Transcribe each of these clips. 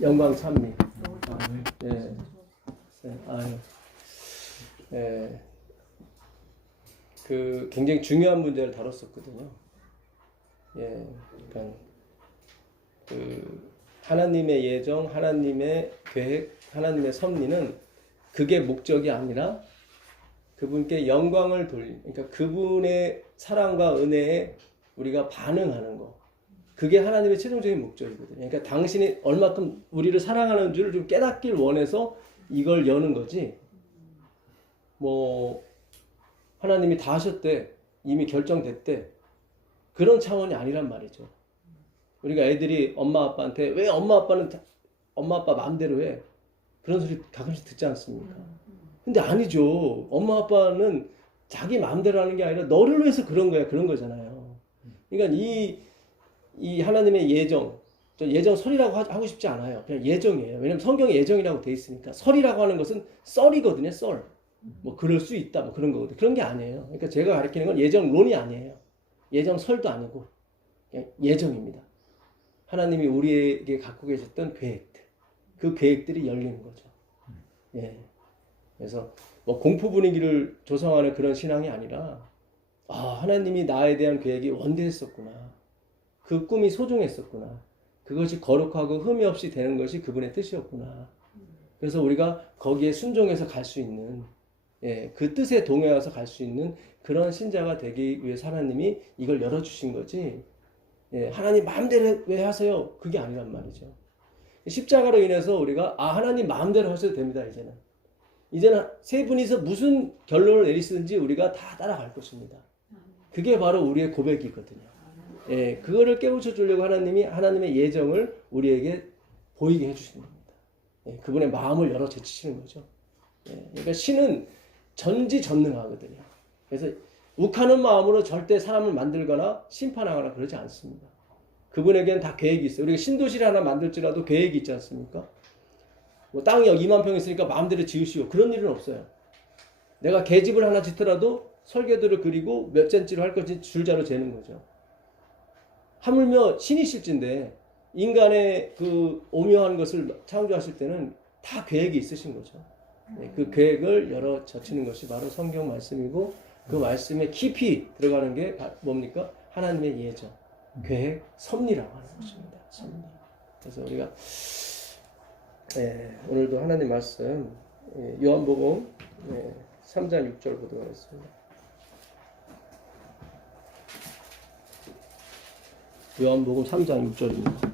영광 찬미. 예. 아유. 예. 그 굉장히 중요한 문제를 다뤘었거든요. 예. 그러니까 그 하나님의 예정, 하나님의 계획, 하나님의 섭리는 그게 목적이 아니라 그분께 영광을 돌리는, 그러니까 그분의 사랑과 은혜에 우리가 반응하는 거. 그게 하나님의 최종적인 목적이거든요. 그러니까 당신이 얼마큼 우리를 사랑하는 줄을 좀 깨닫길 원해서 이걸 여는 거지. 뭐 하나님이 다 하셨대, 이미 결정됐대, 그런 차원이 아니란 말이죠. 우리가 애들이 엄마 아빠한테 왜 엄마 아빠는 엄마 아빠 마음대로 해, 그런 소리 가끔씩 듣지 않습니까? 근데 아니죠. 엄마 아빠는 자기 마음대로 하는 게 아니라 너를 위해서 그런 거야, 그런 거잖아요. 그러니까 이 하나님의 예정, 저 예정설이라고 하고 싶지 않아요. 그냥 예정이에요. 왜냐면 성경에 예정이라고 돼 있으니까. 설이라고 하는 것은 썰이거든요. 썰. 뭐 그럴 수 있다, 뭐 그런 거거든요. 그런 게 아니에요. 그러니까 제가 가르치는 건 예정론이 아니에요. 예정설도 아니고 그냥 예정입니다. 하나님이 우리에게 갖고 계셨던 계획들, 그 계획들이 열리는 거죠. 예. 그래서 뭐 공포 분위기를 조성하는 그런 신앙이 아니라, 아, 하나님이 나에 대한 계획이 원대했었구나. 그 꿈이 소중했었구나. 그것이 거룩하고 흠이 없이 되는 것이 그분의 뜻이었구나. 그래서 우리가 거기에 순종해서 갈 수 있는, 예, 그 뜻에 동의해서 갈 수 있는 그런 신자가 되기 위해서 하나님이 이걸 열어주신 거지. 예, 하나님 마음대로 왜 하세요? 그게 아니란 말이죠. 십자가로 인해서 우리가 하나님 마음대로 하셔도 됩니다. 이제는 세 분이서 무슨 결론을 내리시든지 우리가 다 따라갈 것입니다. 그게 바로 우리의 고백이거든요. 예, 그거를 깨우쳐 주려고 하나님이 하나님의 예정을 우리에게 보이게 해주시는 겁니다. 예, 그분의 마음을 열어 제치시는 거죠. 예, 그러니까 신은 전지전능하거든요. 그래서 욱하는 마음으로 절대 사람을 만들거나 심판하거나 그러지 않습니다. 그분에게는 다 계획이 있어요. 우리가 신도시를 하나 만들지라도 계획이 있지 않습니까? 뭐 땅이 2만 평 있으니까 마음대로 지으시오, 그런 일은 없어요. 내가 계집을 하나 짓더라도 설계도를 그리고 몇 센치로 할 것인지 줄자로 재는 거죠. 하물며 신이실진데 인간의 그 오묘한 것을 창조하실 때는 다 계획이 있으신 거죠. 그 계획을 열어 젖히는 것이 바로 성경 말씀이고, 그 말씀에 깊이 들어가는 게 뭡니까? 하나님의 예정, 계획, 섭리라고 하는 것입니다. 섭리. 그래서 우리가 오늘도 하나님 말씀 요한복음 3장 6절 보도록 하겠습니다. 요한복음 3장 6절입니다.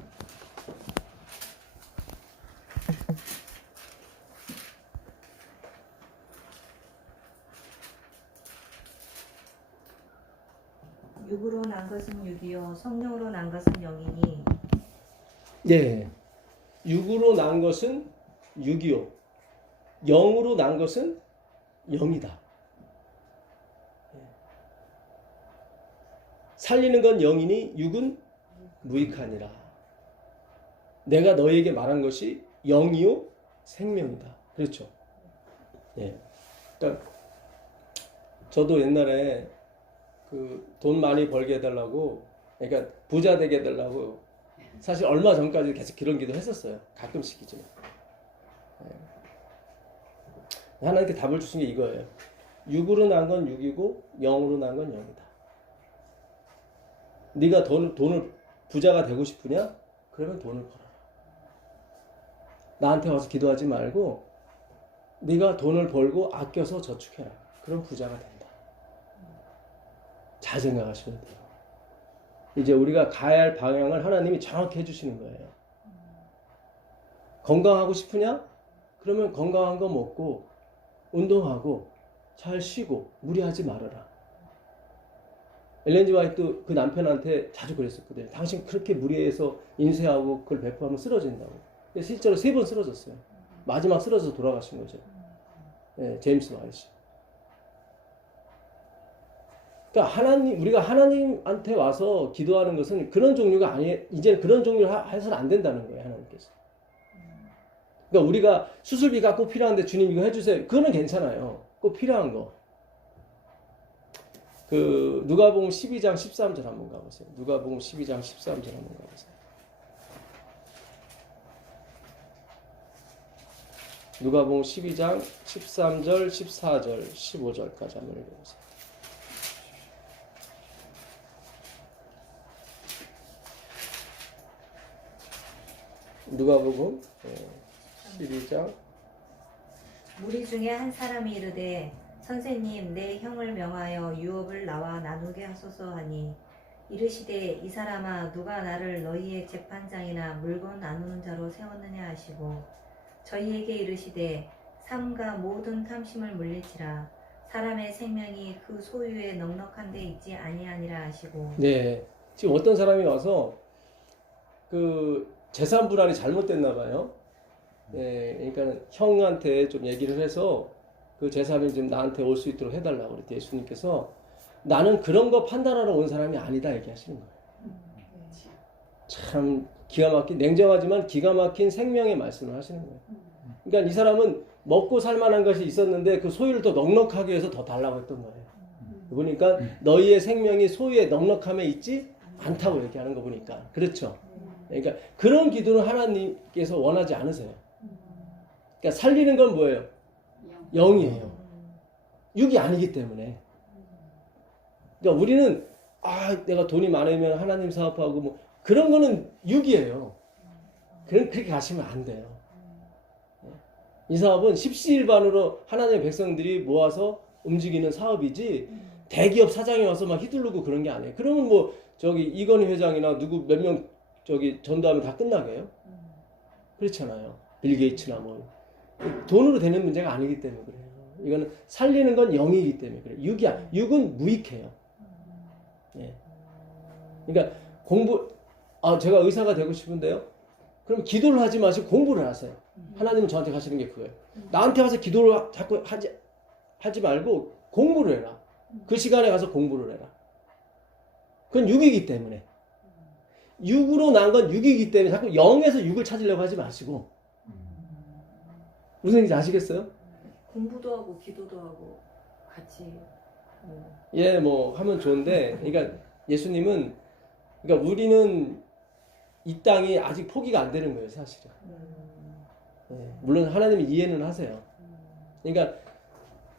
육으로 난 것은 육이요 성령으로 난 것은 영이니. 네, 육으로 난 것은 육이요 영으로 난 것은 영이다. 살리는 건 영이니 육은 무익하니라. 내가 너에게 말한 것이 영이요 생명이다. 그렇죠? 예. 그러니까 저도 옛날에 그 돈 많이 벌게 해달라고, 그러니까 부자 되게 해달라고, 사실 얼마 전까지 계속 그런 기도 했었어요. 가끔씩이지만. 예. 하나님께 답을 주신 게 이거예요. 육으로 난 건 육이고 영으로 난 건 영이다. 네가 돈을 부자가 되고 싶으냐? 그러면 돈을 벌어라. 나한테 와서 기도하지 말고 네가 돈을 벌고 아껴서 저축해라. 그럼 부자가 된다. 잘 생각하시면 돼요. 이제 우리가 가야 할 방향을 하나님이 정확히 해주시는 거예요. 건강하고 싶으냐? 그러면 건강한 거 먹고 운동하고 잘 쉬고 무리하지 말아라. 엘렌 G 화이트도 그 남편한테 자주 그랬었거든요. 당신 그렇게 무리해서 인쇄하고 그걸 배포하면 쓰러진다고. 실제로 3번 쓰러졌어요. 마지막 쓰러져서 돌아가신 거죠. 예, 제임스 와이시. 그러니까 우리가 하나님한테 와서 기도하는 것은 그런 종류가 아니에요. 이제는 그런 종류를 해서는 안 된다는 거예요, 하나님께서. 그러니까 우리가 수술비가 꼭 필요한데 주님 이거 해주세요. 그거는 괜찮아요. 꼭 필요한 거. 그 누가복음 12장 13절 한번 가보세요. 누가복음 12장 13절 한번 가보세요. 누가복음 12장 13절, 14절, 15절까지 한번 읽어보세요. 누가복음 12장. 무리 중에 한 사람이 이르되 선생님 내 형을 명하여 유업을 나와 나누게 하소서 하니 이르시되 이 사람아 누가 나를 너희의 재판장이나 물건 나누는 자로 세웠느냐 하시고 저희에게 이르시되 삼가 모든 탐심을 물리치라 사람의 생명이 그 소유에 넉넉한 데 있지 아니하니라 하시고. 네, 지금 어떤 사람이 와서 그 재산 분할이 잘못됐나 봐요. 네, 그러니까 형한테 좀 얘기를 해서 그 재산이 좀 나한테 올 수 있도록 해달라고 그랬더니 예수님께서 나는 그런 거 판단하러 온 사람이 아니다 얘기하시는 거예요. 참 기가 막힌, 냉정하지만 기가 막힌 생명의 말씀을 하시는 거예요. 그러니까 이 사람은 먹고 살 만한 것이 있었는데 그 소유를 더 넉넉하게 해서 더 달라고 했던 거예요. 보니까 너희의 생명이 소유에 넉넉함에 있지 않다고 얘기하는 거 보니까. 그렇죠. 그러니까 그런 기도는 하나님께서 원하지 않으세요. 그러니까 살리는 건 뭐예요? 영이에요. 육이 아니기 때문에. 그러니까 우리는 내가 돈이 많으면 하나님 사업하고 뭐 그런 거는 육이에요. 그렇게 가시면 안 돼요. 이 사업은 십시일반으로 하나님의 백성들이 모아서 움직이는 사업이지 대기업 사장이 와서 막 휘두르고 그런 게 아니에요. 그러면 뭐 저기 이건희 회장이나 누구 몇 명 저기 전도하면 다 끝나게요? 그렇잖아요. 빌 게이츠나 뭐 돈으로 되는 문제가 아니기 때문에 그래요. 이거는 살리는 건 영이기 때문에 그래요. 육은 무익해요. 예. 그러니까 제가 의사가 되고 싶은데요. 그럼 기도를 하지 마시고 공부를 하세요. 하나님은 저한테 하시는 게 그거예요. 나한테 와서 기도를 자꾸 하지 말고 공부를 해라. 그 시간에 가서 공부를 해라. 그건 육이기 때문에. 육으로 난 건 육이기 때문에 자꾸 영에서 육을 찾으려고 하지 마시고. 무슨 얘기인지 아시겠어요? 공부도 하고 기도도 하고 같이 예, 뭐 하면 좋은데, 그러니까 예수님은, 그러니까 우리는 이 땅이 아직 포기가 안 되는 거예요, 사실은. 예, 물론 하나님이 이해는 하세요. 그러니까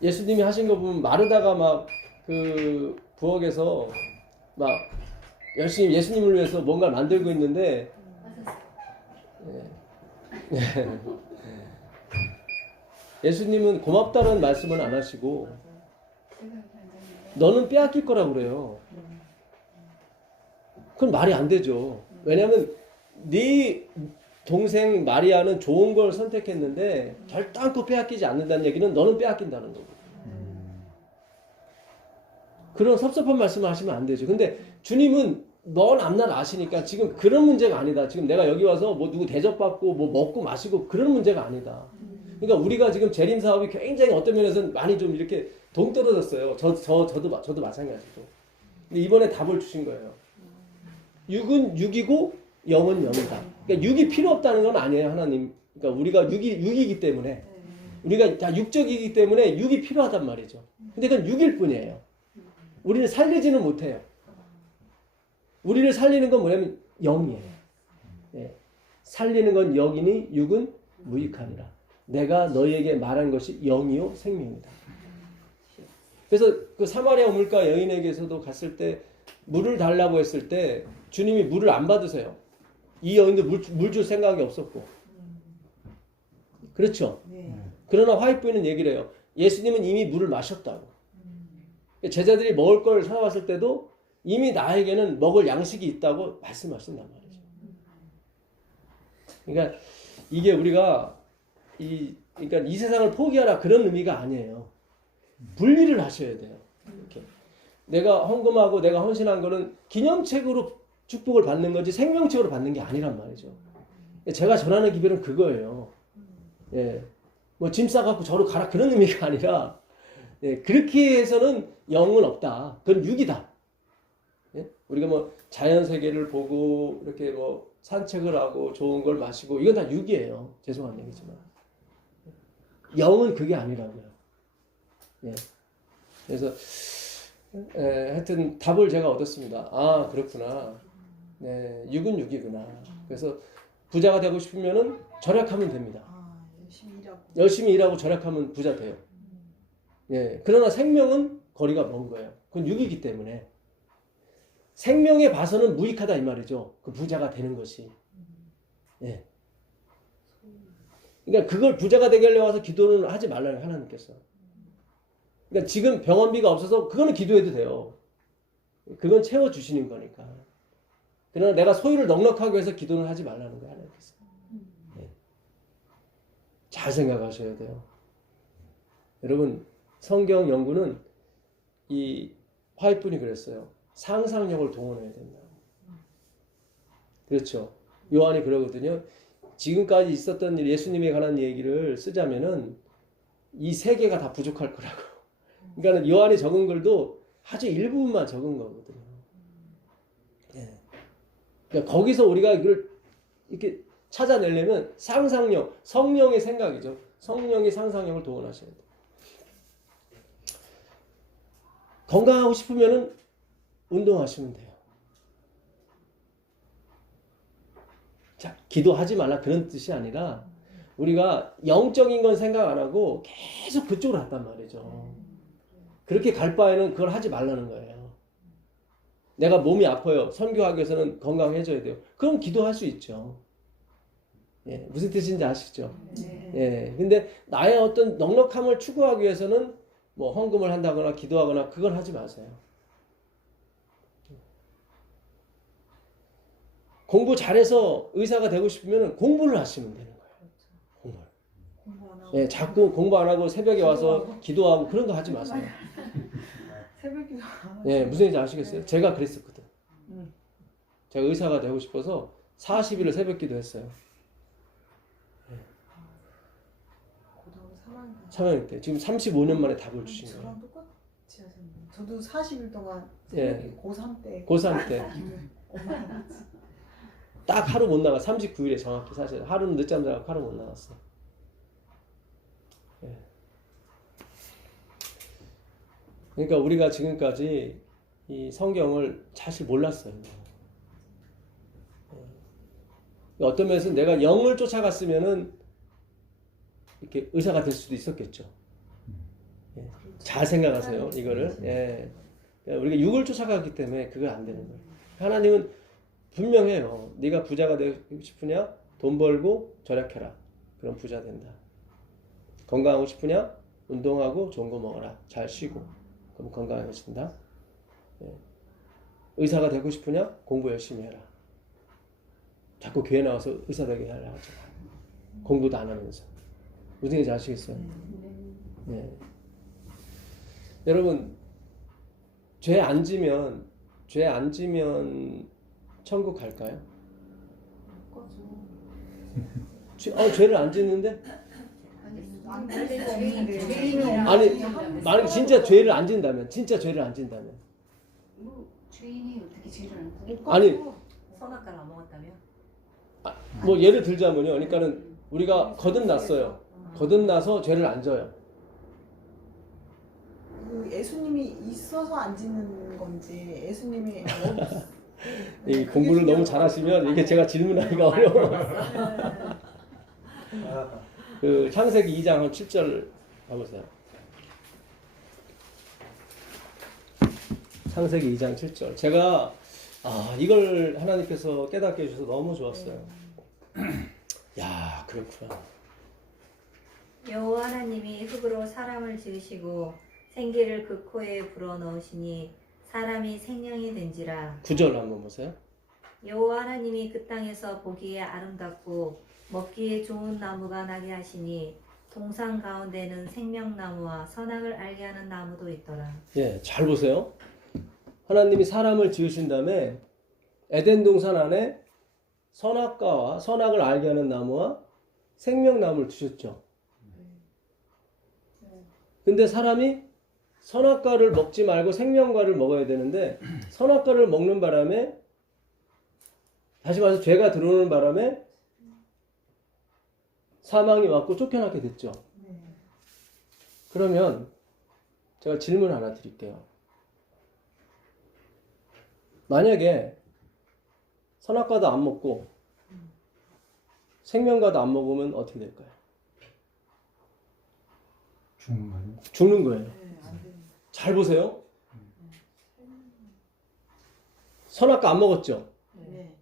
예수님이 하신 거 보면 마르다가 막 그 부엌에서 막 열심히 예수님을 위해서 뭔가를 만들고 있는데, 예수님은 고맙다는 말씀은 안 하시고 너는 빼앗길 거라고 그래요. 그건 말이 안 되죠. 왜냐하면 네 동생 마리아는 좋은 걸 선택했는데 결단코 빼앗기지 않는다는 얘기는 너는 빼앗긴다는 거고. 그런 섭섭한 말씀을 하시면 안 되죠. 근데 주님은 먼 앞날 아시니까 지금 그런 문제가 아니다. 지금 내가 여기 와서 뭐 누구 대접받고 뭐 먹고 마시고 그런 문제가 아니다. 그러니까 우리가 지금 재림 사업이 굉장히 어떤 면에서는 많이 좀 이렇게 동떨어졌어요. 저도 마찬가지고. 근데 이번에 답을 주신 거예요. 육은 육이고 영은 영이다. 그러니까 육이 필요 없다는 건 아니에요, 하나님. 그러니까 우리가 육이기 때문에 우리가 다 육적이기 때문에 육이 필요하단 말이죠. 근데 그건 육일 뿐이에요. 우리를 살리지는 못해요. 우리를 살리는 건 뭐냐면 영이에요. 예. 살리는 건 영이니 육은 무익하니라. 내가 너희에게 말한 것이 영이요 생명이다. 그래서 그 사마리아 우물가 여인에게서도 갔을 때 물을 달라고 했을 때 주님이 물을 안 받으세요. 이 여인도 물 줄 생각이 없었고. 그렇죠? 네. 그러나 화이트부인은 얘기를 해요. 예수님은 이미 물을 마셨다고. 제자들이 먹을 걸 사왔을 때도 이미 나에게는 먹을 양식이 있다고 말씀하신단 말이죠. 그러니까 이게 우리가 그러니까 이 세상을 포기하라 그런 의미가 아니에요. 분리를 하셔야 돼요. 이렇게. 내가 헌금하고 내가 헌신한 거는 기념책으로 축복을 받는 거지 생명책으로 받는 게 아니란 말이죠. 제가 전하는 기별은 그거예요. 예. 뭐 짐 싸갖고 저로 가라 그런 의미가 아니라 예. 그렇게 해서는 영은 없다. 그건 육이다. 예? 우리가 뭐 자연 세계를 보고 이렇게 뭐 산책을 하고 좋은 걸 마시고 이건 다 육이에요. 죄송한 얘기지만 영은 그게 아니라고요. 예. 그래서 하여튼 답을 제가 얻었습니다. 아 그렇구나. 네, 육은 육이구나. 그래서 부자가 되고 싶으면은 절약하면 됩니다. 열심히 열심히 일하고 절약하면 부자 돼요. 예. 그러나 생명은 거리가 먼 거예요. 그건 육이기 때문에. 생명에 봐서는 무익하다 이 말이죠. 그 부자가 되는 것이. 예. 그러니까 그걸 부자가 되게 하려고 해서 기도는 하지 말라는 하나님께서. 그러니까 지금 병원비가 없어서 그거는 기도해도 돼요. 그건 채워주시는 거니까. 그러나 내가 소유를 넉넉하게 해서 기도는 하지 말라는 거야, 하나님께서. 네. 잘 생각하셔야 돼요. 여러분, 성경 연구는 이 화이트분이 그랬어요. 상상력을 동원해야 된다. 그렇죠. 요한이 그러거든요. 지금까지 있었던 일, 예수님에 관한 얘기를 쓰자면은 이 세 개가 다 부족할 거라고. 그러니까 요한이 적은 글도 아주 일부분만 적은 거거든요. 예. 그러니까 거기서 우리가 이걸 이렇게 찾아내려면 상상력, 성령의 생각이죠. 성령의 상상력을 동원하셔야 돼요. 건강하고 싶으면은 운동하시면 돼요. 자, 기도하지 말라 그런 뜻이 아니라 우리가 영적인 건 생각 안 하고 계속 그쪽으로 갔단 말이죠. 그렇게 갈 바에는 그걸 하지 말라는 거예요. 내가 몸이 아파요. 선교하기 위해서는 건강해져야 돼요. 그럼 기도할 수 있죠. 예, 무슨 뜻인지 아시죠? 예, 근데 나의 어떤 넉넉함을 추구하기 위해서는 뭐 헌금을 한다거나 기도하거나 그건 하지 마세요. 공부 잘해서 의사가 되고 싶으면 공부를 하시면 되는 거예요. 공부를. 예, 자꾸 공부 안 하고 새벽에 와서 기도하고 그런 거 하지 마세요. 새벽 기도. 예, 무슨 얘기인지 아시겠어요? 제가 그랬었거든. 제가 의사가 되고 싶어서 40일을 새벽 기도했어요. 고등학교 3학년 때. 지금 35년 만에 답을 주신 거예요. 저랑 똑같이 하셨네요. 저도 40일 동안 예. 고3 때. 고3 때. 엄마랑 같이. 딱 하루 못 나가. 39일에 정확히 사실. 하루는 늦잠 자고 하루 못 나갔어. 예. 그러니까 우리가 지금까지 이 성경을 사실 몰랐어요. 예. 어떤 면에서 내가 영을 쫓아갔으면은 이렇게 의사가 될 수도 있었겠죠. 예. 잘 생각하세요, 이거를. 예. 우리가 육을 쫓아가기 때문에 그거 안 되는 거예요. 하나님은 분명해요. 네가 부자가 되고 싶으냐? 돈 벌고 절약해라. 그럼 부자 된다. 건강하고 싶으냐? 운동하고 좋은 거 먹어라. 잘 쉬고. 그럼 건강해진다. 예. 의사가 되고 싶으냐? 공부 열심히 해라. 자꾸 교회 나와서 의사 되게 하려 하지 마. 공부도 안 하면서. 무슨 얘기인지 아시겠어요? 예. 여러분, 죄 안 지면 천국 갈까요? 죄를 안 짓는데? 아니, 만약에 진짜 죄를 안 진다면, 뭐 죄인이 어떻게 죄를 안 지? 아니, 선악과를 안 먹었다며? 뭐 예를 들자면요. 그러니까는 우리가 거듭났어요. 거듭나서 죄를 안 져요. 그 예수님이 있어서 안 짓는 건지 예수님이 이 공부를 너무 잘하시면 이게 제가 질문하기가 어려워. 그 창세기 2장 한 7절 봐보세요. 창세기 2장 7절. 제가 이걸 하나님께서 깨닫게 해주셔서 너무 좋았어요. 야, 그렇구나. 여호와 하나님이 흙으로 사람을 지으시고 생기를 그 코에 불어넣으시니 사람이 생명이 된지라. 9절 한번 보세요. 여호와 하나님이 그 땅에서 보기에 아름답고 먹기에 좋은 나무가 나게 하시니 동산 가운데는 생명나무와 선악을 알게 하는 나무도 있더라. 예, 잘 보세요. 하나님이 사람을 지으신 다음에 에덴 동산 안에 선악과와 선악을 알게 하는 나무와 생명나무를 두셨죠. 근데 사람이 선악과를 먹지 말고 생명과를 먹어야 되는데 선악과를 먹는 바람에, 다시 말해서 죄가 들어오는 바람에 사망이 왔고 쫓겨나게 됐죠. 그러면 제가 질문 하나 드릴게요. 만약에 선악과도 안 먹고 생명과도 안 먹으면 어떻게 될까요? 죽는 거예요? 죽는 거예요. 네, 안 됩니다. 잘 보세요. 선악과 안 먹었죠? 네.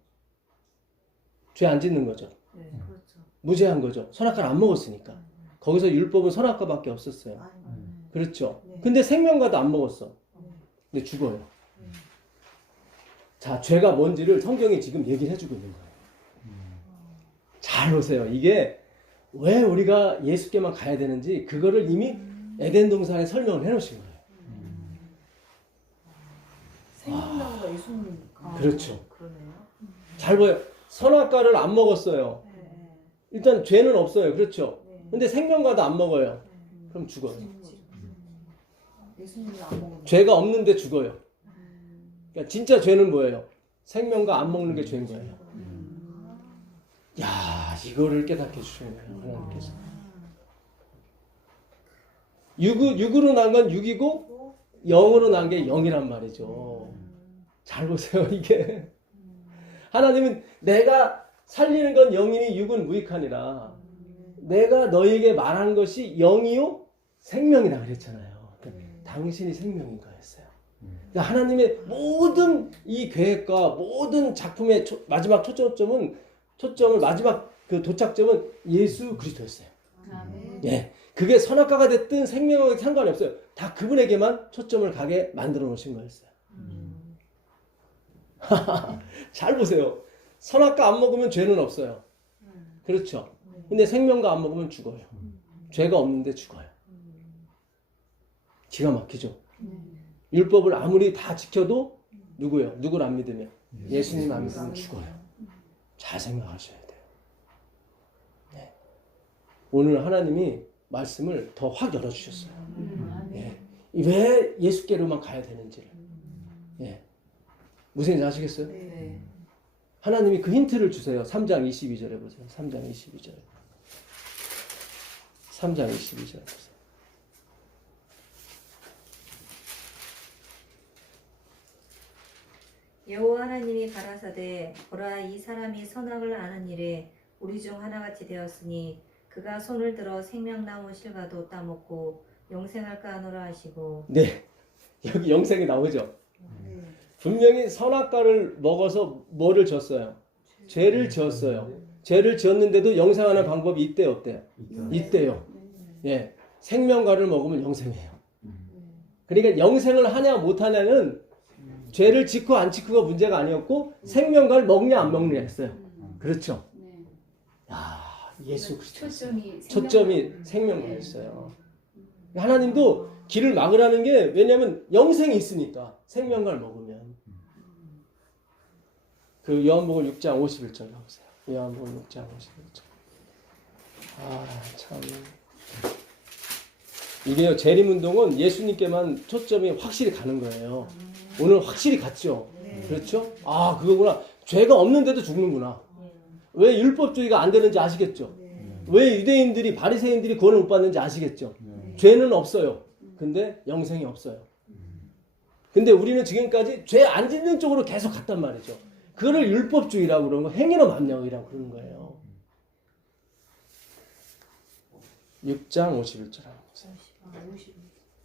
죄 안 짓는 거죠. 네, 그렇죠. 무죄한 거죠. 선악과를 안 먹었으니까. 거기서 율법은 선악과밖에 없었어요. 아, 그렇죠. 네. 근데 생명과도 안 먹었어. 네. 근데 죽어요. 자, 죄가 뭔지를 성경이 지금 얘기를 해주고 있는 거예요. 잘 보세요. 이게 왜 우리가 예수께만 가야 되는지 그거를 이미 에덴 동산에 설명을 해놓으신 거예요. 생명과 예수님이니까. 그렇죠. 그러네요. 잘 보여. 선악과를 안 먹었어요. 네. 일단 죄는 없어요. 그렇죠. 네. 근데 생명과도 안 먹어요. 네. 그럼 죽어요. 예수님이 안 먹으면. 죄가 없는데 죽어요. 그러니까 진짜 죄는 뭐예요? 생명과 안 먹는 게 죄인 거예요. 야, 이거를 깨닫게 해주신 거예요. 하나님께서. 육으로 난 건 육이고 영으로 난 게 영이란 말이죠. 잘 보세요. 이게 하나님은 내가 살리는 건 영이니 육은 무익하니라. 내가 너에게 말한 것이 영이요 생명이라 그랬잖아요. 그러니까 당신이 생명인 거였어요. 그러니까 하나님의 모든 이 계획과 모든 작품의 마지막 초점을 마지막 그 도착점은 예수 그리스도였어요. 아멘. 예, 그게 선악과가 됐든 생명과 상관이 없어요. 다 그분에게만 초점을 가게 만들어 놓으신 거였어요. 잘 보세요. 선악과 안 먹으면 죄는 없어요. 그렇죠. 근데 생명과 안 먹으면 죽어요. 죄가 없는데 죽어요. 기가 막히죠. 율법을 아무리 다 지켜도 누구요? 누구를 안 믿으면 예수님 안 믿으면 죽어요. 잘 생각하셔야 돼요. 네. 오늘 하나님이 말씀을 더 확 열어주셨어요. 예. 왜 예수께로만 가야 되는지를. 예. 무슨 얘기인지 아시겠어요? 네. 하나님이 그 힌트를 주세요. 3장 22절에 보세요. 3장 22절. 3장 22절 보세요. 여호와 하나님이 가라사대 보라 이 사람이 선악을 아는 일에 우리 중 하나같이 되었으니 그가 손을 들어 생명나무 실과도 따먹고 영생할까 하노라 하시고. 네. 여기 영생이 나오죠. 네. 분명히 선악과를 먹어서 뭐를 졌어요? 죄를 지었어요. 죄를 지었는데도 영생하는 방법이 있대요, 없대요? 있대요. 예. 생명과를 먹으면 영생해요. 그러니까 영생을 하냐 못하냐는 죄를 짓고 안 짓고가 문제가 아니었고 생명과를 먹냐 안 먹냐 했어요. 그렇죠. 네. 야, 예수 그리스도. 초점이 생명과였어요. 하나님도 길을 막으라는 게 왜냐하면 영생이 있으니까 생명과를 먹으면. 그 요한복음 6장 51절 나오세요. 요한복음 6장 51절. 아, 참. 이게요, 재림운동은 예수님께만 초점이 확실히 가는 거예요. 오늘 확실히 갔죠? 그렇죠? 아, 그거구나. 죄가 없는데도 죽는구나. 왜 율법주의가 안 되는지 아시겠죠? 왜 유대인들이, 바리새인들이 구원을 못 받는지 아시겠죠? 죄는 없어요. 근데 영생이 없어요. 근데 우리는 지금까지 죄 안 짓는 쪽으로 계속 갔단 말이죠. 그거를 율법주의라고 그러는 거, 행위로 만명이라고 그러는 거예요. 6장 51절 한번 보세요.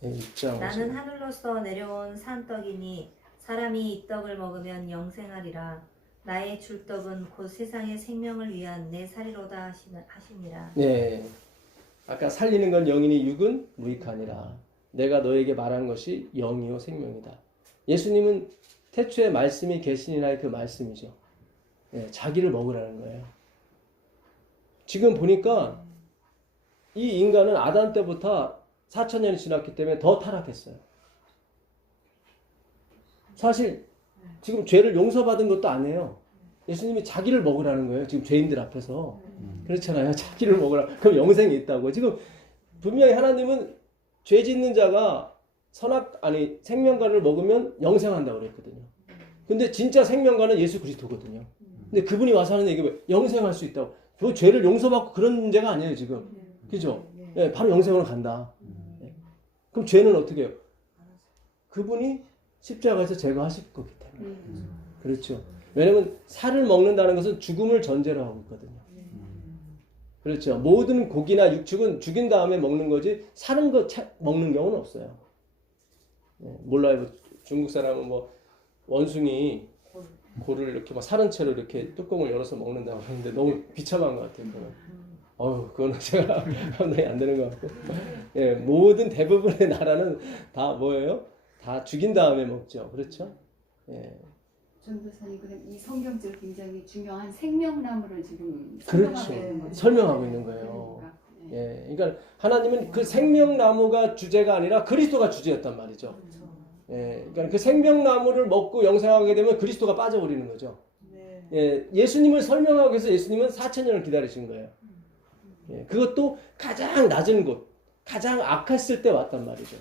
6장 51절. 나는 하늘로서 내려온 산떡이니 사람이 이 떡을 먹으면 영생하리라. 나의 줄 떡은 곧 세상의 생명을 위한 내 살이로다 하시니라. 네. 아까 살리는 건 영이니 육은 무익하니라. 내가 너에게 말한 것이 영이요 생명이다. 예수님은 태초에 말씀이 계시니라의 그 말씀이죠. 네, 자기를 먹으라는 거예요. 지금 보니까 이 인간은 아담 때부터 4,000년이 지났기 때문에 더 타락했어요. 사실 지금 죄를 용서받은 것도 아니에요. 예수님이 자기를 먹으라는 거예요. 지금 죄인들 앞에서. 그렇잖아요. 자기를 먹으라. 그럼 영생이 있다고. 지금 분명히 하나님은 죄 짓는 자가 생명과를 먹으면 영생한다고 그랬거든요. 근데 진짜 생명과는 예수 그리스도거든요. 근데 그분이 와서 하는 얘기가 영생할 수 있다고. 그 죄를 용서받고 그런 문제가 아니에요, 지금. 그죠? 네, 바로 영생으로 간다. 네. 그럼 죄는 어떻게 해요? 그분이 십자가에서 제거하실 거기 때문에. 그렇죠. 왜냐면 살을 먹는다는 것은 죽음을 전제로 하고 있거든요. 그렇죠. 모든 고기나 육축은 죽인 다음에 먹는 거지 사는 거 먹는 경우는 없어요. 예, 몰라요. 중국 사람은 뭐 원숭이 고를 이렇게 막 사른 채로 이렇게 뚜껑을 열어서 먹는다고 하는데 너무 비참한 것 같아요. 그거는 제가 감당이 안 되는 것 같고. 예, 모든 대부분의 나라는 다 뭐예요? 다 죽인 다음에 먹죠. 그렇죠? 예. 전도사님, 그럼 이 성경적 굉장히 중요한 생명나무를 지금 그렇죠. 설명하고 있는 거죠. 설명하고 있는 거예요. 그러니까, 예, 그러니까 하나님은 그 생명나무가 주제가 아니라 그리스도가 주제였단 말이죠. 그렇죠. 예, 그러니까 그 생명나무를 먹고 영생하게 되면 그리스도가 빠져버리는 거죠. 네. 예, 예수님을 설명하기 위해서 예수님은 4,000년을 기다리신 거예요. 예, 그것도 가장 낮은 곳, 가장 악했을 때 왔단 말이죠.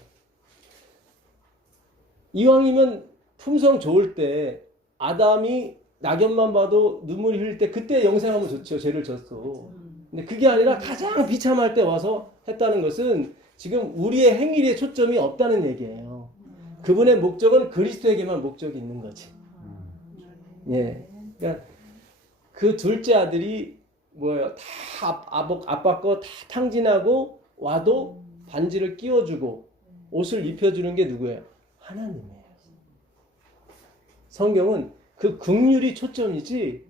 이왕이면 품성 좋을 때 아담이 낙엽만 봐도 눈물이 흘릴 때 그때 영생하면 좋죠. 죄를 졌어. 근데 그게 아니라 가장 비참할 때 와서 했다는 것은 지금 우리의 행위에 초점이 없다는 얘기예요. 그분의 목적은 그리스도에게만 목적이 있는 거지. 예. 그러니까 그 둘째 아들이 뭐예요? 다 아빠 거 다 탕진하고 와도 반지를 끼워주고 옷을 입혀주는 게 누구예요? 하나님이에요. 성경은 그 긍휼이 초점이지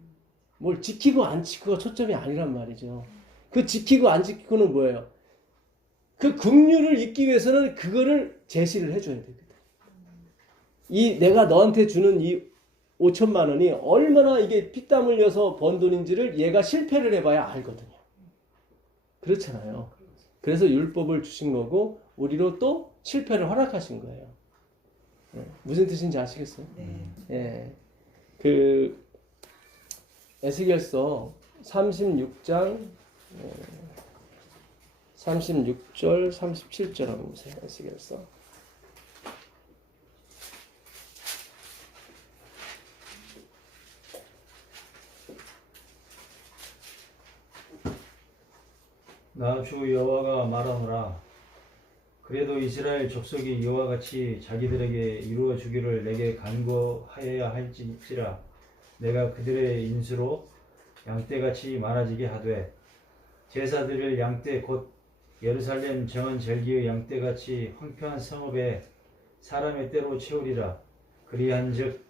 뭘 지키고 안 지키고가 초점이 아니란 말이죠. 그 지키고 안 지키고는 뭐예요? 그 긍휼을 잊기 위해서는 그거를 제시를 해줘야 되거든. 이 내가 너한테 주는 이 5천만 원이 얼마나 이게 피땀 흘려서 번 돈인지를 얘가 실패를 해봐야 알거든요. 그렇잖아요. 그래서 율법을 주신 거고 우리로 또 실패를 허락하신 거예요. 무슨 뜻인지 아시겠어요? 네. 예. 그 에스겔서 36장 36절 37절 한번 보세요. 에스겔서 나 주 여호와가 말하노라. 그래도 이스라엘 족속이 이와 같이 자기들에게 이루어 주기를 내게 간구하여야 할지라 내가 그들의 인수로 양떼같이 많아지게 하되 제사드릴 양떼 곧 예루살렘 정한 절기의 양떼같이 황폐한 성읍에 사람의 때로 채우리라. 그리한즉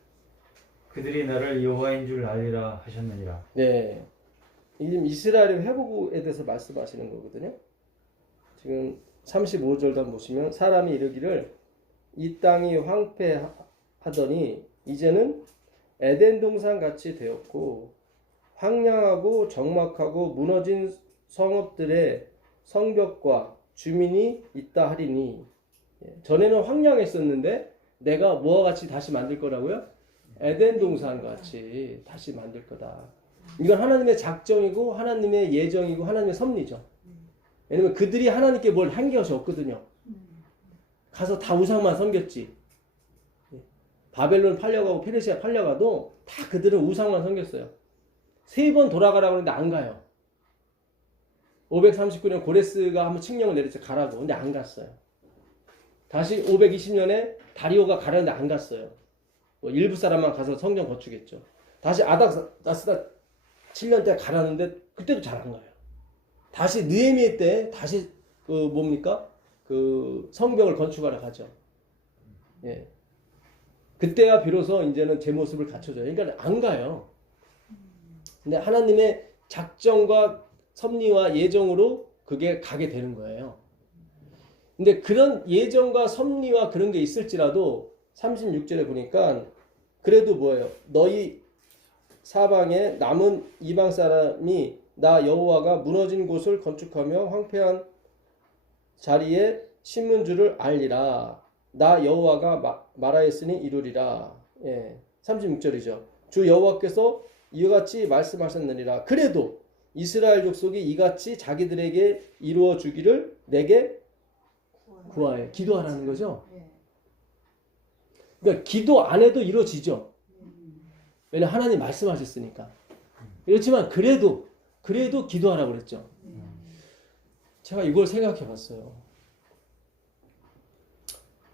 그들이 나를 여호와인 줄 알리라 하셨느니라. 네. 지금 이스라엘의 회복에 대해서 말씀하시는 거거든요. 지금 35절도 한번 보시면 사람이 이르기를 이 땅이 황폐하더니 이제는 에덴 동산 같이 되었고 황량하고 적막하고 무너진 성읍들의 성벽과 주민이 있다 하리니 전에는 황량했었는데 내가 뭐와 같이 다시 만들 거라고요? 에덴 동산 같이 다시 만들 거다. 이건 하나님의 작정이고 하나님의 예정이고 하나님의 섭리죠. 왜냐면 그들이 하나님께 뭘 한 것이 없거든요. 가서 다 우상만 섬겼지. 바벨론 팔려가고 페르시아 팔려가도 다 그들은 우상만 섬겼어요. 3번 돌아가라고 하는데 안 가요. 539년 고레스가 한번 칙령을 내렸죠. 가라고. 근데 안 갔어요. 다시 520년에 다리오가 가라는데 안 갔어요. 뭐 일부 사람만 가서 성전 거주겠죠. 다시 아닥나스다 7년 때 가라는데 그때도 잘 안 가요. 다시 느헤미야 때 다시 그 성벽을 건축하러 가죠. 예. 그때야 비로소 이제는 제 모습을 갖춰줘요. 그러니까 안 가요. 근데 하나님의 작정과 섭리와 예정으로 그게 가게 되는 거예요. 근데 그런 예정과 섭리와 그런 게 있을지라도 36절에 보니까 그래도 뭐예요? 너희 사방에 남은 이방 사람이 나 여호와가 무너진 곳을 건축하며 황폐한 자리에 심은 줄을 알리라. 나 여호와가 말하였으니 이루리라. 예, 36절이죠. 주 여호와께서 이와 같이 말씀하셨느니라. 그래도 이스라엘 족속이 이같이 자기들에게 이루어 주기를 내게 구하여 기도하라는 거죠. 그러니까 기도 안 해도 이루어지죠. 왜냐하면 하나님 말씀하셨으니까. 그렇지만 그래도 기도하라고 그랬죠. 제가 이걸 생각해 봤어요.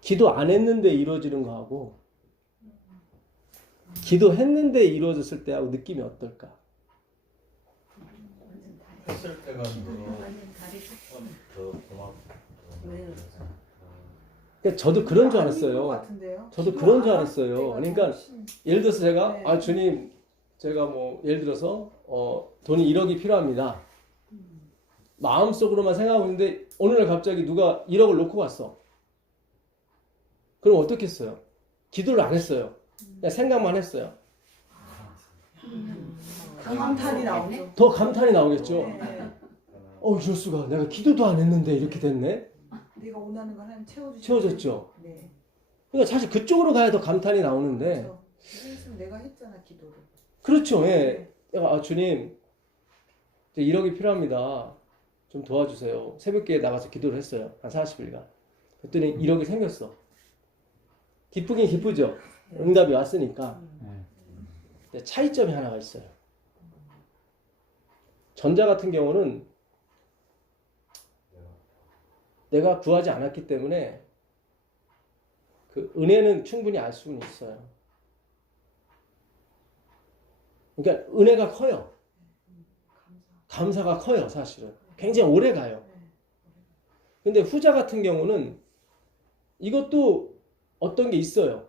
기도 안 했는데 이루어지는 거하고 기도했는데 이루어졌을 때하고 느낌이 어떨까? 했을 때가 완전 다르죠. 더 고맙고. 네. 그러니까 저도 그런 줄 아닌 것 알았어요. 같은데요. 저도 기도 그런 줄 안 할 알았어요. 때가 그러니까 훨씬- 예를 들어서 제가 네. 아 주님 제가 뭐 예를 들어서 돈이 1억이 필요합니다. 마음속으로만 생각하고 있는데 어느 날 갑자기 누가 1억을 놓고 갔어. 그럼 어떻게 했어요? 기도를 안 했어요. 그냥 생각만 했어요. 감탄이 나오죠. 더 감탄이 나오겠죠. 네. 이럴 수가. 내가 기도도 안 했는데 이렇게 됐네. 내가 원하는 걸 하나님 채워주죠. 채워졌죠. 네. 그러니까 사실 그쪽으로 가야 더 감탄이 나오는데 그렇죠. 기도했으면 내가 했잖아 기도를. 그렇죠. 예. 내가 주님 이제 1억이 필요합니다. 좀 도와주세요. 새벽기에 나가서 기도를 했어요. 한 40일간. 그랬더니 1억이 생겼어. 기쁘긴 기쁘죠. 응답이 왔으니까. 근데 차이점이 하나가 있어요. 전자 같은 경우는 내가 구하지 않았기 때문에 그 은혜는 충분히 알 수는 있어요. 그러니까 은혜가 커요. 감사가 커요, 사실은. 굉장히 오래 가요. 근데 후자 같은 경우는 이것도 어떤 게 있어요.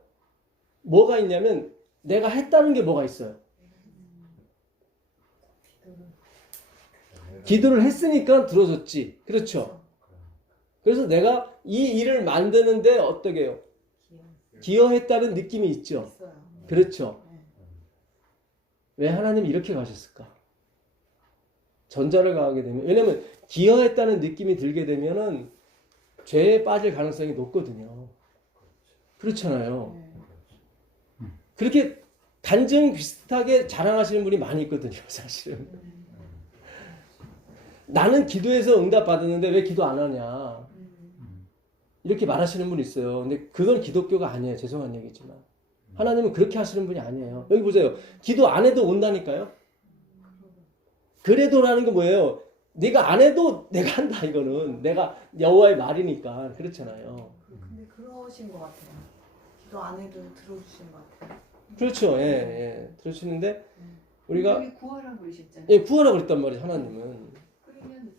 뭐가 있냐면 내가 했다는 게 뭐가 있어요. 기도를 했으니까 들어줬지. 그렇죠. 그래서 내가 이 일을 만드는데 어떻게 해요? 기여했다는 느낌이 있죠. 있어요. 그렇죠. 네. 왜 하나님이 이렇게 가셨을까? 전자를 가하게 되면, 왜냐면 기여했다는 느낌이 들게 되면은 죄에 빠질 가능성이 높거든요. 그렇잖아요. 네. 그렇게 간증 비슷하게 자랑하시는 분이 많이 있거든요, 사실은. 나는 기도해서 응답 받았는데 왜 기도 안 하냐. 이렇게 말하시는 분이 있어요. 근데 그건 기독교가 아니에요. 죄송한 얘기지만. 하나님은 그렇게 하시는 분이 아니에요. 여기 보세요. 기도 안 해도 온다니까요. 그래도라는 게 뭐예요? 네가 안 해도 내가 한다 이거는. 내가 여호와의 말이니까. 그렇잖아요. 근데 그러신 것 같아요. 기도 안 해도 들어주신 것 같아요. 그렇죠. 예, 예. 들으시는데 우리가 분명히 구하라고 그러셨잖아요. 예, 구하라고 그랬단 말이에요. 하나님은. 그러면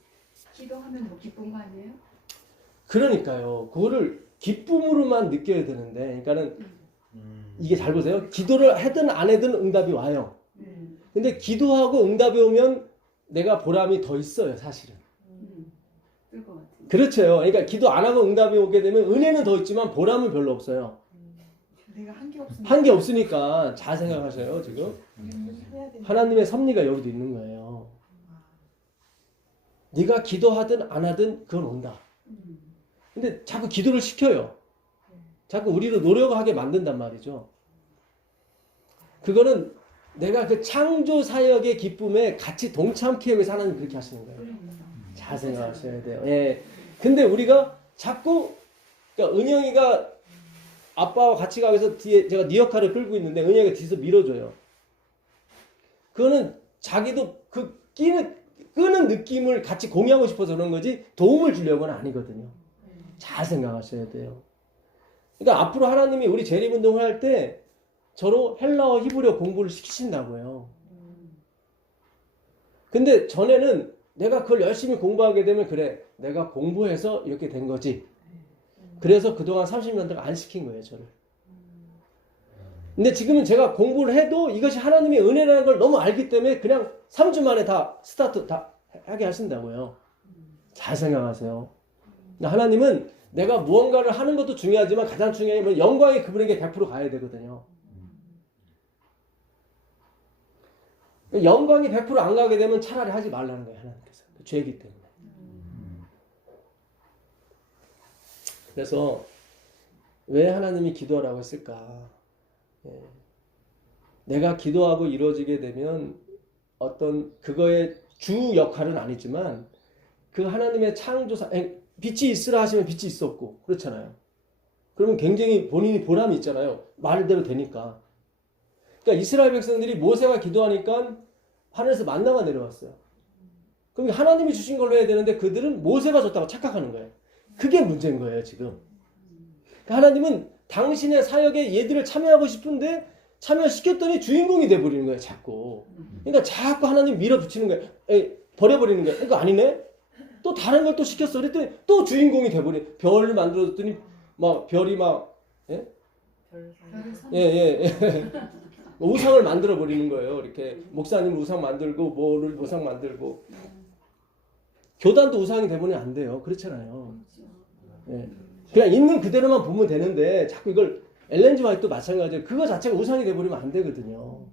기도하면 뭐 기쁜 거 아니에요? 그러니까요. 그거를 기쁨으로만 느껴야 되는데, 그러니까는 이게 잘 보세요. 기도를 하든 안 하든 응답이 와요. 근데 기도하고 응답이 오면 내가 보람이 더 있어요, 사실은. 그럴 것 같은데. 그렇죠. 그러니까 기도 안 하고 응답이 오게 되면 은혜는 더 있지만 보람은 별로 없어요. 내가 한 게 없으니까. 한 게 없으니까 잘 생각하셔요, 지금. 해야 되니까. 하나님의 섭리가 여기도 있는 거예요. 네가 기도하든 안 하든 그건 온다. 근데 자꾸 기도를 시켜요. 자꾸 우리를 노력하게 만든단 말이죠. 그거는 내가 그 창조 사역의 기쁨에 같이 동참케 하기 위해서 하나님 그렇게 하시는 거예요. 잘 생각하셔야 돼요. 예. 근데 우리가 자꾸, 그러니까 은영이가 아빠와 같이 가기 위해서 뒤에 제가 네 역할을 끌고 있는데 은영이가 뒤에서 밀어줘요. 그거는 자기도 그 끄는 느낌을 같이 공유하고 싶어서 그런 거지 도움을 주려고는 아니거든요. 잘 생각하셔야 돼요. 그러니까 앞으로 하나님이 우리 재림운동을 할 때 저로 헬라어 히브리어 공부를 시키신다고요. 근데 전에는 내가 그걸 열심히 공부하게 되면 그래 내가 공부해서 이렇게 된 거지. 그래서 그동안 30년 동안 안 시킨 거예요, 저를. 근데 지금은 제가 공부를 해도 이것이 하나님의 은혜라는 걸 너무 알기 때문에 그냥 3주 만에 다 스타트 다 하게 하신다고요. 잘 생각하세요. 하나님은 내가 무언가를 하는 것도 중요하지만 가장 중요한 건 영광이 그분에게 100% 가야 되거든요. 영광이 100% 안 가게 되면 차라리 하지 말라는 거예요, 하나님께서. 죄이기 때문에. 그래서 왜 하나님이 기도하라고 했을까? 예. 내가 기도하고 이루어지게 되면 어떤 그거의 주 역할은 아니지만 그 하나님의 창조사, 빛이 있으라 하시면 빛이 있었고 그렇잖아요. 그러면 굉장히 본인이 보람이 있잖아요. 말대로 되니까. 그러니까 이스라엘 백성들이 모세가 기도하니까 하늘에서 만나가 내려왔어요. 그럼 하나님이 주신 걸로 해야 되는데 그들은 모세가 줬다고 착각하는 거예요. 그게 문제인 거예요, 지금. 그러니까 하나님은 당신의 사역에 얘들을 참여하고 싶은데 참여시켰더니 주인공이 돼버리는 거예요, 자꾸. 그러니까 자꾸 하나님 밀어붙이는 거예요. 버려버리는 거야. 이거 아니네? 또 다른 걸 또 시켰어. 그랬더니 또 주인공이 돼버린. 별을 만들어줬더니 막 별이 막 예? 별 사이. 별을 선- 예. 우상을 만들어 버리는 거예요. 이렇게 목사님 우상 만들고 뭐를 우상 만들고 교단도 우상이 되면 안 돼요. 그렇잖아요. 예. 그냥 있는 그대로만 보면 되는데 자꾸 이걸 엘렌 G 화이트도 마찬가지예요. 그거 자체가 우상이 돼버리면 안 되거든요.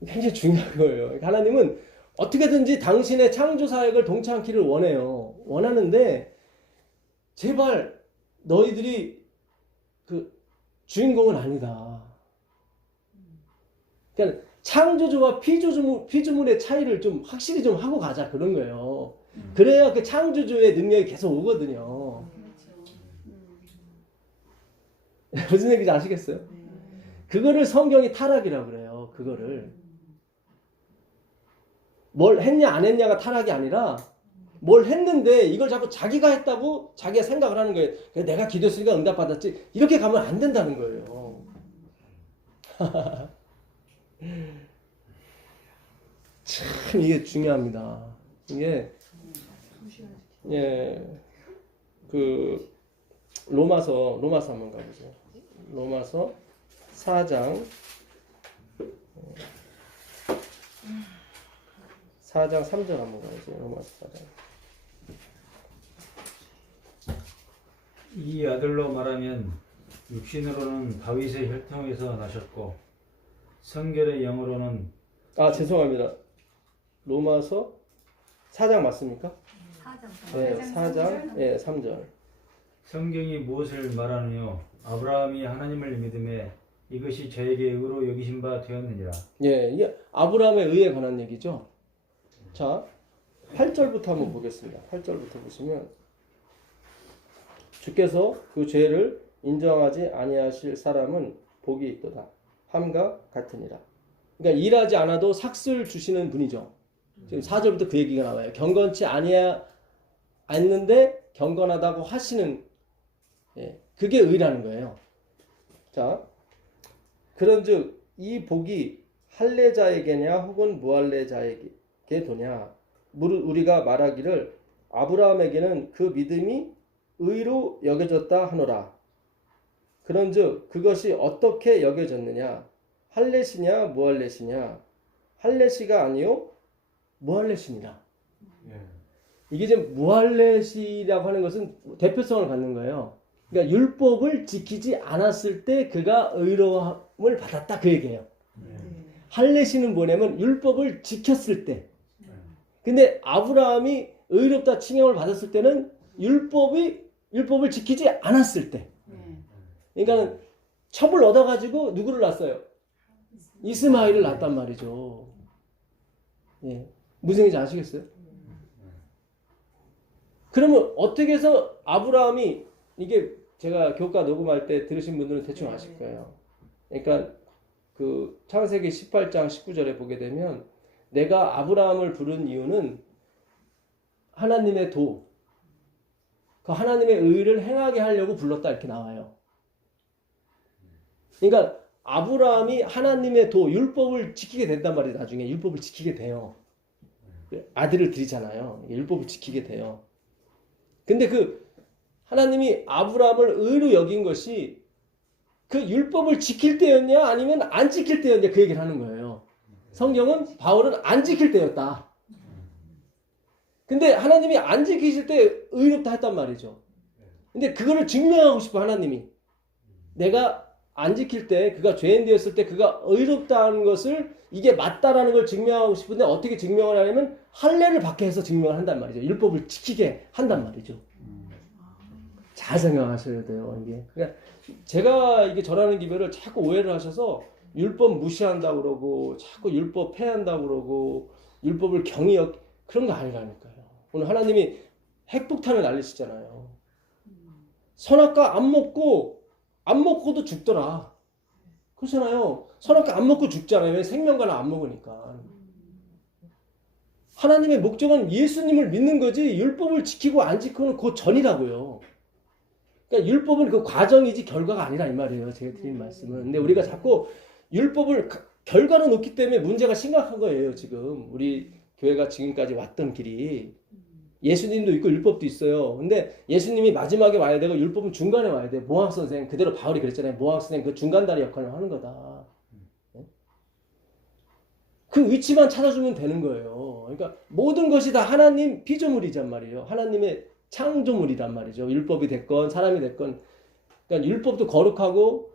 굉장히 중요한 거예요. 그러니까 하나님은 어떻게든지 당신의 창조 사역을 동참키를 원해요. 원하는데 제발 너희들이 그 주인공은 아니다. 그러니까 창조주와 피조물의 차이를 좀 확실히 좀 하고 가자 그런 거예요. 그래야 그 창조주의 능력이 계속 오거든요. 무슨 얘기인지 아시겠어요? 그거를 성경이 타락이라고 그래요. 그거를 뭘 했냐 안 했냐가 타락이 아니라 뭘 했는데 이걸 자꾸 자기가 했다고 자기가 생각을 하는 거예요. 내가 기도했으니까 응답받았지 이렇게 가면 안 된다는 거예요. 참 이게 중요합니다. 이게 예, 그 로마서 한번 가보죠. 로마서 4장 3절 한번 가보죠. 로마서 4장. 이 아들로 말하면 육신으로는 다윗의 혈통에서 나셨고 성결의 영으로는 아 죄송합니다. 로마서 4장 맞습니까? 4장 네, 4장 예, 3절. 성경이 무엇을 말하느뇨? 아브라함이 하나님을 믿음에 이것이 저에게 의로 여기신 바 되었느니라. 예, 이게 아브라함의 의에 관한 얘기죠. 자, 8절부터 한번 보겠습니다. 8절부터 보시면 주께서 그 죄를 인정하지 아니하실 사람은 복이 있도다. 함과 같으니라. 그러니까 일하지 않아도 삭슬 주시는 분이죠. 지금 4절부터 그 얘기가 나와요. 경건치 않는데 경건하다고 하시는 예, 그게 의라는 거예요. 자, 그런즉 이 복이 할례자에게냐 혹은 무할례자에게 도냐? 우리가 말하기를 아브라함에게는 그 믿음이 의로 여겨졌다 하노라. 그런즉 그것이 어떻게 여겨졌느냐? 할례시냐 무할례시냐? 할례시가 아니요 무할례시니라. 이게 지금 무할례시라고 하는 것은 대표성을 갖는 거예요. 그러니까 율법을 지키지 않았을 때 그가 의로움을 받았다 그 얘기예요. 할례시는 뭐냐면 율법을 지켰을 때. 근데 아브라함이 의롭다 칭함을 받았을 때는 율법을 지키지 않았을 때. 그러니까 첩을 얻어가지고 누구를 낳았어요? 이스마엘을 낳았단 말이죠. 예. 무슨 얘기인지 아시겠어요? 그러면 어떻게 해서 아브라함이 이게 제가 교과 녹음할 때 들으신 분들은 대충 아실 거예요. 그러니까 그 창세기 18장 19절에 보게 되면 내가 아브라함을 부른 이유는 하나님의 그 하나님의 의를 행하게 하려고 불렀다 이렇게 나와요. 그러니까 아브라함이 하나님의 율법을 지키게 된단 말이에요. 나중에 율법을 지키게 돼요. 아들을 드리잖아요. 율법을 지키게 돼요. 근데 그 하나님이 아브라함을 의로 여긴 것이 그 율법을 지킬 때였냐 아니면 안 지킬 때였냐 그 얘기를 하는 거예요. 성경은 바울은 안 지킬 때였다. 근데 하나님이 안 지키실 때 의롭다 했단 말이죠. 근데 그거를 증명하고 싶어 하나님이. 내가 안 지킬 때 그가 죄인 되었을 때 그가 의롭다는 것을 이게 맞다라는 걸 증명하고 싶은데 어떻게 증명을 하냐면 할례를 받게 해서 증명을 한단 말이죠. 율법을 지키게 한단 말이죠. 잘 생각하셔야 돼요. 이게 그러니까 제가 이게 전하는 기별을 자꾸 오해를 하셔서 율법 무시한다고 그러고 자꾸 율법 폐한다고 그러고 율법을 그런 거 아니라니까요. 오늘 하나님이 핵폭탄을 날리시잖아요. 선악과 안 먹고도 죽더라. 그렇잖아요. 선악과 안 먹고 죽잖아요. 왜 생명과는 안 먹으니까. 하나님의 목적은 예수님을 믿는 거지 율법을 지키고 안 지키고는 그 전이라고요. 그러니까 율법은 그 과정이지 결과가 아니라 이 말이에요. 제가 드린 말씀은. 근데 우리가 자꾸 율법을 결과는 없기 때문에 문제가 심각한 거예요. 지금 우리 교회가 지금까지 왔던 길이 예수님도 있고 율법도 있어요. 근데 예수님이 마지막에 와야 되고 율법은 중간에 와야 돼. 모학 선생 그대로 바울이 그랬잖아요. 모학 선생 그 중간다리 역할을 하는 거다. 그 위치만 찾아주면 되는 거예요. 그러니까 모든 것이 다 하나님 피조물이란 말이에요. 하나님의 창조물이란 말이죠. 율법이 됐건 사람이 됐건. 그러니까 율법도 거룩하고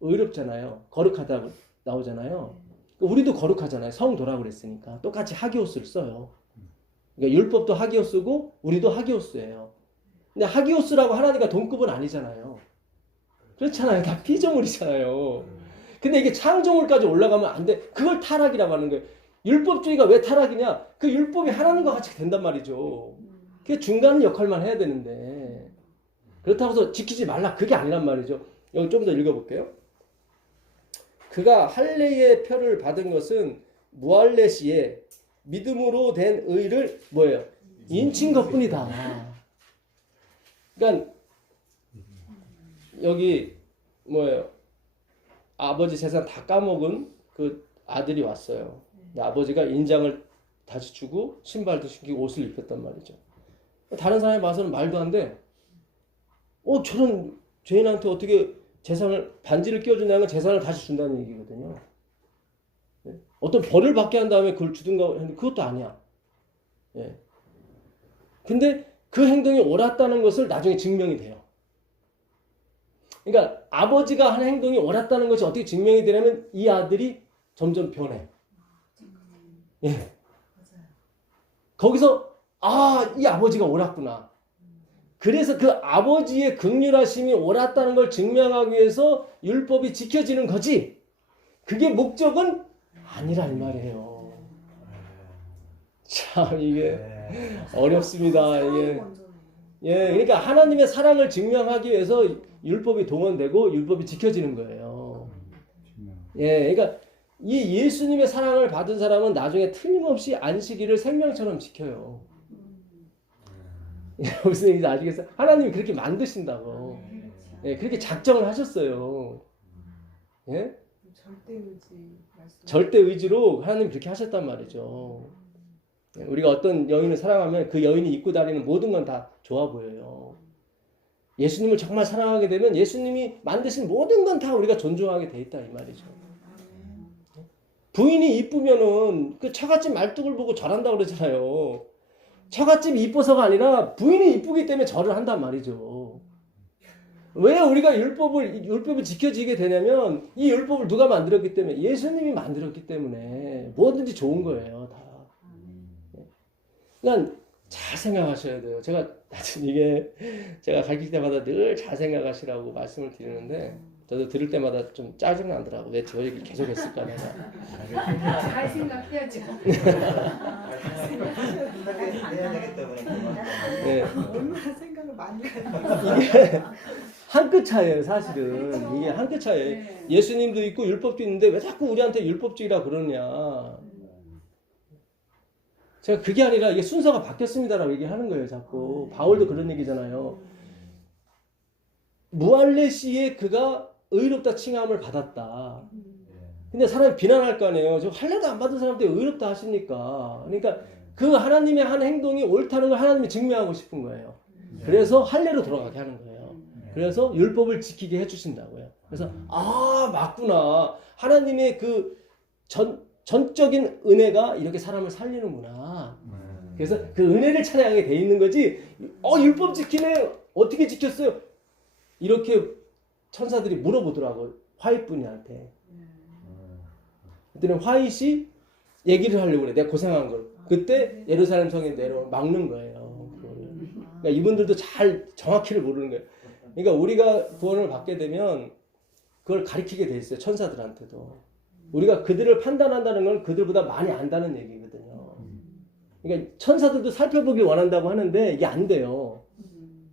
의롭잖아요. 거룩하다고 나오잖아요. 우리도 거룩하잖아요. 성도라고 그랬으니까. 똑같이 하기오스를 써요. 그러니까 율법도 하기오스고 우리도 하기오스예요. 근데 하기오스라고 하나님과 동급은 아니잖아요. 그렇잖아요. 다 피조물이잖아요. 근데 이게 창조물까지 올라가면 안 돼. 그걸 타락이라고 하는 거예요. 율법주의가 왜 타락이냐? 그 율법이 하나님과 같이 된단 말이죠. 그게 중간 역할만 해야 되는데 그렇다고 해서 지키지 말라 그게 아니란 말이죠. 여기 좀 더 읽어볼게요. 그가 할례의 표를 받은 것은 무할레시에 믿음으로 된 의를 뭐예요? 인친 것뿐이다. 그러니까 여기 뭐예요? 아버지 재산 다 까먹은 그 아들이 왔어요. 아버지가 인장을 다시 주고 신발도 신기고 옷을 입혔단 말이죠. 다른 사람이 봐서는 말도 안 돼. 저런 죄인한테 어떻게 재산을 반지를 끼워준다는 건 재산을 다시 준다는 얘기거든요. 어떤 벌을 받게 한 다음에 그걸 주든가 했는데 그것도 아니야. 근데 그 행동이 옳았다는 것을 나중에 증명이 돼요. 그러니까 아버지가 한 행동이 옳았다는 것이 어떻게 증명이 되냐면 이 아들이 점점 변해. 거기서 이 아버지가 옳았구나. 그래서 그 아버지의 긍휼하심이 옳았다는 걸 증명하기 위해서 율법이 지켜지는 거지. 그게 목적은 아니라 이 말이에요. 참 이게 어렵습니다. 이게. 그러니까 하나님의 사랑을 증명하기 위해서 율법이 동원되고 율법이 지켜지는 거예요. 그러니까 이 예수님의 사랑을 받은 사람은 나중에 틀림없이 안식일을 생명처럼 지켜요. 무슨 얘기인지 아시겠어요? 하나님이 그렇게 만드신다고. 그렇게 작정을 하셨어요. 절대 의지로 하나님이 그렇게 하셨단 말이죠. 우리가 어떤 여인을 사랑하면 그 여인이 입고 다니는 모든 건 다 좋아 보여요. 예수님을 정말 사랑하게 되면 예수님이 만드신 모든 건 다 우리가 존중하게 돼 있다 이 말이죠. 부인이 이쁘면은 그 처갓집 말뚝을 보고 절한다고 그러잖아요. 처갓집이 이뻐서가 아니라 부인이 이쁘기 때문에 절을 한단 말이죠. 왜 우리가 율법을 지켜지게 되냐면 이 율법을 누가 만들었기 때문에 예수님이 만들었기 때문에 뭐든지 좋은 거예요. 다. 그러니까 잘 생각하셔야 돼요. 제가 가르칠 때마다 늘 잘 생각하시라고 말씀을 드리는데 저도 들을 때마다 좀 짜증 나더라고. 왜 저 얘기를 계속 했을까 내가. 잘 생각해야지. 얼마나 생각을 많이 해요. 이게 한 끗 차이예요, 사실은. 이게 한 끗 차이예요. 예수님도 있고 율법도 있는데 왜 자꾸 우리한테 율법주의라 그러냐. 제가 그게 아니라 이게 순서가 바뀌었습니다라고 얘기하는 거예요, 자꾸. 바울도 그런 얘기잖아요. 무할레시에 그가 의롭다 칭함을 받았다. 근데 사람이 비난할 거 아니에요. 저 할례도 안 받은 사람한테 의롭다 하십니까? 그러니까 그 하나님의 한 행동이 옳다는 걸 하나님이 증명하고 싶은 거예요. 그래서 할례로 돌아가게 하는 거예요. 그래서 율법을 지키게 해주신다고요. 그래서 맞구나. 하나님의 그 전적인 은혜가 이렇게 사람을 살리는구나. 그래서 그 은혜를 찬양하게 돼 있는 거지. 율법 지키네. 어떻게 지켰어요? 이렇게 천사들이 물어보더라고. 화이트분한테. 그랬더니 화이트이 얘기를 하려고 그래. 내가 고생한 걸. 그때 예루살렘 성에 막는 거예요. 그러니까 이분들도 잘 정확히를 모르는 거예요. 그러니까 우리가 구원을 받게 되면 그걸 가르치게 돼 있어요. 천사들한테도. 우리가 그들을 판단한다는 건 그들보다 많이 안다는 얘기거든요. 그러니까 천사들도 살펴보기 원한다고 하는데 이게 안 돼요.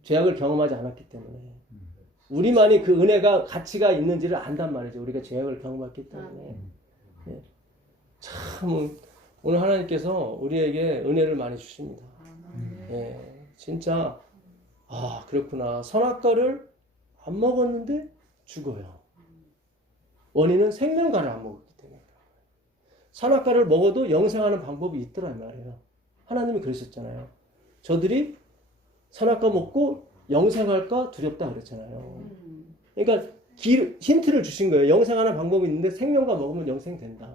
죄악을 경험하지 않았기 때문에. 우리만이 그 은혜가 가치가 있는지를 안단 말이죠. 우리가 죄악을 경험했기 때문에. 참 오늘 하나님께서 우리에게 은혜를 많이 주십니다. 진짜 그렇구나. 선악과를 안 먹었는데 죽어요. 원인은 생명과를 안 먹었기 때문에. 선악과를 먹어도 영생하는 방법이 있더란 말이에요. 하나님이 그러셨잖아요. 저들이 선악과 먹고 영생할까 두렵다 그랬잖아요. 그러니까 힌트를 주신 거예요. 영생하는 방법이 있는데 생명과 먹으면 영생된다.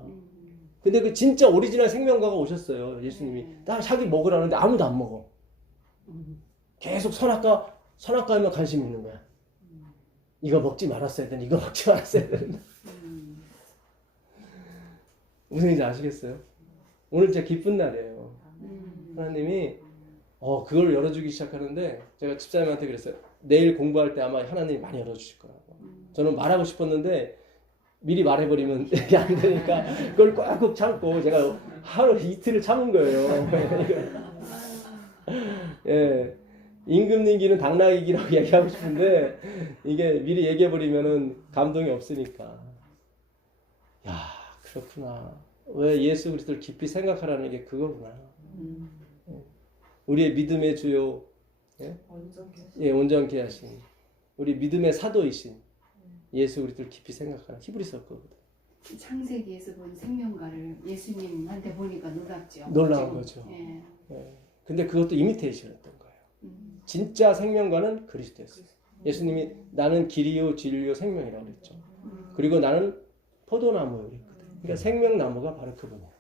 근데 그 진짜 오리지널 생명과가 오셨어요. 예수님이. 딱 자기 먹으라는데 아무도 안 먹어. 계속 선악과에만 관심이 있는 거야. 이거 먹지 말았어야 되는데 이거 먹지 말았어야 되는데. 무슨 얘기인지 아시겠어요? 오늘 진짜 기쁜 날이에요. 하나님이 그걸 열어주기 시작하는데 제가 집사님한테 그랬어요. 내일 공부할 때 아마 하나님이 많이 열어주실 거라고. 저는 말하고 싶었는데 미리 말해버리면 안 되니까 그걸 꽉 참고 제가 하루 이틀을 참은 거예요. 예, 임금님기는 당나귀기라고 얘기하고 싶은데 이게 미리 얘기해버리면은 감동이 없으니까. 야, 그렇구나. 왜 예수 그리스도를 깊이 생각하라는 게 그거구나. 우리의 믿음의 주요, 온전케 하신 우리 믿음의 사도이신 예수 그리스도를 깊이 생각하는 히브리서 거거든. 창세기에서 본 생명과를 예수님한테 보니까 놀랍죠. 놀라운 거죠. 예. 근데 그것도 이미테이션이었던 거예요. 진짜 생명과는 그리스도였어요. 예수님이 나는 길이요 진리요 생명이라고 그랬죠. 그리고 나는 포도나무요 그랬거든. 그러니까 생명나무가 바로 그분이에요.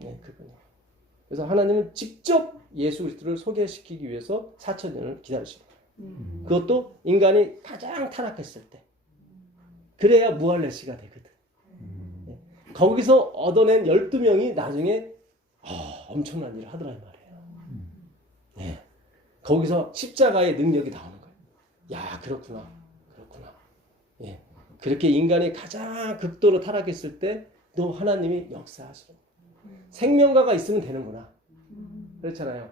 네, 그분이에요. 그래서 하나님은 직접 예수 그리스도를 소개시키기 위해서 4,000년을 기다리십니다. 그것도 인간이 가장 타락했을 때. 그래야 무할레시가 되거든. 네. 거기서 얻어낸 12명이 나중에 엄청난 일을 하더란 말이에요. 네. 거기서 십자가의 능력이 나오는 거예요. 야, 그렇구나. 예. 그렇게 인간이 가장 극도로 타락했을 때 또 하나님이 역사하시는 거예요. 생명과가 있으면 되는구나. 그렇잖아요.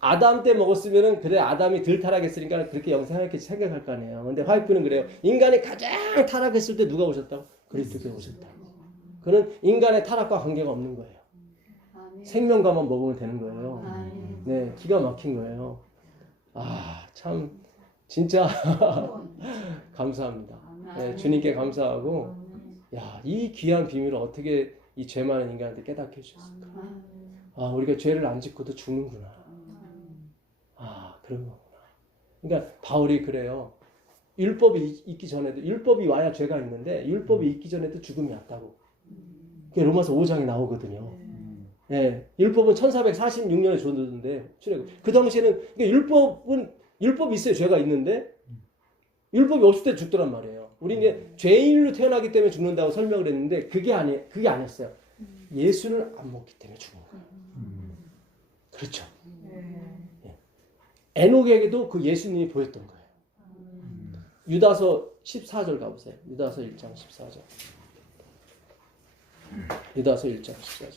아담 때 먹었으면은 그래 아담이 덜 타락했으니까 그렇게 영생하겠지 생각할 거 아니에요. 근데 화이프는 그래요. 인간이 가장 타락했을 때 누가 오셨다고? 그리스도가 오셨다고. 그는 인간의 타락과 관계가 없는 거예요. 생명과만 먹으면 되는 거예요. 네, 기가 막힌 거예요. 참 진짜 감사합니다. 네, 주님께 감사하고 이 귀한 비밀을 어떻게 이 죄 많은 인간한테 깨닫게 해주셨을까? 우리가 죄를 안 짓고도 죽는구나. 그런 거구나. 그러니까 바울이 그래요. 율법이 있기 전에도 율법이 와야 죄가 있는데 율법이 있기 전에도 죽음이 왔다고. 그게 로마서 5장에 나오거든요. 예, 율법은 1446년에 줬는데 그 당시에는 율법이 있어야 죄가 있는데 율법이 없을 때 죽더란 말이에요. 우리 이제 죄인으로 태어나기 때문에 죽는다고 설명을 했는데 그게 아니었어요. 예수를 안 먹기 때문에 죽은 거예요. 그렇죠. 에녹에게도 그 예수님이 보였던 거예요. 유다서 14절 가보세요. 유다서 1장 14절. 유다서 1장 14절.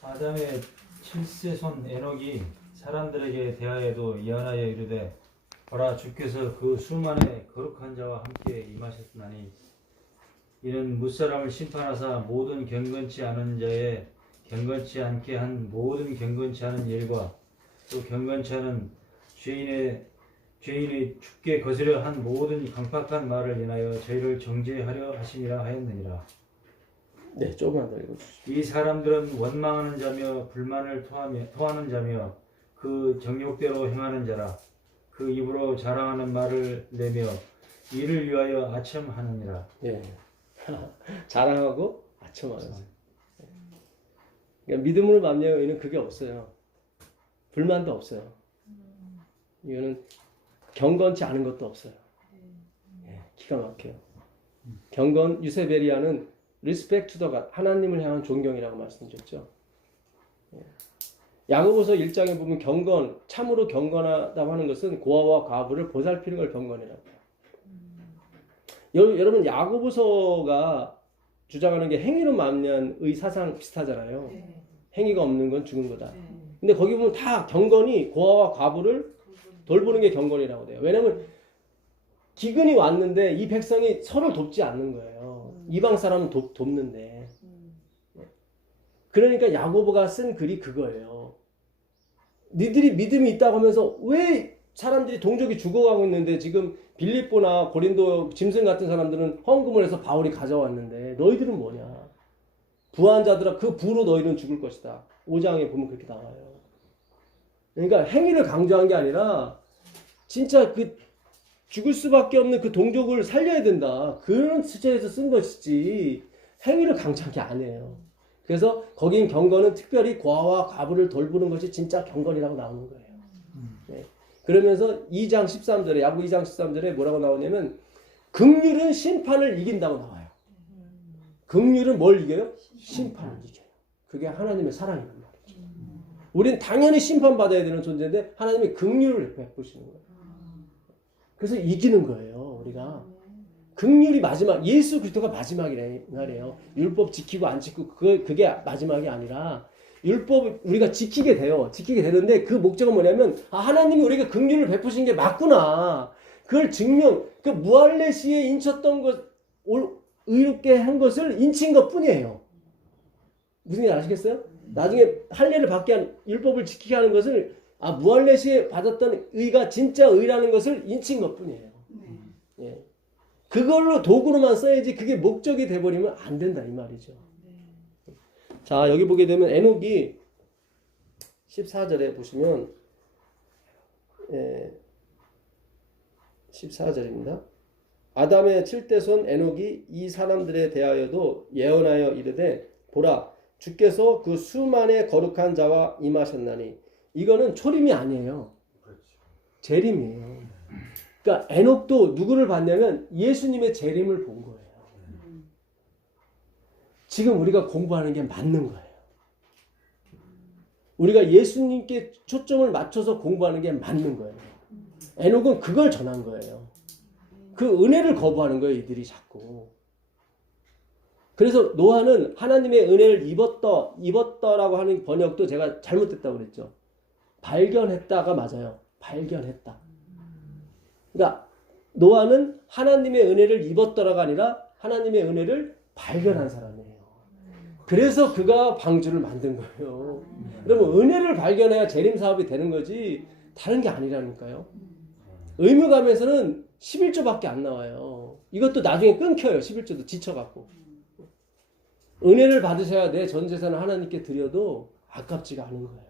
아담의 7세손 에녹이 사람들에게 대하여도 예언하여 이르되 보라 주께서 그 수만의 거룩한 자와 함께 임하셨나니 이는 무사람을 심판하사 모든 경건치 않은 자의 경건치 않게 한 모든 경건치 않은 일과 또 경건치 않은 죄인의 죽게 거스려 한 모든 강팍한 말을 인하여 저희를 정죄하려 하심이라 하였느니라. 네, 조금만 더 읽어주시죠. 이 사람들은 원망하는 자며 불만을 토하는 자며 그 정욕대로 행하는 자라. 그 입으로 자랑하는 말을 내며 이를 위하여 아첨하느니라. 예. 자랑하고 아첨하는. 그러니까 믿음으로 만나요. 이는 그게 없어요. 불만도 없어요. 이거는 경건치 않은 것도 없어요. 예, 기가 막혀요. 경건 유세베리아는 리스펙트 투 더 하나님을 향한 존경이라고 말씀드렸죠. 예. 야고보서 1장에 보면 경건, 참으로 경건하다고 하는 것은 고아와 과부를 보살피는 걸 경건이라고 해요. 여러분 야고보서가 주장하는 게 행위로 만면의 사상 비슷하잖아요. 행위가 없는 건 죽은 거다. 근데 거기 보면 다 경건이 고아와 과부를 돌보는 게 경건이라고 돼요. 왜냐면 기근이 왔는데 이 백성이 서로 돕지 않는 거예요. 이방 사람은 돕는데. 그러니까 야고보가 쓴 글이 그거예요. 니들이 믿음이 있다고 하면서 왜 사람들이 동족이 죽어가고 있는데 지금 빌립보나 고린도 짐승 같은 사람들은 헌금을 해서 바울이 가져왔는데 너희들은 뭐냐? 부한 자들아 그 부로 너희는 죽을 것이다. 5장에 보면 그렇게 나와요. 그러니까 행위를 강조한 게 아니라 진짜 그 죽을 수밖에 없는 그 동족을 살려야 된다. 그런 주제에서 쓴 것이지 행위를 강조한 게 아니에요. 그래서 거긴 경건은 특별히 과와 과부를 돌보는 것이 진짜 경건이라고 나오는 거예요. 네. 그러면서 2장 13절에 야고 2장 13절에 뭐라고 나오냐면 긍휼은 심판을 이긴다고 나와요. 긍휼은 뭘 이겨요? 심판을 이겨요. 그게 하나님의 사랑이란 말이죠. 우린 당연히 심판받아야 되는 존재인데 하나님이 긍휼을 베푸시는 거예요. 그래서 이기는 거예요. 우리가 긍휼이 마지막, 예수 그리스도가 마지막이래요. 율법 지키고 안 지키고 그게 마지막이 아니라 율법 우리가 지키게 돼요. 지키게 되는데 그 목적은 뭐냐면 하나님이 우리에게 긍휼을 베푸신 게 맞구나. 그걸 증명, 그 무할레시에 인쳤던 것, 의롭게 한 것을 인친 것 뿐이에요. 무슨 얘기 아시겠어요? 나중에 할례를 받게 한 율법을 지키게 하는 것을 무할레시에 받았던 의가 진짜 의라는 것을 인친 것 뿐이에요. 예. 그걸로 도구로만 써야지 그게 목적이 돼버리면 안 된다 이 말이죠. 자 여기 보게 되면 에녹이 14절에 보시면 14절입니다. 아담의 7대손 에녹이 이 사람들에 대하여도 예언하여 이르되 보라 주께서 그 수만의 거룩한 자와 임하셨나니 이거는 초림이 아니에요. 재림이에요. 그러니까 에녹도 누구를 봤냐면 예수님의 재림을 본 거예요. 지금 우리가 공부하는 게 맞는 거예요. 우리가 예수님께 초점을 맞춰서 공부하는 게 맞는 거예요. 에녹은 그걸 전한 거예요. 그 은혜를 거부하는 거예요. 이들이 자꾸. 그래서 노아는 하나님의 은혜를 입었다라고 하는 번역도 제가 잘못됐다고 그랬죠. 발견했다가 맞아요. 발견했다. 그러니까 노아는 하나님의 은혜를 입었더라가 아니라 하나님의 은혜를 발견한 사람이에요. 그래서 그가 방주를 만든 거예요. 그러면 은혜를 발견해야 재림 사업이 되는 거지 다른 게 아니라니까요. 의무감에서는 11조밖에 안 나와요. 이것도 나중에 끊겨요. 11조도 지쳐갖고. 은혜를 받으셔야 내 전 재산을 하나님께 드려도 아깝지가 않은 거예요.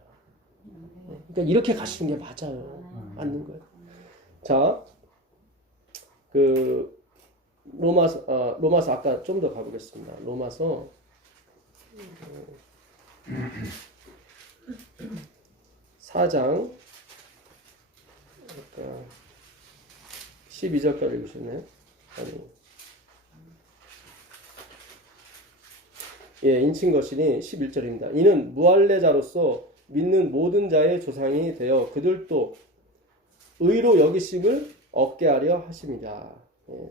그러니까 이렇게 가시는 게 맞아요. 맞는 거예요. 자, 그 로마서 아까 좀 더 가보겠습니다. 로마서 4장 12절까지 읽으셨네요. 인친 것이니 11절입니다. 이는 무할례자로서 믿는 모든 자의 조상이 되어 그들도 의로 여기심을 얻게 하려 하심이라.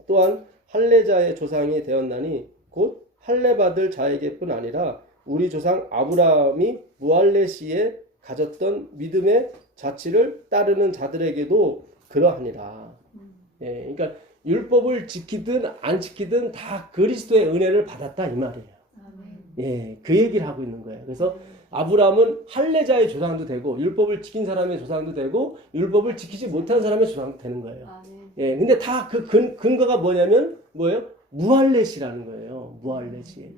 또한 할례자의 조상이 되었나니 곧 할례 받을 자에게뿐 아니라 우리 조상 아브라함이 무할례 시에 가졌던 믿음의 자치를 따르는 자들에게도 그러하니라. 그러니까 율법을 지키든 안 지키든 다 그리스도의 은혜를 받았다 이 말이에요. 그 얘기를 하고 있는 거예요. 그래서 아브라함은 할례자의 조상도 되고 율법을 지킨 사람의 조상도 되고 율법을 지키지 못한 사람의 조상도 되는 거예요. 근데 다 그 근거가 뭐냐면 뭐예요? 무할례시라는 거예요. 무할례시.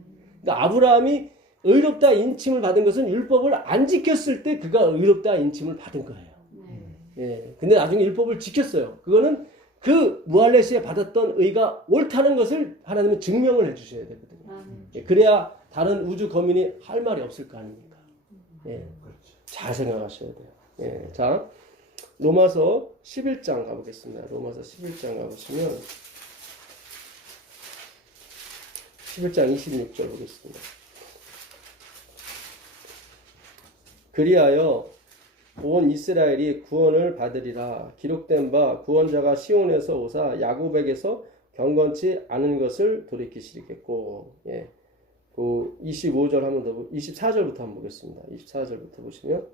그러니까 아브라함이 의롭다 인침을 받은 것은 율법을 안 지켰을 때 그가 의롭다 인침을 받은 거예요. 근데 나중에 율법을 지켰어요. 그거는 그 무할례시에 받았던 의가 옳다는 것을 하나님은 증명을 해주셔야 되거든요. 그래야 다른 우주 거민이 할 말이 없을 거 아닙니까? 잘 생각하셔야 돼요. 자, 로마서 11장 가보겠습니다. 로마서 11장 가보시면 11장 26절 보겠습니다. 그리하여 온 이스라엘이 구원을 받으리라. 기록된 바 구원자가 시온에서 오사 야곱에게서 경건치 않은 것을 돌이키시겠고. 그 25절 한번 더 24절부터 한번 보겠습니다. 24절부터 보시면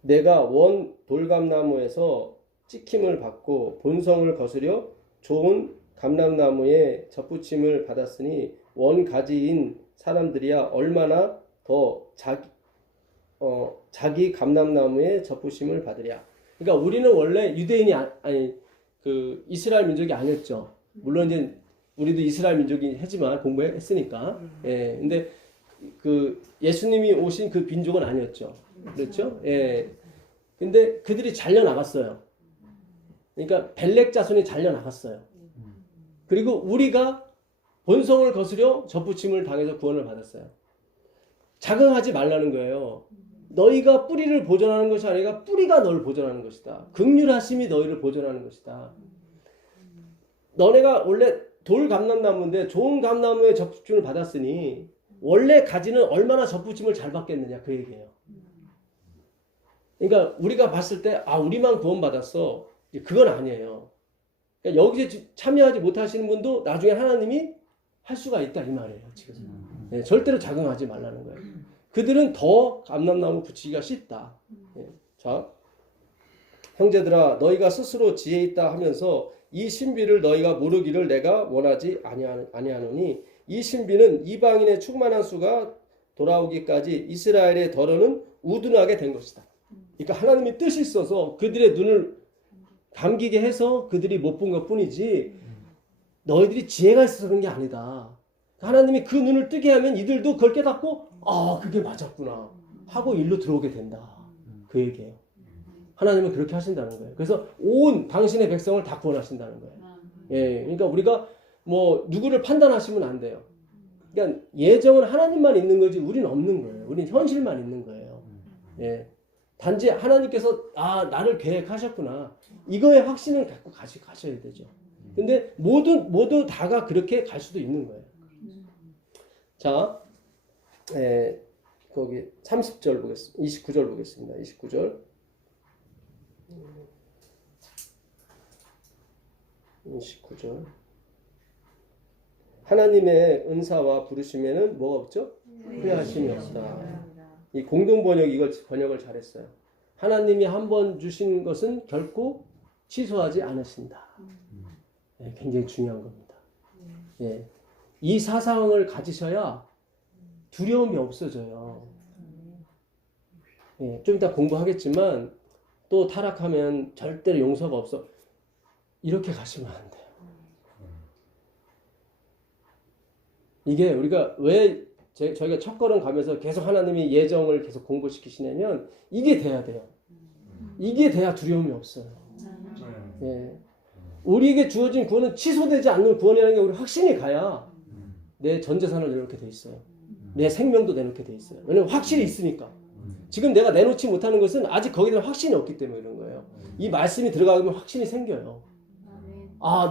내가 원 돌감나무에서 찍힘을 받고 본성을 거스려 좋은 감람나무에 접붙임을 받았으니 원 가지인 사람들이야 얼마나 자기 감람나무에 접부심을 받으랴. 그러니까 우리는 원래 유대인이 아니 그 이스라엘 민족이 아니었죠. 물론 이제 우리도 이스라엘 민족이 하지만 공부했으니까. 예. 근데 그 예수님이 오신 그 민족은 아니었죠. 그렇죠? 예. 근데 그들이 잘려 나갔어요. 그러니까 벨렉 자손이 잘려 나갔어요. 그리고 우리가 본성을 거스려 접붙임을 당해서 구원을 받았어요. 자긍하지 말라는 거예요. 너희가 뿌리를 보존하는 것이 아니라 뿌리가 너를 보존하는 것이다. 긍휼하심이 너희를 보존하는 것이다. 너네가 원래 돌 감람나무인데 좋은 감나무에 접붙임을 받았으니 원래 가지는 얼마나 접붙임을 잘 받겠느냐 그 얘기예요. 그러니까 우리가 봤을 때 우리만 구원받았어. 그건 아니에요. 그러니까 여기에 참여하지 못하시는 분도 나중에 하나님이 할 수가 있다 이 말이에요. 지금 네, 절대로 자긍하지 말라는 거예요. 그들은 더 감람나무 붙이기가 쉽다. 네. 자, 형제들아 너희가 스스로 지혜 있다 하면서 이 신비를 너희가 모르기를 내가 원하지 아니하노니 이 신비는 이방인의 충만한 수가 돌아오기까지 이스라엘의 덜어는 우둔하게 된 것이다. 그러니까 하나님이 뜻이 있어서 그들의 눈을 감기게 해서 그들이 못 본 것뿐이지 너희들이 지혜가 있어서 그런 게 아니다. 하나님이 그 눈을 뜨게 하면 이들도 그걸 깨닫고 그게 맞았구나 하고 일로 들어오게 된다. 그 얘기예요. 하나님은 그렇게 하신다는 거예요. 그래서 온 당신의 백성을 다 구원하신다는 거예요. 예, 그러니까 우리가 뭐 누구를 판단하시면 안 돼요. 그러니까 예정은 하나님만 있는 거지 우리는 없는 거예요. 우리는 현실만 있는 거예요. 예. 단지 하나님께서 나를 계획하셨구나. 이거에 확신을 갖고 가셔야 되죠. 근데 모두 다가 그렇게 갈 수도 있는 거예요. 자, 거기 30절 보겠습니다. 29절 보겠습니다. 29절. 29절. 하나님의 은사와 부르심에는 뭐가 없죠? 후회하심이 없다. 이 공동 번역 이걸 번역을 잘했어요. 하나님이 한 번 주신 것은 결코 취소하지 않으신다. 네, 굉장히 중요한 겁니다. 예, 이 사상을 가지셔야 두려움이 없어져요. 예, 좀 이따 공부하겠지만 또 타락하면 절대로 용서가 없어. 이렇게 가시면 안 돼요. 이게 우리가 왜 저희가 첫걸음 가면서 계속 하나님이 예정을 계속 공부시키시냐면 이게 돼야 돼요. 이게 돼야 두려움이 없어요. 예. 우리에게 주어진 구원은 취소되지 않는 구원이라는 게 우리 확신이 가야 내 전 재산을 내놓게 돼 있어요. 내 생명도 내놓게 돼 있어요. 왜냐면 확실히 있으니까. 지금 내가 내놓지 못하는 것은 아직 거기에 대한 확신이 없기 때문에 그런 거예요. 이 말씀이 들어가면 확신이 생겨요.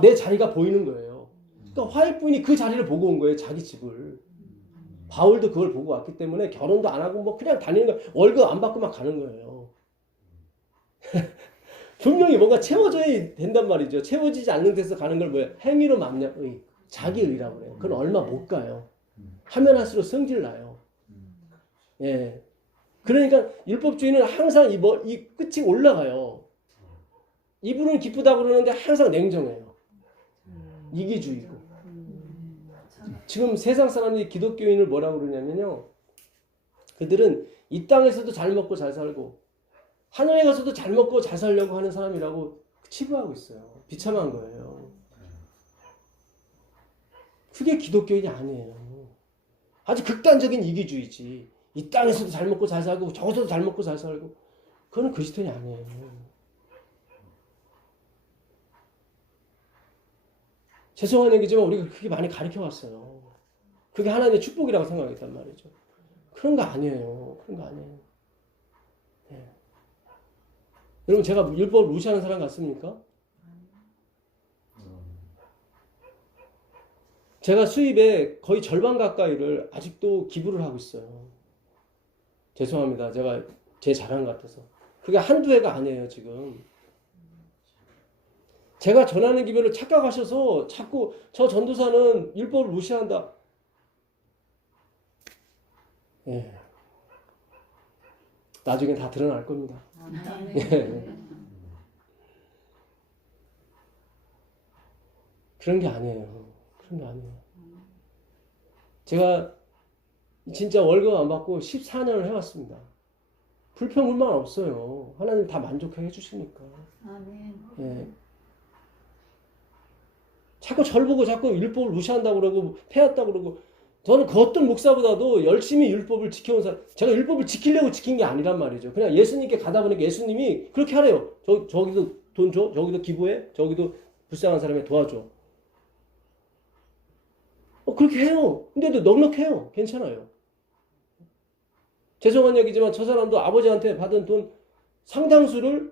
내 자리가 보이는 거예요. 그러니까 화해부인이 그 자리를 보고 온 거예요. 자기 집을. 바울도 그걸 보고 왔기 때문에 결혼도 안 하고 뭐 그냥 다니는 거예요. 월급 안 받고 막 가는 거예요. 분명히 뭔가 채워져야 된단 말이죠. 채워지지 않는 데서 가는 걸 뭐예요? 행위로 만난 의, 자기의라고 그래요. 그건 얼마 못 가요. 하면 할수록 성질 나요. 예. 그러니까 율법주의는 항상 이 끝이 올라가요. 이분은 기쁘다고 그러는데 항상 냉정해요. 이기주의고. 지금 세상 사람들이 기독교인을 뭐라고 그러냐면요. 그들은 이 땅에서도 잘 먹고 잘 살고 하늘에 가서도 잘 먹고 잘 살려고 하는 사람이라고 치부하고 있어요. 비참한 거예요. 그게 기독교인이 아니에요. 아주 극단적인 이기주의지. 이 땅에서도 잘 먹고 잘 살고 저기서도 잘 먹고 잘 살고 그거는 그리스도인이 아니에요. 죄송한 얘기지만 우리가 그게 많이 가르쳐왔어요. 그게 하나님의 축복이라고 생각했단 말이죠. 그런 거 아니에요. 그런 거 아니에요. 네. 여러분 제가 율법을 무시하는 사람 같습니까? 제가 수입의 거의 절반 가까이를 아직도 기부를 하고 있어요. 죄송합니다. 제가 제 자랑 같아서. 그게 한두 해가 아니에요 지금. 제가 전하는 기별을 착각하셔서 자꾸 저 전도사는 율법을 무시한다. 예. 나중에 다 드러날 겁니다. 예. 그런 게 아니에요. 그런 게 아니에요. 제가 진짜 월급 안 받고 14년을 해왔습니다. 불평불만 없어요. 하나님 다 만족해 주시니까. 아멘. 예. 자꾸 절 보고 자꾸 율법을 무시한다고 그러고 패했다고 그러고 저는 그 어떤 목사보다도 열심히 율법을 지켜온 사람, 제가 율법을 지키려고 지킨 게 아니란 말이죠. 그냥 예수님께 가다 보니까 예수님이 그렇게 하래요. 저기도 돈 줘, 저기도 기부해, 저기도 불쌍한 사람에 도와줘. 그렇게 해요. 근데도 넉넉해요. 괜찮아요. 죄송한 얘기지만 저 사람도 아버지한테 받은 돈 상당수를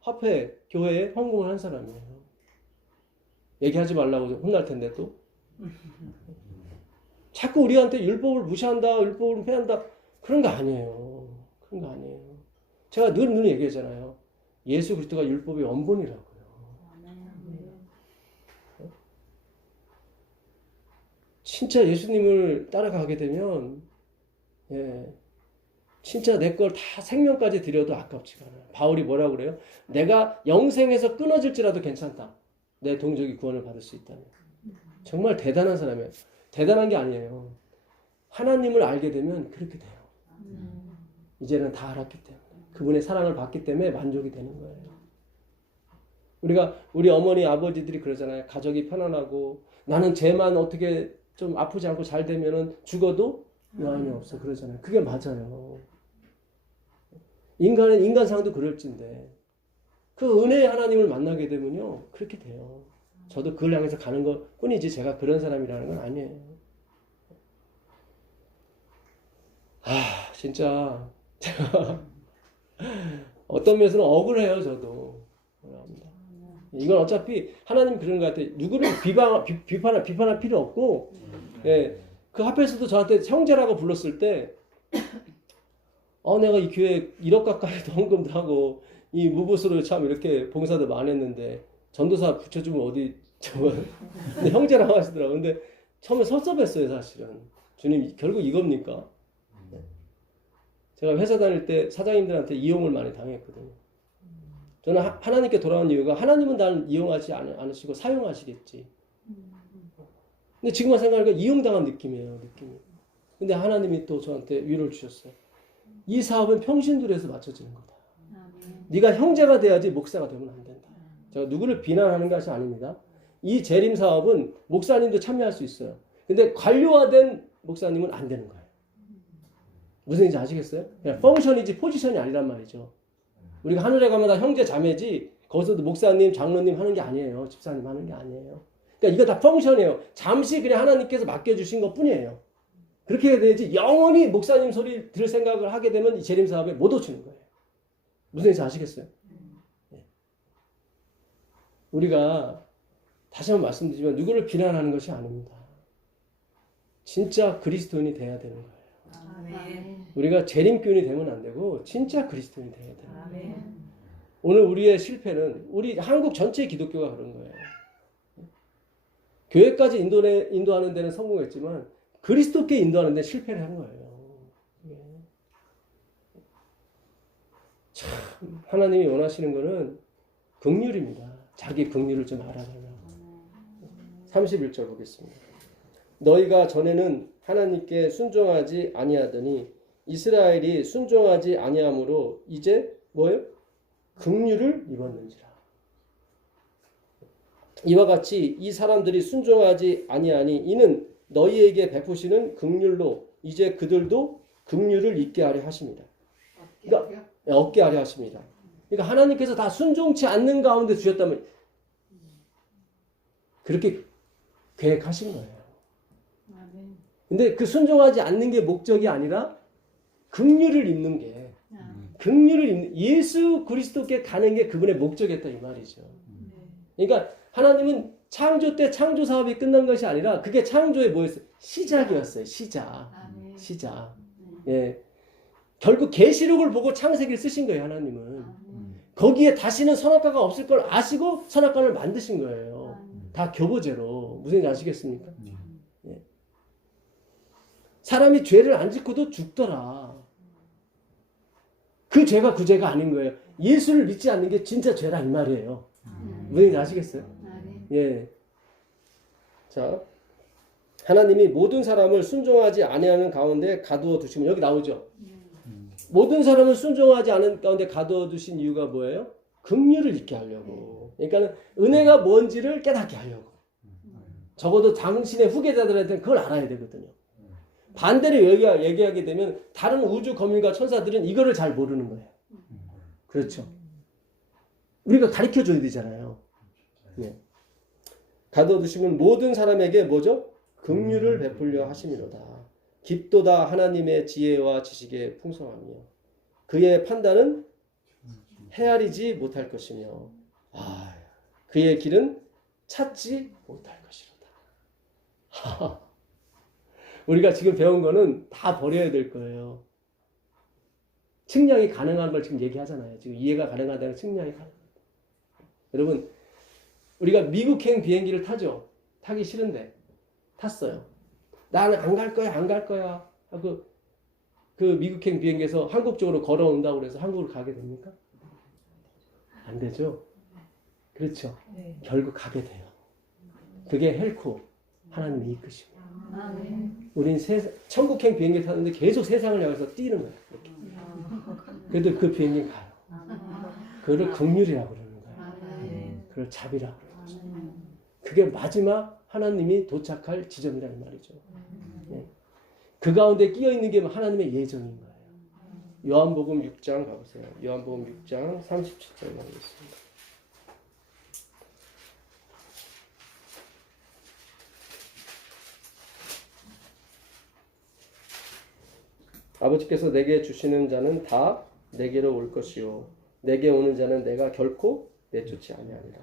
화폐, 교회에 헌금을 한 사람이에요. 얘기하지 말라고 혼날 텐데 또. 자꾸 우리한테 율법을 무시한다, 율법을 폐한다. 그런 거 아니에요. 그런 거 아니에요. 제가 늘 얘기하잖아요. 예수 그리스도가 율법의 원본이라고요. 진짜 예수님을 따라가게 되면 진짜 내 걸 다 생명까지 드려도 아깝지가 않아요. 바울이 뭐라고 그래요? 내가 영생에서 끊어질지라도 괜찮다. 내 동족이 구원을 받을 수 있다면. 정말 대단한 사람이에요. 대단한 게 아니에요. 하나님을 알게 되면 그렇게 돼요. 이제는 다 알았기 때문에. 그분의 사랑을 받기 때문에 만족이 되는 거예요. 우리 어머니, 아버지들이 그러잖아요. 가족이 편안하고 나는 쟤만 어떻게 좀 아프지 않고 잘 되면은 죽어도 여한이 없어. 그러잖아요. 그게 맞아요. 인간은 인간상도 그럴진데 그 은혜의 하나님을 만나게 되면요. 그렇게 돼요. 저도 그걸 향해서 가는 것 뿐이지 제가 그런 사람이라는 건 아니에요. 진짜 어떤 면에서는 억울해요. 저도. 이건 어차피 하나님 그런 것 같아요. 누구를 비판할 필요 없고 그 앞에서도 저한테 형제라고 불렀을 때 내가 이 교회 1억 가까이도 헌금도 하고 이 무부수로 참 이렇게 봉사도 많이 했는데 전도사 붙여주면 어디 근데 형제라고 하시더라고요. 근데 처음에 섭섭했어요. 사실은. 주님 결국 이겁니까? 제가 회사 다닐 때 사장님들한테 이용을 많이 당했거든요. 저는 하나님께 돌아온 이유가 하나님은 나를 이용하지 않으시고 사용하시겠지. 근데 지금만 생각하니까 이용당한 느낌이에요. 근데 하나님이 또 저한테 위로를 주셨어요. 이 사업은 평신도에서 맞춰지는 거다. 네가 형제가 돼야지 목사가 되면 안 된다. 제가 누구를 비난하는 것이 아닙니다. 이 재림 사업은 목사님도 참여할 수 있어요. 근데 관료화된 목사님은 안 되는 거예요. 무슨 얘기인지 아시겠어요? 그냥 펑션이지 포지션이 아니란 말이죠. 우리가 하늘에 가면 다 형제 자매지 거기서도 목사님, 장로님 하는 게 아니에요. 집사님 하는 게 아니에요. 그러니까 이거 다 펑션이에요. 잠시 그냥 하나님께서 맡겨주신 것 뿐이에요. 그렇게 해야 되지 영원히 목사님 소리 들을 생각을 하게 되면 이 재림 사업에 못 오치는 거예요. 무슨 얘기인지 아시겠어요? 우리가 다시 한번 말씀드리지만 누구를 비난하는 것이 아닙니다. 진짜 그리스도인이 돼야 되는 거예요. 우리가 재림교인이 되면 안 되고 진짜 그리스도인이 돼야 돼요. 오늘 우리의 실패는 우리 한국 전체 기독교가 그런 거예요. 교회까지 인도하는 데는 성공했지만 그리스도께 인도하는 데 실패를 한 거예요. 참 하나님이 원하시는 거는 긍휼입니다. 자기 긍휼을 좀 알아달라고. 31절 보겠습니다. 너희가 전에는 하나님께 순종하지 아니하더니 이스라엘이 순종하지 아니함으로 이제 뭐예요? 긍휼을 입었는지라. 이와 같이 이 사람들이 순종하지 아니하니 이는 너희에게 베푸시는 긍휼로 이제 그들도 긍휼을 입게 하려 하십니다. 그러니까 얻게 하려 하십니다. 그러니까 하나님께서 다 순종치 않는 가운데 주셨다면 그렇게 계획하신 거예요. 근데 그 순종하지 않는 게 목적이 아니라 긍휼을 입는 게 긍휼을 입는 예수 그리스도께 가는 게 그분의 목적이었다 이 말이죠. 그러니까 하나님은 창조 때 창조 사업이 끝난 것이 아니라 그게 창조의 뭐였어요? 시작이었어요. 시작. 예. 결국 계시록을 보고 창세기를 쓰신 거예요. 하나님은. 거기에 다시는 선악과가 없을 걸 아시고 선악과를 만드신 거예요. 다 교보제로. 무슨 얘기인지 아시겠습니까? 예. 사람이 죄를 안 짓고도 죽더라. 그 죄가 그 죄가 아닌 거예요. 예수를 믿지 않는 게 진짜 죄라 이 말이에요. 무슨 얘기인지 아시겠어요? 예. 자, 하나님이 모든 사람을 순종하지 아니하는 가운데 가두어 두시면 여기 나오죠. 모든 사람을 순종하지 않은 가운데 가둬두신 이유가 뭐예요? 긍휼을 있게 하려고. 그러니까 은혜가 뭔지를 깨닫게 하려고. 적어도 당신의 후계자들한테는 그걸 알아야 되거든요. 반대로 얘기하게 되면 다른 우주 거민과 천사들은 이거를 잘 모르는 거예요. 그렇죠. 우리가 가르쳐 줘야 되잖아요. 예. 가둬두시면 모든 사람에게 뭐죠? 긍휼을 베풀려 하심이로다. 깊도다 하나님의 지혜와 지식의 풍성함이요. 그의 판단은 헤아리지 못할 것이며 그의 길은 찾지 못할 것이로다. 우리가 지금 배운 거는 다 버려야 될 거예요. 측량이 가능한 걸 지금 얘기하잖아요. 지금 이해가 가능하다는 측량이 가능합니다. 여러분, 우리가 미국행 비행기를 타죠. 타기 싫은데 탔어요. 나는 안 갈 거야, 안 갈 거야 하고 그 미국행 비행기에서 한국 쪽으로 걸어온다고 해서 한국으로 가게 됩니까? 안 되죠. 그렇죠. 네. 결국 가게 돼요. 그게 헬코 하나님이 이끄시고. 우린 천국행 비행기 타는데 계속 세상을 향해서 뛰는 거예요. 이렇게. 그래도 그 비행기 가요. 그걸 긍휼이라고 그러는 거예요. 그걸 자비라고 그러는 거죠. 그게 마지막 하나님이 도착할 지점이라는 말이죠. 예. 그 가운데 끼어 있는 게 하나님의 예정인 거예요. 요한복음 6장 가보세요. 요한복음 6장 37절 가보겠습니다. 아버지께서 내게 주시는 자는 다 내게로 올 것이요 내게 오는 자는 내가 결코 내쫓지 아니하리라.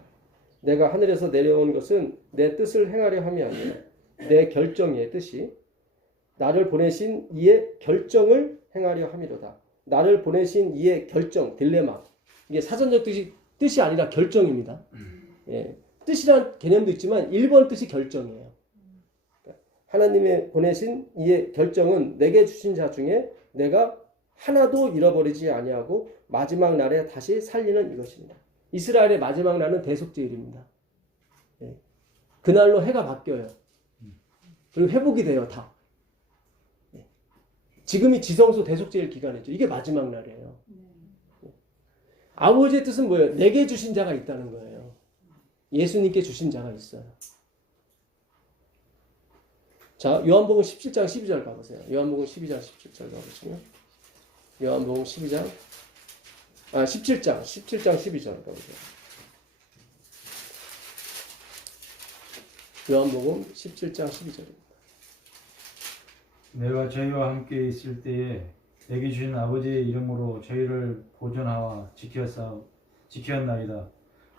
내가 하늘에서 내려온 것은 내 뜻을 행하려 함이 아니라 내 결정의 뜻이 나를 보내신 이의 결정을 행하려 함이로다. 나를 보내신 이의 결정, 딜레마. 이게 사전적 뜻이 아니라 결정입니다. 예, 뜻이란 개념도 있지만 1번 뜻이 결정이에요. 하나님의 보내신 이의 결정은 내게 주신 자 중에 내가 하나도 잃어버리지 아니하고 마지막 날에 다시 살리는 이것입니다. 이스라엘의 마지막 날은 대속죄일입니다. 예. 그날로 해가 바뀌어요. 그리고 회복이 돼요, 다. 예. 지금이 지성소 대속죄일 기간이죠. 이게 마지막 날이에요. 예. 아버지의 뜻은 뭐예요? 내게 주신 자가 있다는 거예요. 예수님께 주신 자가 있어요. 자, 요한복음 17장 12절 가보세요. 요한복음 12장 17절 가보시면 요한복음 17장 12절 가보세요. 요한복음 17장 12절입니다. 내가 저희와 함께 있을 때에 내게 주신 아버지의 이름으로 저희를 보존하와 지켰나이다.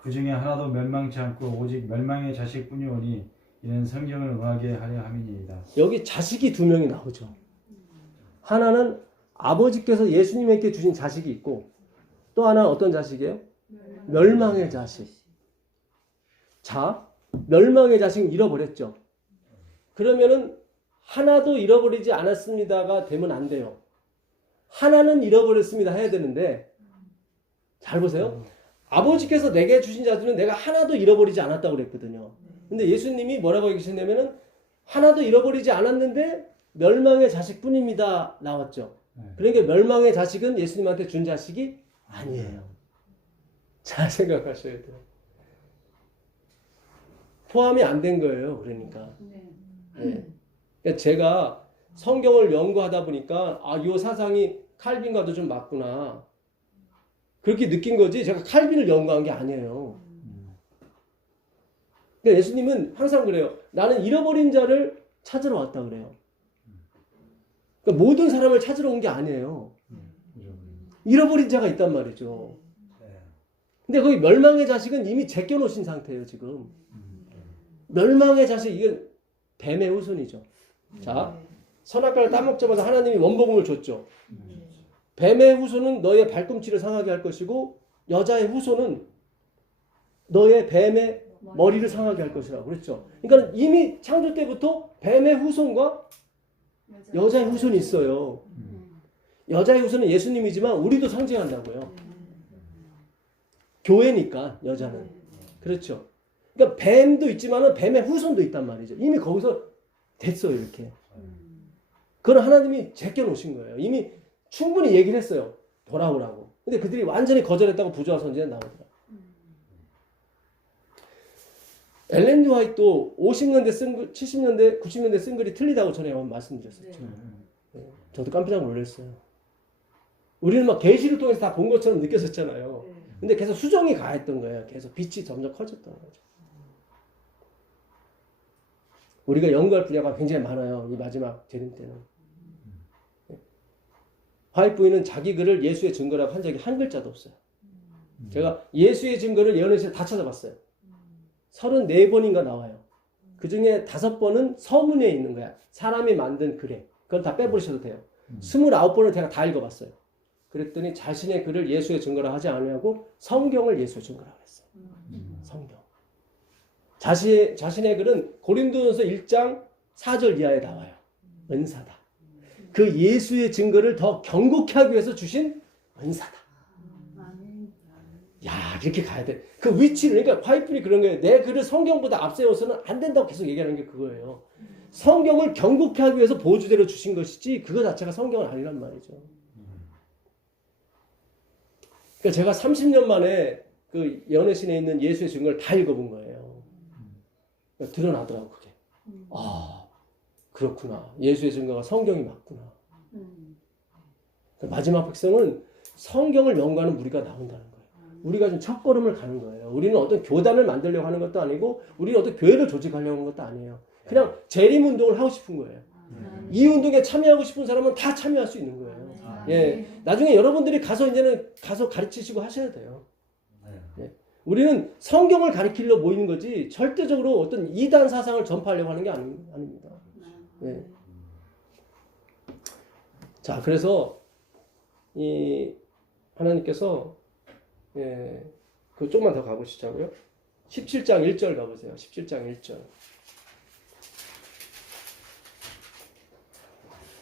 그 중에 하나도 멸망치 않고 오직 멸망의 자식뿐이오니 이는 성경을 응하게 하려 함이니이다. 여기 자식이 두 명이 나오죠. 하나는 아버지께서 예수님에게 주신 자식이 있고 또 하나는 어떤 자식이에요? 멸망의 자식. 자, 멸망의 자식은 잃어버렸죠. 그러면은 하나도 잃어버리지 않았습니다가 되면 안 돼요. 하나는 잃어버렸습니다 해야 되는데 잘 보세요. 아버지께서 내게 주신 자들은 내가 하나도 잃어버리지 않았다고 그랬거든요. 근데 예수님이 뭐라고 얘기하셨냐면은 하나도 잃어버리지 않았는데 멸망의 자식뿐입니다 나왔죠. 그러니까 멸망의 자식은 예수님한테 준 자식이 아니에요. 잘 생각하셔야 돼요. 포함이 안 된 거예요. 그러니까. 네. 그러니까 제가 성경을 연구하다 보니까 이 사상이 칼빈과도 좀 맞구나. 그렇게 느낀 거지 제가 칼빈을 연구한 게 아니에요. 그러니까 예수님은 항상 그래요. 나는 잃어버린 자를 찾으러 왔다 그래요. 그러니까 모든 사람을 찾으러 온 게 아니에요. 잃어버린 자가 있단 말이죠. 근데 거기 멸망의 자식은 이미 제껴놓으신 상태예요. 지금. 멸망의 자식 이건 뱀의 후손이죠. 자, 선악과를 따먹자마자 하나님이 원복음을 줬죠. 뱀의 후손은 너의 발꿈치를 상하게 할 것이고 여자의 후손은 너의 뱀의 머리를 상하게 할 것이라고 그랬죠. 그러니까 이미 창조 때부터 뱀의 후손과 여자의 후손이 있어요. 여자의 후손은 예수님이지만 우리도 상징한다고요. 교회니까 여자는. 그렇죠. 그러니까 뱀도 있지만 뱀의 후손도 있단 말이죠. 이미 거기서 됐어요. 이렇게. 그건 하나님이 제껴놓으신 거예요. 이미 충분히 얘기를 했어요. 돌아오라고. 근데 그들이 완전히 거절했다고 부조화 선지에 나오더라. 엘렌 지 화이트도 50년대 쓴 글, 70년대, 90년대 쓴 글이 틀리다고 전에 한번 말씀드렸었죠. 네. 저도 깜짝 놀랐어요. 우리는 막 계시를 통해서 다 본 것처럼 느꼈었잖아요. 네. 근데 계속 수정이 가했던 거예요. 계속 빛이 점점 커졌던 거죠. 우리가 연구할 분야가 굉장히 많아요. 이 마지막 재림 때는. 화이트 부인은 자기 글을 예수의 증거라고 한 적이 한 글자도 없어요. 제가 예수의 증거를 예언에서 다 찾아봤어요. 34번인가 나와요. 그 중에 5번은 서문에 있는 거야. 사람이 만든 글에. 그건 다 빼버리셔도 돼요. 29번을 제가 다 읽어봤어요. 그랬더니 자신의 글을 예수의 증거라 하지 않으려고 성경을 예수의 증거라고 했어요. 성경. 자신의 글은 고린도전서 1장 4절 이하에 나와요. 은사다. 그 예수의 증거를 더 견고케 하기 위해서 주신 은사다. 야, 이렇게 가야 돼. 그 위치를, 그러니까 화이트이 그런 거예요. 내 글을 성경보다 앞세워서는 안 된다고 계속 얘기하는 게 그거예요. 성경을 견고케 하기 위해서 보조대로 주신 것이지, 그거 자체가 성경은 아니란 말이죠. 그러니까 제가 30년 만에 그 연애신에 있는 예수의 증거를 다 읽어본 거예요. 그러니까 드러나더라고, 그게. 아, 그렇구나. 예수의 증거가 성경이 맞구나. 그러니까 마지막 백성은 성경을 연구하는 무리가 나온다는 거예요. 우리가 좀 첫걸음을 가는 거예요. 우리는 어떤 교단을 만들려고 하는 것도 아니고, 우리는 어떤 교회를 조직하려고 하는 것도 아니에요. 그냥 재림 운동을 하고 싶은 거예요. 이 운동에 참여하고 싶은 사람은 다 참여할 수 있는 거예요. 예, 나중에 여러분들이 가서 이제는 가서 가르치시고 하셔야 돼요. 예. 우리는 성경을 가르치려 모이는 거지 절대적으로 어떤 이단 사상을 전파하려고 하는 게 아닙니다. 예. 자, 그래서 이 하나님께서 그 조금만 더 가보시자고요. 17장 1절 가보세요. 17장 1절.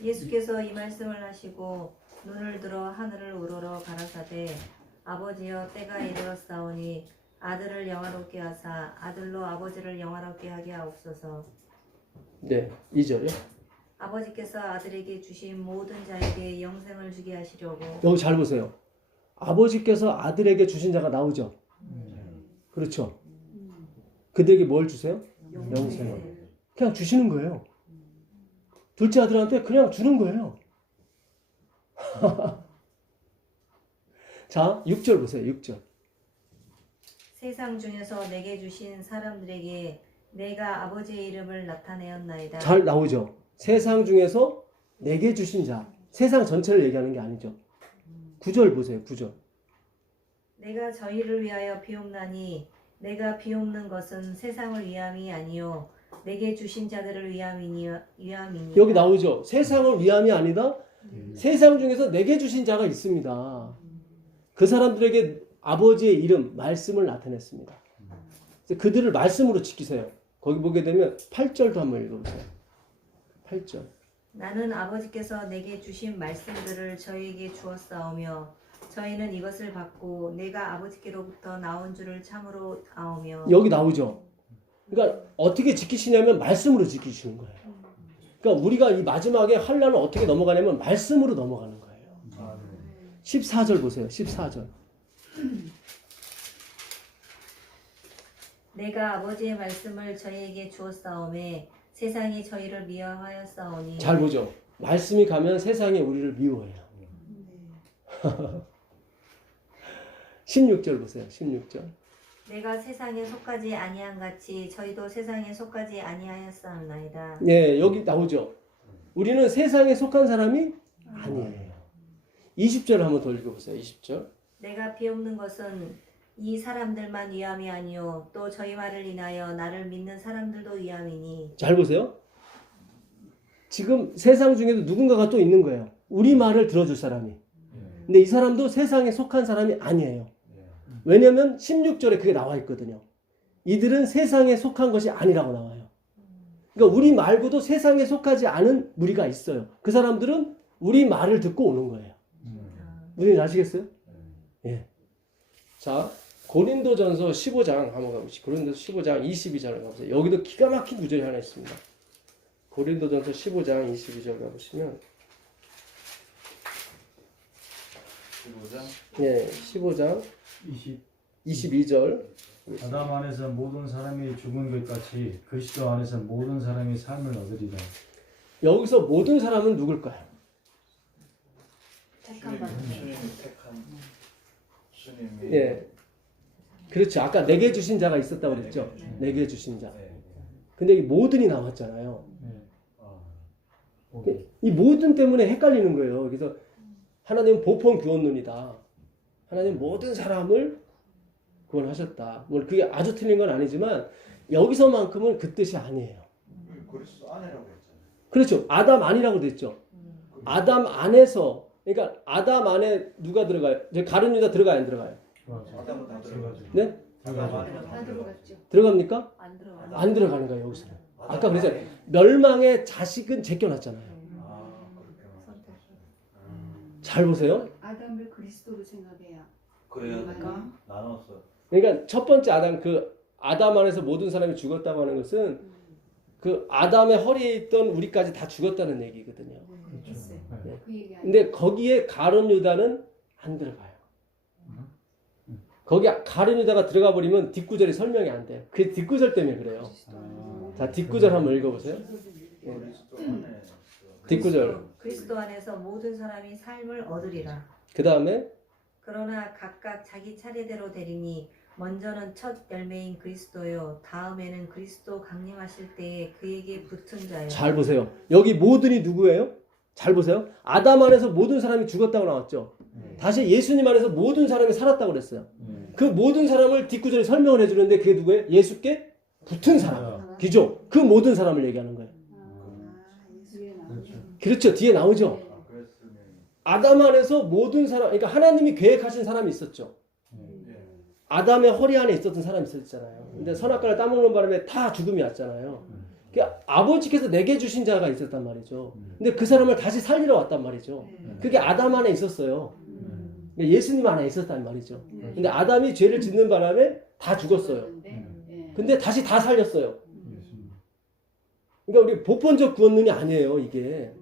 예수께서 이 말씀을 하시고 눈을 들어 하늘을 우러러 가라사대 아버지여 때가 이르렀사오니 아들을 영화롭게 하사 아들로 아버지를 영화롭게 하게 하옵소서. 네, 2절이요. 아버지께서 아들에게 주신 모든 자에게 영생을 주게 하시려고. 여기 잘 보세요. 아버지께서 아들에게 주신 자가 나오죠. 그렇죠. 그들에게 뭘 주세요? 영생을. 그냥 주시는 거예요. 둘째 아들한테 그냥 주는 거예요. 자, 6절 보세요. 6절. 세상 중에서 내게 주신 사람들에게 내가 아버지의 이름을 나타내었나이다. 잘 나오죠. 세상 중에서 내게 주신 자. 세상 전체를 얘기하는 게 아니죠. 9절 보세요. 9절. 내가 저희를 위하여 비옵나니 내가 비옵는 것은 세상을 위함이 아니요 내게 주신 자들을 위함이니라. 여기 나오죠. 세상을 위함이 아니다. 세상 중에서 내게 주신 자가 있습니다. 그 사람들에게 아버지의 이름, 말씀을 나타냈습니다. 그들을 말씀으로 지키세요. 거기 보게 되면 8절도 한번 읽어보세요. 8절. 나는 아버지께서 내게 주신 말씀들을 저희에게 주었사오며 저희는 이것을 받고 내가 아버지께로부터 나온 줄을 참으로 아오며. 여기 나오죠. 그러니까 어떻게 지키시냐면 말씀으로 지키시는 거예요. 그러니까 우리가 이 마지막에 환난을 어떻게 넘어가냐면 말씀으로 넘어가는 거예요. 14절 보세요. 14절. 내가 아버지의 말씀을 저희에게 주었사오매 세상이 저희를 미워하였사오니. 잘 보죠. 말씀이 가면 세상이 우리를 미워해요. 16절 보세요. 16절. 내가 세상에 속하지 아니한 같이 저희도 세상에 속하지 아니하였사옵나이다. 네, 여기 나오죠. 우리는 세상에 속한 사람이 아니에요. 20절 한번 더 읽어보세요. 20절. 내가 비옵는 것은 이 사람들만 위함이 아니요 또 저희 말을 인하여 나를 믿는 사람들도 위함이니. 잘 보세요. 지금 세상 중에도 누군가가 또 있는 거예요. 우리 말을 들어줄 사람이. 근데 이 사람도 세상에 속한 사람이 아니에요. 왜냐하면 16절에 그게 나와 있거든요. 이들은 세상에 속한 것이 아니라고 나와요. 그러니까 우리 말고도 세상에 속하지 않은 무리가 있어요. 그 사람들은 우리 말을 듣고 오는 거예요. 무슨 아시겠어요? 예. 자, 고린도전서 15장 한번 가보시죠. 고린도전서 15장 22절을 가보세요. 여기도 기가 막힌 구절이 하나 있습니다. 고린도전서 15장 22절 가보시면 예, 15장 20 22절. 아담 안에서 모든 사람이 죽은 것 같이 그리스도 안에서 모든 사람이 삶을 얻으리라. 여기서 모든 사람은 누굴까요? 택한 바. 주님이 택한 주님이 예. 그렇죠. 아까 내게 주신 자가 있었다고 그랬죠. 내게 주신 자. 근데 이 모든이 나왔잖아요. 네. 이 모든 때문에 헷갈리는 거예요. 그래서 하나님은 보편 구원론이다. 하나님 모든 사람을 구원하셨다. 물론 그게 아주 틀린 건 아니지만 여기서만큼은 그 뜻이 아니에요. 그리스도 안이라고 했잖아요. 그렇죠. 아담 안이라고 됐죠. 아담 안에서, 그러니까 아담 안에 누가 들어가요? 가룟 유다 들어가요, 안 들어가요? 아담은 다 들어가죠. 네? 다 들어갔죠. 들어갑니까? 안 들어가. 안 들어가는 거예요, 여기서는. 아까 그랬잖아요. 멸망의 자식은 제껴놨잖아요. 아, 그렇게 잘 보세요. 아담을 그리스도로 생각해야. 그래야 그러니까. 나눴어. 그러니까 첫 번째 아담, 그 아담 안에서 모든 사람이 죽었다고 하는 것은 그 아담의 허리에 있던 우리까지 다 죽었다는 얘기거든요. 있어요. 그 얘기 아니에요. 근데 거기에 가룟 유다는 안 들어가요. 거기 가룟 유다가 들어가 버리면 뒷구절이 설명이 안 돼요. 그 뒷구절 때문에 그래요. 자, 뒷구절 한번 읽어보세요. 예. 그리스도 안에 뒷구절. 그리스도 안에서 모든 사람이 삶을 얻으리라. 그 다음에 그러나 각각 자기 차례대로 되리니 먼저는 첫 열매인 그리스도요 다음에는 그리스도 강림하실 때에 그에게 붙은 자요. 잘 보세요. 여기 모든이 누구예요? 잘 보세요. 아담 안에서 모든 사람이 죽었다고 나왔죠. 다시 예수님 안에서 모든 사람이 살았다고 그랬어요. 그 모든 사람을 뒷구절에 설명을 해주는데 그게 누구예요? 예수께 붙은 사람. 기죠. 그 모든 사람을 얘기하는 거예요. 뒤에 나오죠. 그렇죠. 뒤에 나오죠. 그랬으면 아담 안에서 모든 사람, 그러니까 하나님이 계획하신 사람이 있었죠. 아담의 허리 안에 있었던 사람이 있었잖아요. 근데 선악과를 따먹는 바람에 다 죽음이 왔잖아요. 그러니까 아버지께서 내게 주신 자가 있었단 말이죠. 근데 그 사람을 다시 살리러 왔단 말이죠. 그게 아담 안에 있었어요. 그러니까 예수님 안에 있었단 말이죠. 근데 아담이 죄를 짓는 바람에 다 죽었어요. 근데 다시 다 살렸어요. 그러니까 우리 보편적 구원론이 아니에요, 이게.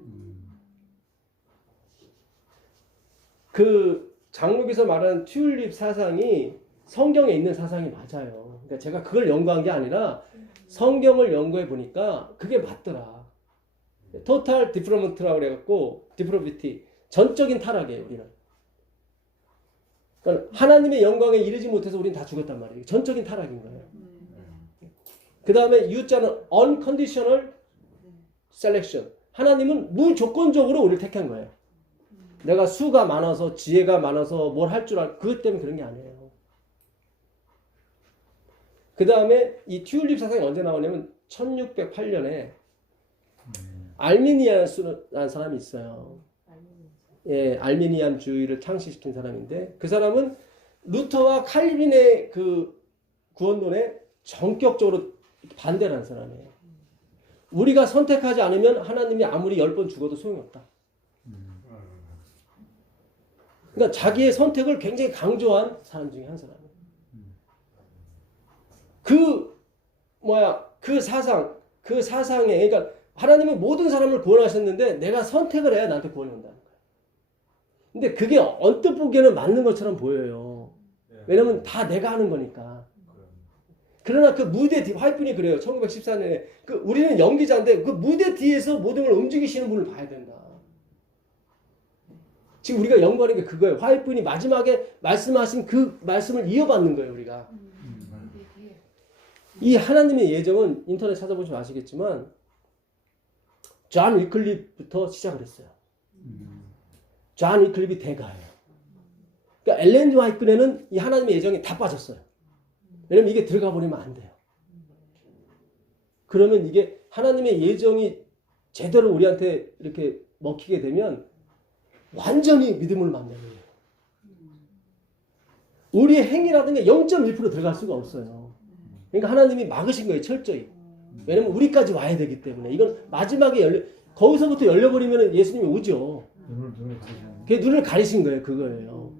그 장로기서 말하는 튤립 사상이 성경에 있는 사상이 맞아요. 그러니까 제가 그걸 연구한 게 아니라 성경을 연구해 보니까 그게 맞더라. 토탈 디프로먼트라고 그래갖고 디프로비티 전적인 타락이에요, 우리는. 그러니까 하나님의 영광에 이르지 못해서 우리는 다 죽었단 말이에요. 전적인 타락인 거예요. 그 다음에 U자는 unconditional selection. 하나님은 무조건적으로 우리를 택한 거예요. 내가 수가 많아서 지혜가 많아서 뭘 할 줄 그것 때문에 그런 게 아니에요. 그 다음에 이 튤립 사상이 언제 나오냐면 1608년에 알미니아라는 사람이 있어요. 예, 알미니안주의를 창시시킨 사람인데 그 사람은 루터와 칼빈의 그 구원론에 전격적으로 반대를 한 사람이에요. 우리가 선택하지 않으면 하나님이 아무리 10번 죽어도 소용이 없다. 그러니까 자기의 선택을 굉장히 강조한 사람 중에 한 사람이에요. 그 사상에, 그러니까 하나님은 모든 사람을 구원하셨는데 내가 선택을 해야 나한테 구원이 온다는 거예요. 근데 그게 언뜻 보기에는 맞는 것처럼 보여요. 왜냐면 다 내가 하는 거니까. 그러나 그 무대 뒤, 화이트분이 그래요. 1914년에. 우리는 연기자인데 그 무대 뒤에서 모든 걸 움직이시는 분을 봐야 된다. 지금 우리가 연구하는 게 그거예요. 화이트분이 마지막에 말씀하신 그 말씀을 이어받는 거예요, 우리가. 이 하나님의 예정은 인터넷 찾아보시면 아시겠지만 존 위클립부터 시작을 했어요. 존 위클립이 대가예요. 그러니까 엘렌 화이트에는 이 하나님의 예정이 다 빠졌어요. 왜냐면 이게 들어가 버리면 안 돼요. 그러면 이게 하나님의 예정이 제대로 우리한테 이렇게 먹히게 되면 완전히 믿음을 만나는 거예요. 우리의 행위라든가 0.1% 들어갈 수가 없어요. 그러니까 하나님이 막으신 거예요, 철저히. 왜냐면 우리까지 와야 되기 때문에. 이건 마지막에 거기서부터 열려버리면 예수님이 오죠. 그게 눈을 가리신 거예요, 그거예요.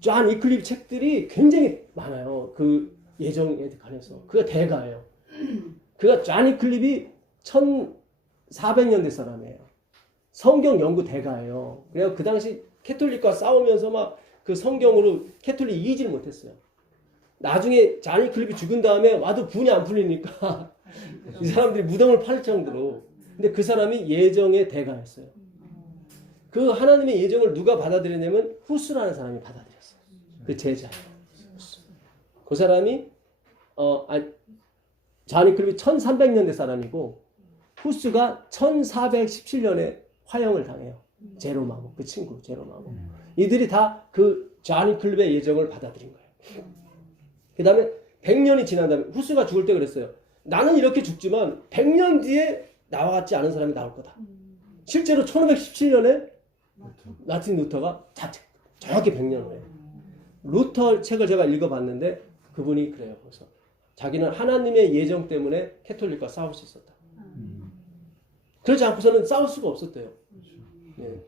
존 위클립 책들이 굉장히 많아요. 그 예정에 관해서. 그가 대가예요. 그가 존 위클립이 1400년대 사람이에요. 성경 연구 대가예요. 그래서 그 당시 캐톨릭과 싸우면서 막 그 성경으로 캐톨릭 이기지를 못했어요. 나중에 자니 클립이 죽은 다음에 와도 분이 안 풀리니까 이 사람들이 무덤을 팔 정도로. 근데 그 사람이 예정의 대가였어요. 그 하나님의 예정을 누가 받아들였냐면 후스라는 사람이 받아들였어요. 그 제자예요. 그 사람이 자니 클립이 1300년대 사람이고 후스가 1417년에 화형을 당해요. 제롬하고 그 친구 제롬하고 이들이 다 그 자니 클립의 예정을 받아들인 거예요. 그 다음에 100년이 지난 다음에 후스가 죽을 때 그랬어요. 나는 이렇게 죽지만 100년 뒤에 나와 같지 않은 사람이 나올 거다. 실제로 1517년에 마틴 루터가 자책 정확히 100년 후에 루터 책을 제가 읽어봤는데 그분이 그래요. 그래서 자기는 하나님의 예정 때문에 캐톨릭과 싸울 수 있었다. 그러지 않고서는 싸울 수가 없었대요. 예.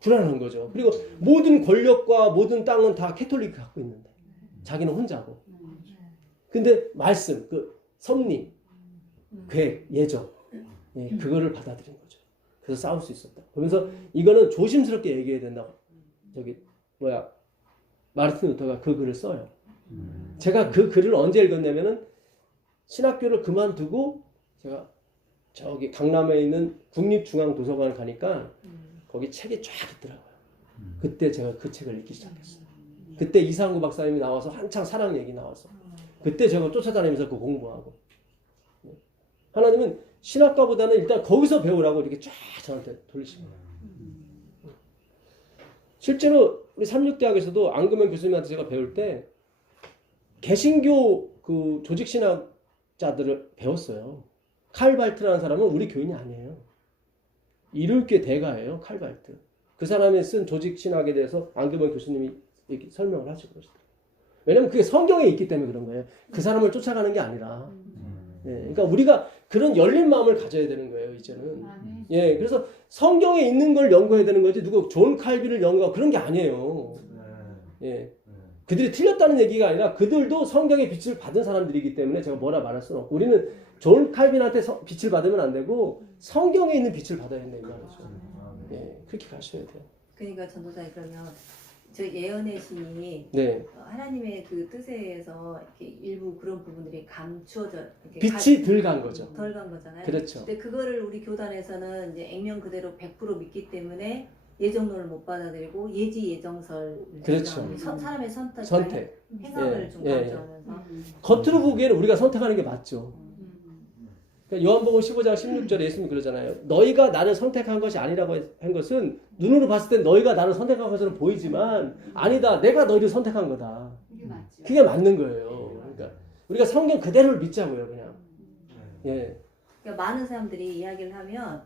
불안한 거죠. 그리고 모든 권력과 모든 땅은 다 캐톨릭이 갖고 있는데 자기는 혼자고. 근데 말씀, 그 섭리, 계획, 예정, 예, 그거를 받아들인 거죠. 그래서 싸울 수 있었다. 그러면서 이거는 조심스럽게 얘기해야 된다고. 마르틴 루터가 그 글을 써요. 제가 그 글을 언제 읽었냐면은 신학교를 그만두고 제가 저기 강남에 있는 국립중앙도서관을 가니까 거기 책이 쫙 있더라고요. 그때 제가 그 책을 읽기 시작했어요. 그때 이상구 박사님이 나와서 한창 사랑 얘기 나와서 그때 제가 쫓아다니면서 그거 공부하고. 하나님은 신학과보다는 일단 거기서 배우라고 이렇게 쫙 저한테 돌리신 거예요. 실제로 우리 삼육대학에서도 안금현 교수님한테 제가 배울 때 개신교 그 조직신학자들을 배웠어요. 칼발트라는 사람은 우리 교인이 아니에요. 이룰교의 대가예요. 칼발트. 그 사람이 쓴 조직신학에 대해서 안금현 교수님이 이렇게 설명을 하시고 그러시더라고요. 왜냐면 그게 성경에 있기 때문에 그런 거예요. 그 사람을 쫓아가는 게 아니라. 예, 그러니까 우리가 그런 열린 마음을 가져야 되는 거예요. 이제는. 예, 그래서 성경에 있는 걸 연구해야 되는 거지 누구 존 칼빈을 연구하고 그런 게 아니에요. 예. 그들이 틀렸다는 얘기가 아니라 그들도 성경의 빛을 받은 사람들이기 때문에 제가 뭐라 말할 수는 없고 우리는 존 칼빈한테 빛을 받으면 안 되고 성경에 있는 빛을 받아야 된다 이 말이죠. 예, 그렇게 가셔야 돼요. 그러니까 전도사님 그러면 저 예언의 신이 네. 하나님의 그 뜻에서 이렇게 일부 그런 부분들이 감추어져 빛이 덜 간 거죠. 덜 간 거잖아요. 그렇죠. 근데 그거를 우리 교단에서는 이제 액면 그대로 100% 믿기 때문에 예정론을 못 받아들이고 예지 예정설 그렇죠. 사람의 선택 행함을 예, 좀 예. 강조하면서 겉으로 보기에는 우리가 선택하는 게 맞죠. 그러니까 요한복음 15장 16절에 예수님이 그러잖아요. 너희가 나를 선택한 것이 아니라고 한 것은 눈으로 봤을 때 너희가 나를 선택한 것처럼 보이지만 아니다. 내가 너희를 선택한 거다. 그게 맞는 거예요. 그러니까 우리가 성경 그대로를 믿자고요. 그냥. 예. 그러니까 많은 사람들이 이야기를 하면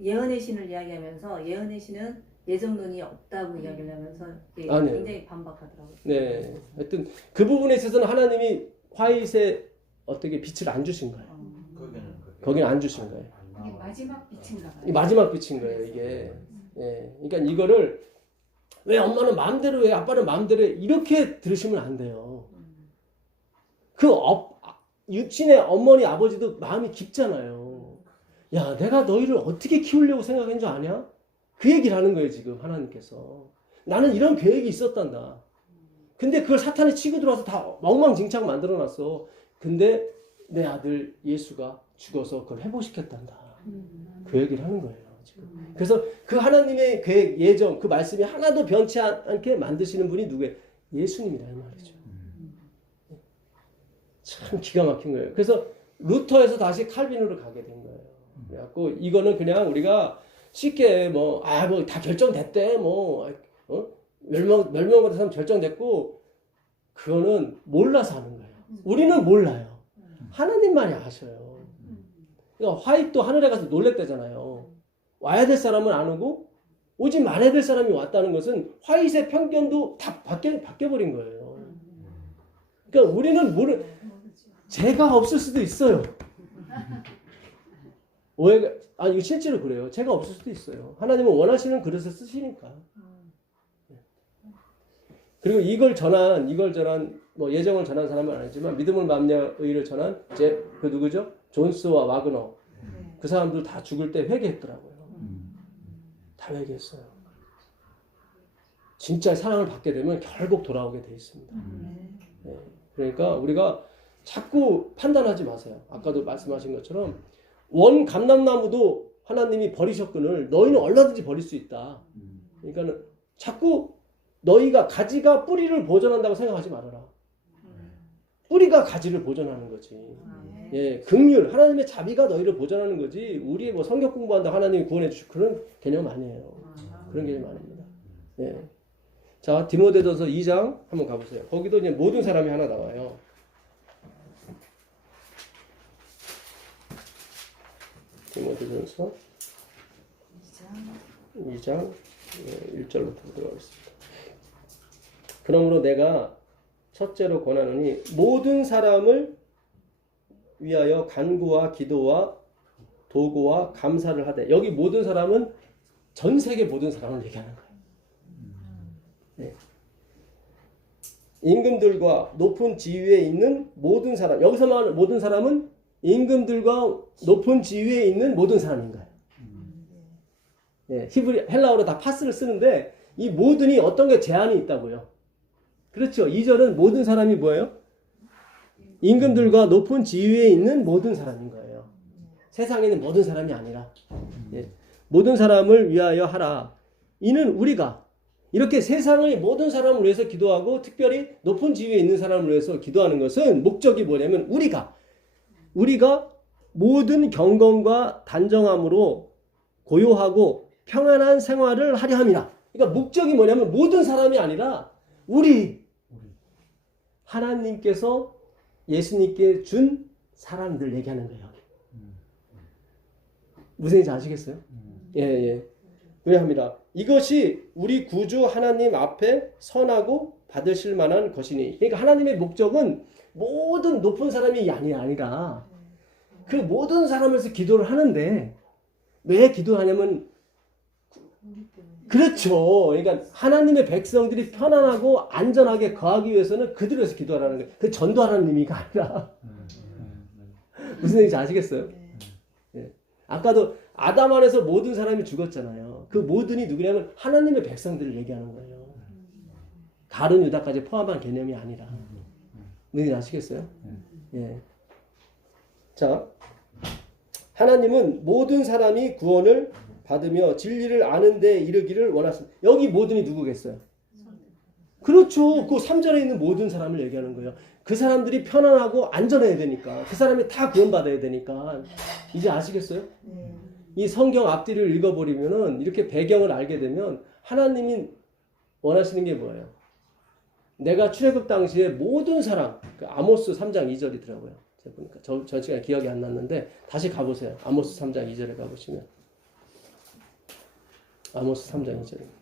예언의 신을 이야기하면서 예언의 신은 예정론이 없다고 이야기를 하면서 네. 굉장히 반박하더라고요. 네. 하여튼 그 부분에 있어서는 하나님이 화이트에 어떻게 빛을 안 주신 거예요. 거기는 안 주신 거예요. 이게 마지막 빛인가 봐요. 이 마지막 빛인 거예요, 이게. 예. 그러니까 이거를 왜 엄마는 마음대로 해, 아빠는 마음대로 해, 이렇게 들으시면 안 돼요. 육신의 어머니, 아버지도 마음이 깊잖아요. 야, 내가 너희를 어떻게 키우려고 생각한 줄 아냐? 그 얘기를 하는 거예요, 지금 하나님께서. 나는 이런 계획이 있었단다. 근데 그걸 사탄이 치고 들어와서 다 엉망진창 만들어놨어. 근데 내 아들 예수가 죽어서 그걸 회복시켰단다. 그 얘기를 하는 거예요. 지금. 그래서 그 하나님의 계획, 예정, 그 말씀이 하나도 변치 않게 만드시는 분이 누구예요? 예수님이다 이 말이죠. 참 기가 막힌 거예요. 그래서 루터에서 다시 칼빈으로 가게 된 거예요. 그래갖고 이거는 그냥 우리가 쉽게 다 결정됐대 멸망과 대상 결정됐고 그거는 몰라서 하는 거예요. 우리는 몰라요. 하나님만이 아셔요. 그러니까 화이트도 하늘에 가서 놀랬대잖아요. 와야 될 사람은 안 오고 오지 말아야 될 사람이 왔다는 것은 화이트의 편견도 다 바뀌어버린 거예요. 그러니까 우리는 죄가 없을 수도 있어요. 오해가 이거 실제로 그래요. 죄가 없을 수도 있어요. 하나님은 원하시는 그릇을 쓰시니까. 그리고 이걸 전한 예정을 전한 사람은 아니지만 믿음을 맘냐 의를 전한 그 누구죠? 존스와 와그너 그 사람들 다 죽을 때 회개했더라고요. 다 회개했어요. 진짜의 사랑을 받게 되면 결국 돌아오게 돼 있습니다. 예. 그러니까 우리가 자꾸 판단하지 마세요. 아까도 말씀하신 것처럼 원 감람나무도 하나님이 버리셨거늘 너희는 얼마든지 버릴 수 있다. 그러니까는 자꾸 너희가 가지가 뿌리를 보존한다고 생각하지 말아라. 뿌리가 가지를 보존하는 거지. 예, 긍휼, 하나님의 자비가 너희를 보존하는 거지. 우리 뭐 성경 공부한다 하나님이 구원해 주실 그런 개념 아니에요. 그런 개념 아닙니다. 예. 자, 디모데전서 2장 한번 가보세요. 거기도 이제 모든 사람이 하나 나와요. 디모데전서 2장 1절부터 들어가겠습니다. 그러므로 내가 첫째로 권하노니 모든 사람을 위하여 간구와 기도와 도구와 감사를 하되, 여기 모든 사람은 전 세계 모든 사람을 얘기하는 거예요. 네. 임금들과 높은 지위에 있는 모든 사람, 여기서 말하는 모든 사람은 임금들과 높은 지위에 있는 모든 사람인 거예요. 네, 헬라어로 다 파스를 쓰는데 이 모든이 어떤 게 제한이 있다고요. 그렇죠. 2절은 모든 사람이 뭐예요? 임금들과 높은 지위에 있는 모든 사람인 거예요. 세상에 있는 모든 사람이 아니라. 예. 모든 사람을 위하여 하라. 이는 우리가 이렇게 세상의 모든 사람을 위해서 기도하고 특별히 높은 지위에 있는 사람을 위해서 기도하는 것은 목적이 뭐냐면 우리가 모든 경건과 단정함으로 고요하고 평안한 생활을 하려 함이라. 그러니까 목적이 뭐냐면 모든 사람이 아니라 우리 하나님께서 예수님께 준 사람들 얘기하는 거예요. 무슨 얘기인지 아시겠어요? 예. 왜 합니다. 이것이 우리 구주 하나님 앞에 선하고 받으실 만한 것이니. 그러니까 하나님의 목적은 모든 높은 사람이 아니라 그 모든 사람에서 기도를 하는데 왜 기도하냐면 그렇죠. 그러니까 하나님의 백성들이 편안하고 안전하게 거하기 위해서는 그들을 위해서 기도하라는 거예요. 그 전도하라는 의미가 아니라. 무슨 얘기인지 아시겠어요? 예. 아까도 아담 안에서 모든 사람이 죽었잖아요. 그 모든이 누구냐면 하나님의 백성들을 얘기하는 거예요. 가룟 유다까지 포함한 개념이 아니라. 무슨 얘기인지 아시겠어요? 예. 자, 하나님은 모든 사람이 구원을 받으며 진리를 아는 데 이르기를 원하십니다. 여기 모든이 누구겠어요? 그렇죠. 그 3절에 있는 모든 사람을 얘기하는 거예요. 그 사람들이 편안하고 안전해야 되니까. 그 사람이 다 구원받아야 되니까. 이제 아시겠어요? 이 성경 앞뒤를 읽어버리면은 이렇게 배경을 알게 되면 하나님이 원하시는 게 뭐예요? 내가 출애굽 당시에 모든 사람, 그 아모스 3장 2절이더라고요. 제가 보니까 저 시간에 기억이 안 났는데 다시 가보세요. 아모스 3장 2절에 가보시면. 아모스 3장 2절입니다.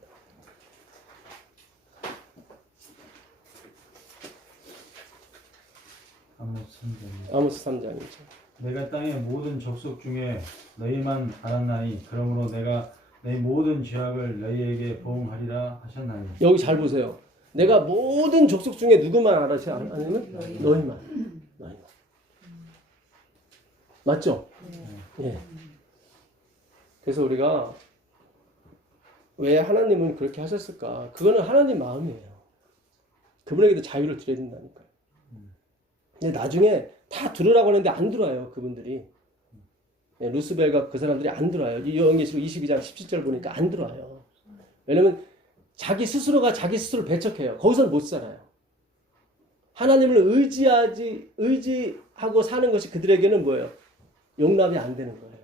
아모스 3장 2절. 내가 땅의 모든 족속 중에 너희만 알았나니 그러므로 내가 너희 모든 죄악을 너희에게 보응하리라 하셨나니. 여기 잘 보세요. 내가 모든 족속 중에 누구만 알았지 아니면 너희만. 맞죠? 예. 그래서 우리가 왜 하나님은 그렇게 하셨을까? 그거는 하나님 마음이에요. 그분에게도 자유를 드려야 된다니까요. 근데 나중에 다 들으라고 하는데 안 들어요, 그분들이. 예, 루스벨과 그 사람들이 안 들어요. 요한계시록 22장 17절 보니까 안 들어요. 왜냐면 자기 스스로가 자기 스스로를 배척해요. 거기서는 못 살아요. 하나님을 의지하고 사는 것이 그들에게는 뭐예요? 용납이 안 되는 거예요.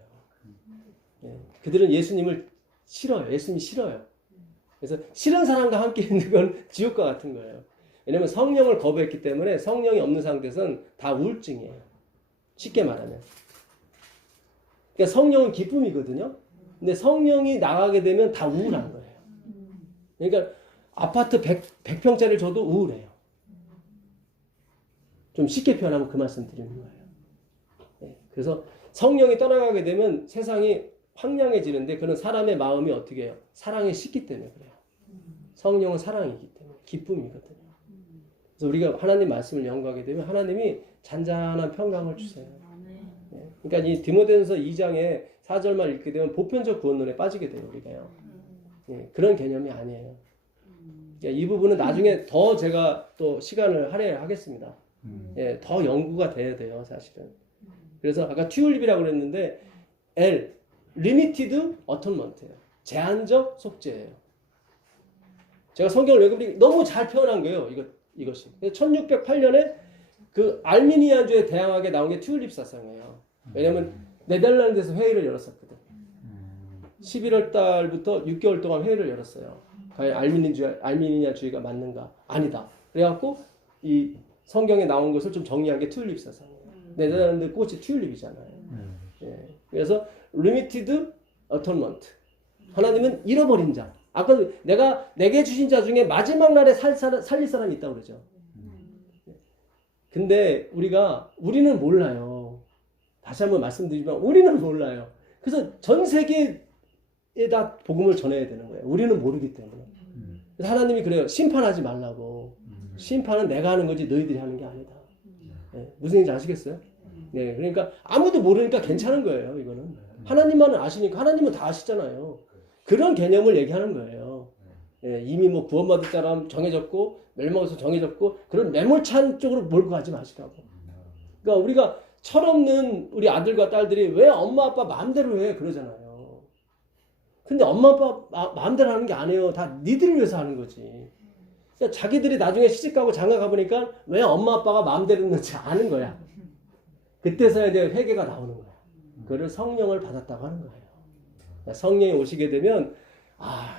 예, 그들은 예수님을 싫어요. 예수님이 싫어요. 그래서 싫은 사람과 함께 있는 건 지옥과 같은 거예요. 왜냐하면 성령을 거부했기 때문에 성령이 없는 상태에서는 다 우울증이에요. 쉽게 말하면. 그러니까 성령은 기쁨이거든요. 근데 성령이 나가게 되면 다 우울한 거예요. 그러니까 아파트 100평짜리를 줘도 우울해요. 좀 쉽게 표현하면 그 말씀 드리는 거예요. 네. 그래서 성령이 떠나가게 되면 세상이 황량해지는데 그는 사람의 마음이 어떻게 해요? 사랑에 식기 때문에 그래요. 성령은 사랑이기 때문에 기쁨이거든요. 그래서 우리가 하나님 말씀을 연구하게 되면 하나님이 잔잔한 평강을 주세요. 네. 그러니까 이 디모데전서 2장에 4절만 읽게 되면 보편적 구원론에 빠지게 돼요. 우리가요. 네. 그런 개념이 아니에요. 이 부분은 나중에 더 제가 또 시간을 할애하겠습니다. 예, 더 연구가 돼야 돼요, 사실은. 그래서 아까 튜립이라고 그랬는데 L, Limited Atonement예요. 제한적 속죄예요. 제가 성경을 읽어보니 너무 잘 표현한 거예요, 이것이. 1608년에 그 알미니안주에 대항하게 나온 게 튜립 사상이에요. 왜냐면 네덜란드에서 회의를 열었었거든. 11월 달부터 6개월 동안 회의를 열었어요. 과연 알미니안주의가 맞는가? 아니다. 그래갖고 이 성경에 나온 것을 좀 정리한 게 튤립 사상이에요. 네덜란드 꽃이 튤립이잖아요. 예. 그래서 limited atonement. 하나님은 잃어버린 자. 아까 내가 내게 주신 자 중에 마지막 날에 살릴 사람이 있다고 그러죠. 근데 우리는 몰라요. 다시 한번 말씀드리지만 우리는 몰라요. 그래서 전 세계에다 복음을 전해야 되는 거예요. 우리는 모르기 때문에. 그래서 하나님이 그래요. 심판하지 말라고. 심판은 내가 하는 거지 너희들이 하는 게 아니다. 네, 무슨 얘기인지 아시겠어요? 네, 그러니까 아무도 모르니까 괜찮은 거예요. 이거는 하나님만은 아시니까 하나님은 다 아시잖아요. 그런 개념을 얘기하는 거예요. 네, 이미 뭐 구원받을 사람 정해졌고 멸망에서 정해졌고 그런 매몰찬 쪽으로 몰고 가지 마시라고. 그러니까 우리가 철없는 우리 아들과 딸들이 왜 엄마 아빠 마음대로 해 그러잖아요. 근데 엄마 아빠 마음대로 하는 게 아니에요. 다 니들을 위해서 하는 거지. 그러니까 자기들이 나중에 시집가고 장가 가보니까 왜 엄마 아빠가 마음대로 했는지 아는 거야. 그때서야 이제 회개가 나오는 거야. 그거를 성령을 받았다고 하는 거예요. 그러니까 성령이 오시게 되면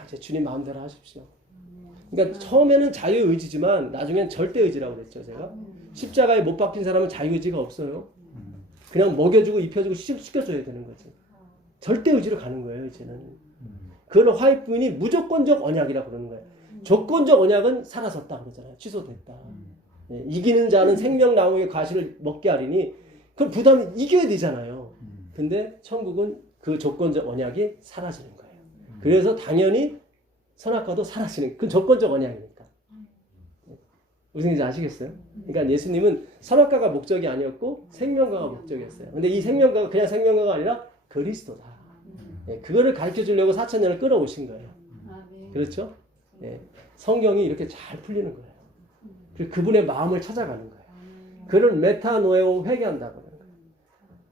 이제 주님 마음대로 하십시오. 그러니까 처음에는 자유의지지만 나중엔 절대의지라고 그랬죠. 제가 십자가에 못 박힌 사람은 자유의지가 없어요. 그냥 먹여주고 입혀주고 시켜줘야 되는 거지. 절대의지로 가는 거예요. 이제는. 그걸 화해 부인이 무조건적 언약이라고 그러는 거예요. 조건적 언약은 사라졌다 그러잖아요. 취소됐다. 예, 이기는 자는 생명나무의 과실을 먹게 하리니 그럼 부담을 이겨야 되잖아요. 근데 천국은 그 조건적 언약이 사라지는 거예요. 그래서 당연히 선악과도 사라지는 그 조건적 언약이니까. 무슨 얘기인지 아시겠어요? 그러니까 예수님은 선악과가 목적이 아니었고 생명과가 목적이었어요. 근데 이 생명과가 그냥 생명과가 아니라 그리스도다. 예, 그거를 가르쳐 주려고 4,000년을 끌어오신 거예요. 그렇죠? 예, 성경이 이렇게 잘 풀리는 거예요. 그리고 그분의 마음을 찾아가는 거예요. 그를 메타노에오 회개한다고 하는 거예요.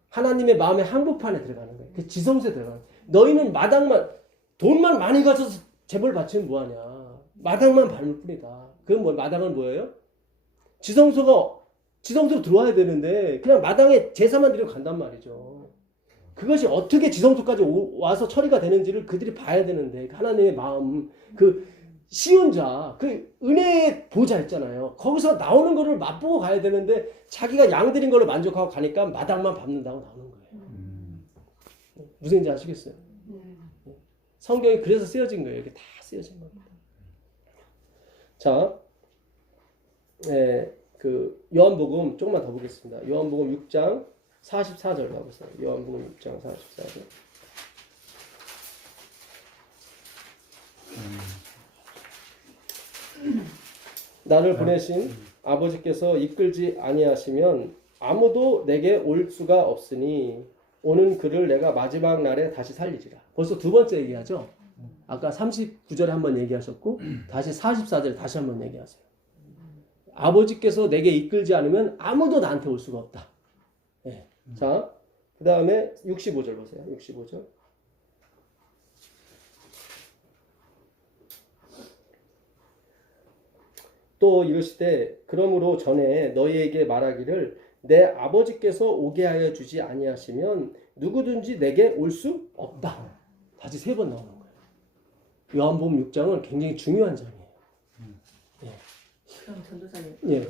하나님의 마음의 한복판에 들어가는 거예요. 그 지성소에 들어가는 거예요. 너희는 마당만 돈만 많이 가져서 재벌 바치면 뭐하냐. 마당만 밟을 뿐이다. 그건 뭐 마당은 뭐예요? 지성소로 들어와야 되는데 그냥 마당에 제사만 드리고 간단 말이죠. 그것이 어떻게 지성소까지 와서 처리가 되는지를 그들이 봐야 되는데 하나님의 마음 그 시온자 그 은혜의 보좌 있잖아요. 거기서 나오는 거를 맛보고 가야 되는데 자기가 양들인 걸로 만족하고 가니까 마당만 밟는다고 나오는 거예요. 무슨 얘기인지 아시겠어요? 성경이 그래서 쓰여진 거예요. 이렇게 다 쓰여진 겁니다. 자, 그 요한복음 조금만 더 보겠습니다. 요한복음 6장 44절 가보세요. 요한복음 6장 44절. 나를 보내신 아버지께서 이끌지 아니하시면 아무도 내게 올 수가 없으니 오는 그를 내가 마지막 날에 다시 살리리라. 벌써 두 번째 얘기하죠. 아까 39절에 한번 얘기하셨고 다시 44절에 다시 한번 얘기하세요. 아버지께서 내게 이끌지 않으면 아무도 나한테 올 수가 없다. 네. 자, 그 다음에 65절 보세요. 65절. 또 이르시되 그러므로 전에 너희에게 말하기를 내 아버지께서 오게 하여 주지 아니하시면 누구든지 내게 올 수 없다. 다시 세 번 나오는 거예요. 요한복음 6장은 굉장히 중요한 장이에요. 예. 그럼 전도사님, 예.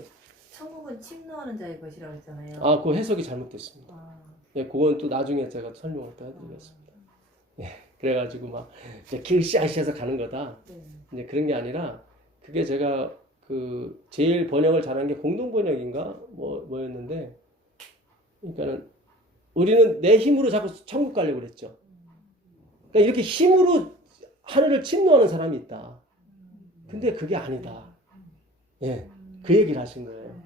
천국은 침노하는 자의 것이라고 했잖아요. 그 해석이 잘못됐습니다. 예, 그건 또 나중에 제가 설명을 또 해드리겠습니다. 예, 그래가지고 막 이제 길시아시해서 가는 거다. 이제 그런 게 아니라 그게 제가 그 제일 번역을 잘한 게 공동 번역인가 뭐였는데, 그러니까는 우리는 내 힘으로 자꾸 천국 가려고 그랬죠. 그러니까 이렇게 힘으로 하늘을 침노하는 사람이 있다. 근데 그게 아니다. 예, 그 얘기를 하신 거예요.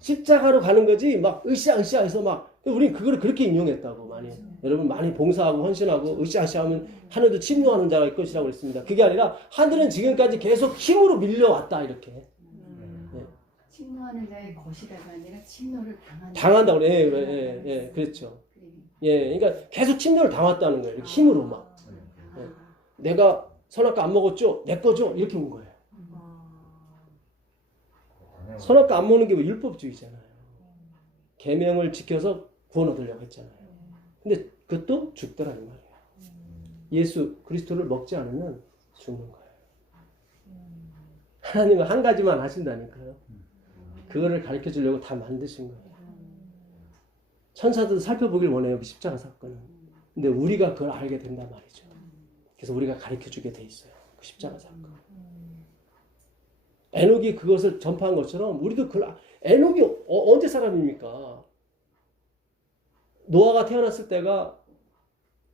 십자가로 가는 거지 막 으쌰으쌰 해서 막 우리는 그걸 그렇게 인용했다고 많이. 여러분 많이 봉사하고 헌신하고 으쌰으쌰하면 하늘도 침노하는 자가 있을 것이라고 했습니다. 그게 아니라 하늘은 지금까지 계속 힘으로 밀려왔다 이렇게. 침노하는 자의 것이다가 아니라 침노를 당한다고 그래. 그렇죠. 그러니까 계속 침노를 당했다는 거예요. 이렇게 힘으로 막. 내가 선악과 안 먹었죠? 내 거죠? 이렇게 온 거예요. 선악과 안 먹는 게 뭐 율법주의잖아요. 계명을 지켜서 구원 얻으려고 했잖아요. 근데 그것도 죽더라는 말이에요. 예수 그리스도를 먹지 않으면 죽는 거예요. 하나님은 한 가지만 하신다니까요. 그거를 가르쳐 주려고 다 만드신 거예요. 천사들도 살펴보길 원해요. 그 십자가 사건은. 근데 우리가 그걸 알게 된단 말이죠. 그래서 우리가 가르쳐 주게 돼 있어요. 그 십자가 사건. 에녹이 그것을 전파한 것처럼 우리도 에녹이 언제 사람입니까? 노아가 태어났을 때가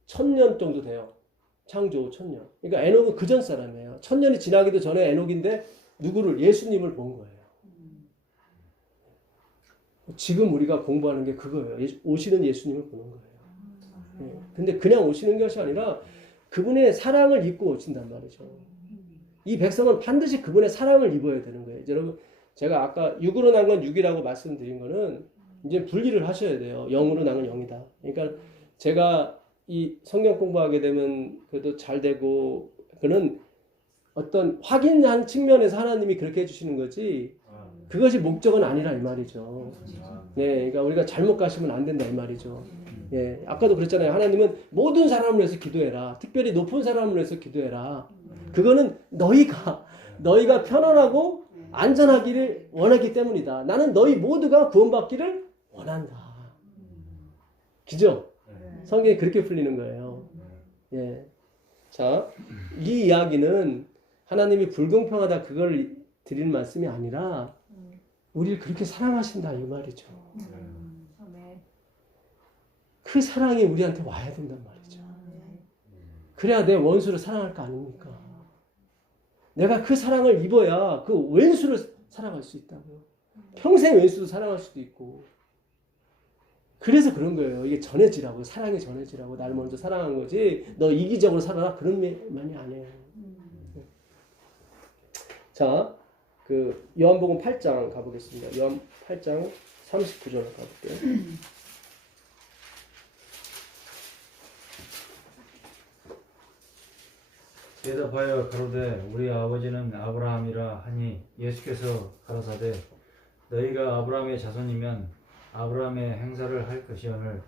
1000년 정도 돼요. 창조 1000년. 그러니까 에녹은 그전 사람이에요. 1000년이 지나기도 전에 에녹인데 누구를? 예수님을 본 거예요. 지금 우리가 공부하는 게 그거예요. 오시는 예수님을 보는 거예요. 근데 그냥 오시는 것이 아니라 그분의 사랑을 입고 오신단 말이죠. 이 백성은 반드시 그분의 사랑을 입어야 되는 거예요. 여러분, 제가 아까 육으로 난 건 육이라고 말씀드린 거는 이제 분리를 하셔야 돼요. 영으로 난 건 영이다. 그러니까 제가 이 성경 공부하게 되면 그래도 잘 되고 그는 어떤 확인한 측면에서 하나님이 그렇게 해주시는 거지 그것이 목적은 아니라 이 말이죠. 네, 그러니까 우리가 잘못 가시면 안 된다 이 말이죠. 예, 아까도 그랬잖아요. 하나님은 모든 사람을 위해서 기도해라. 특별히 높은 사람을 위해서 기도해라. 그거는 너희가 편안하고 안전하기를 원하기 때문이다. 나는 너희 모두가 구원받기를 원한다. 그죠? 성경이 그렇게 풀리는 거예요. 예. 자, 이 이야기는 하나님이 불공평하다 그걸 드리는 말씀이 아니라 우리를 그렇게 사랑하신다 이 말이죠. 그 사랑이 우리한테 와야 된단 말이죠. 그래야 내 원수를 사랑할 거 아닙니까? 내가 그 사랑을 입어야 그 왼수를 사랑할 수 있다고요. 평생 왼수도 사랑할 수도 있고. 그래서 그런 거예요. 이게 전해지라고. 사랑이 전해지라고. 나를 먼저 사랑한 거지. 너 이기적으로 살아라. 그런 말이 아니에요. 자, 그 요한복음 8장 가보겠습니다. 요한 8장 39절 가볼게요. 대답하여 가로되 우리 아버지는 아브라함이라 하니 예수께서 가라사대 너희가 아브라함의 자손이면 아브라함의 행사를 할 것이오늘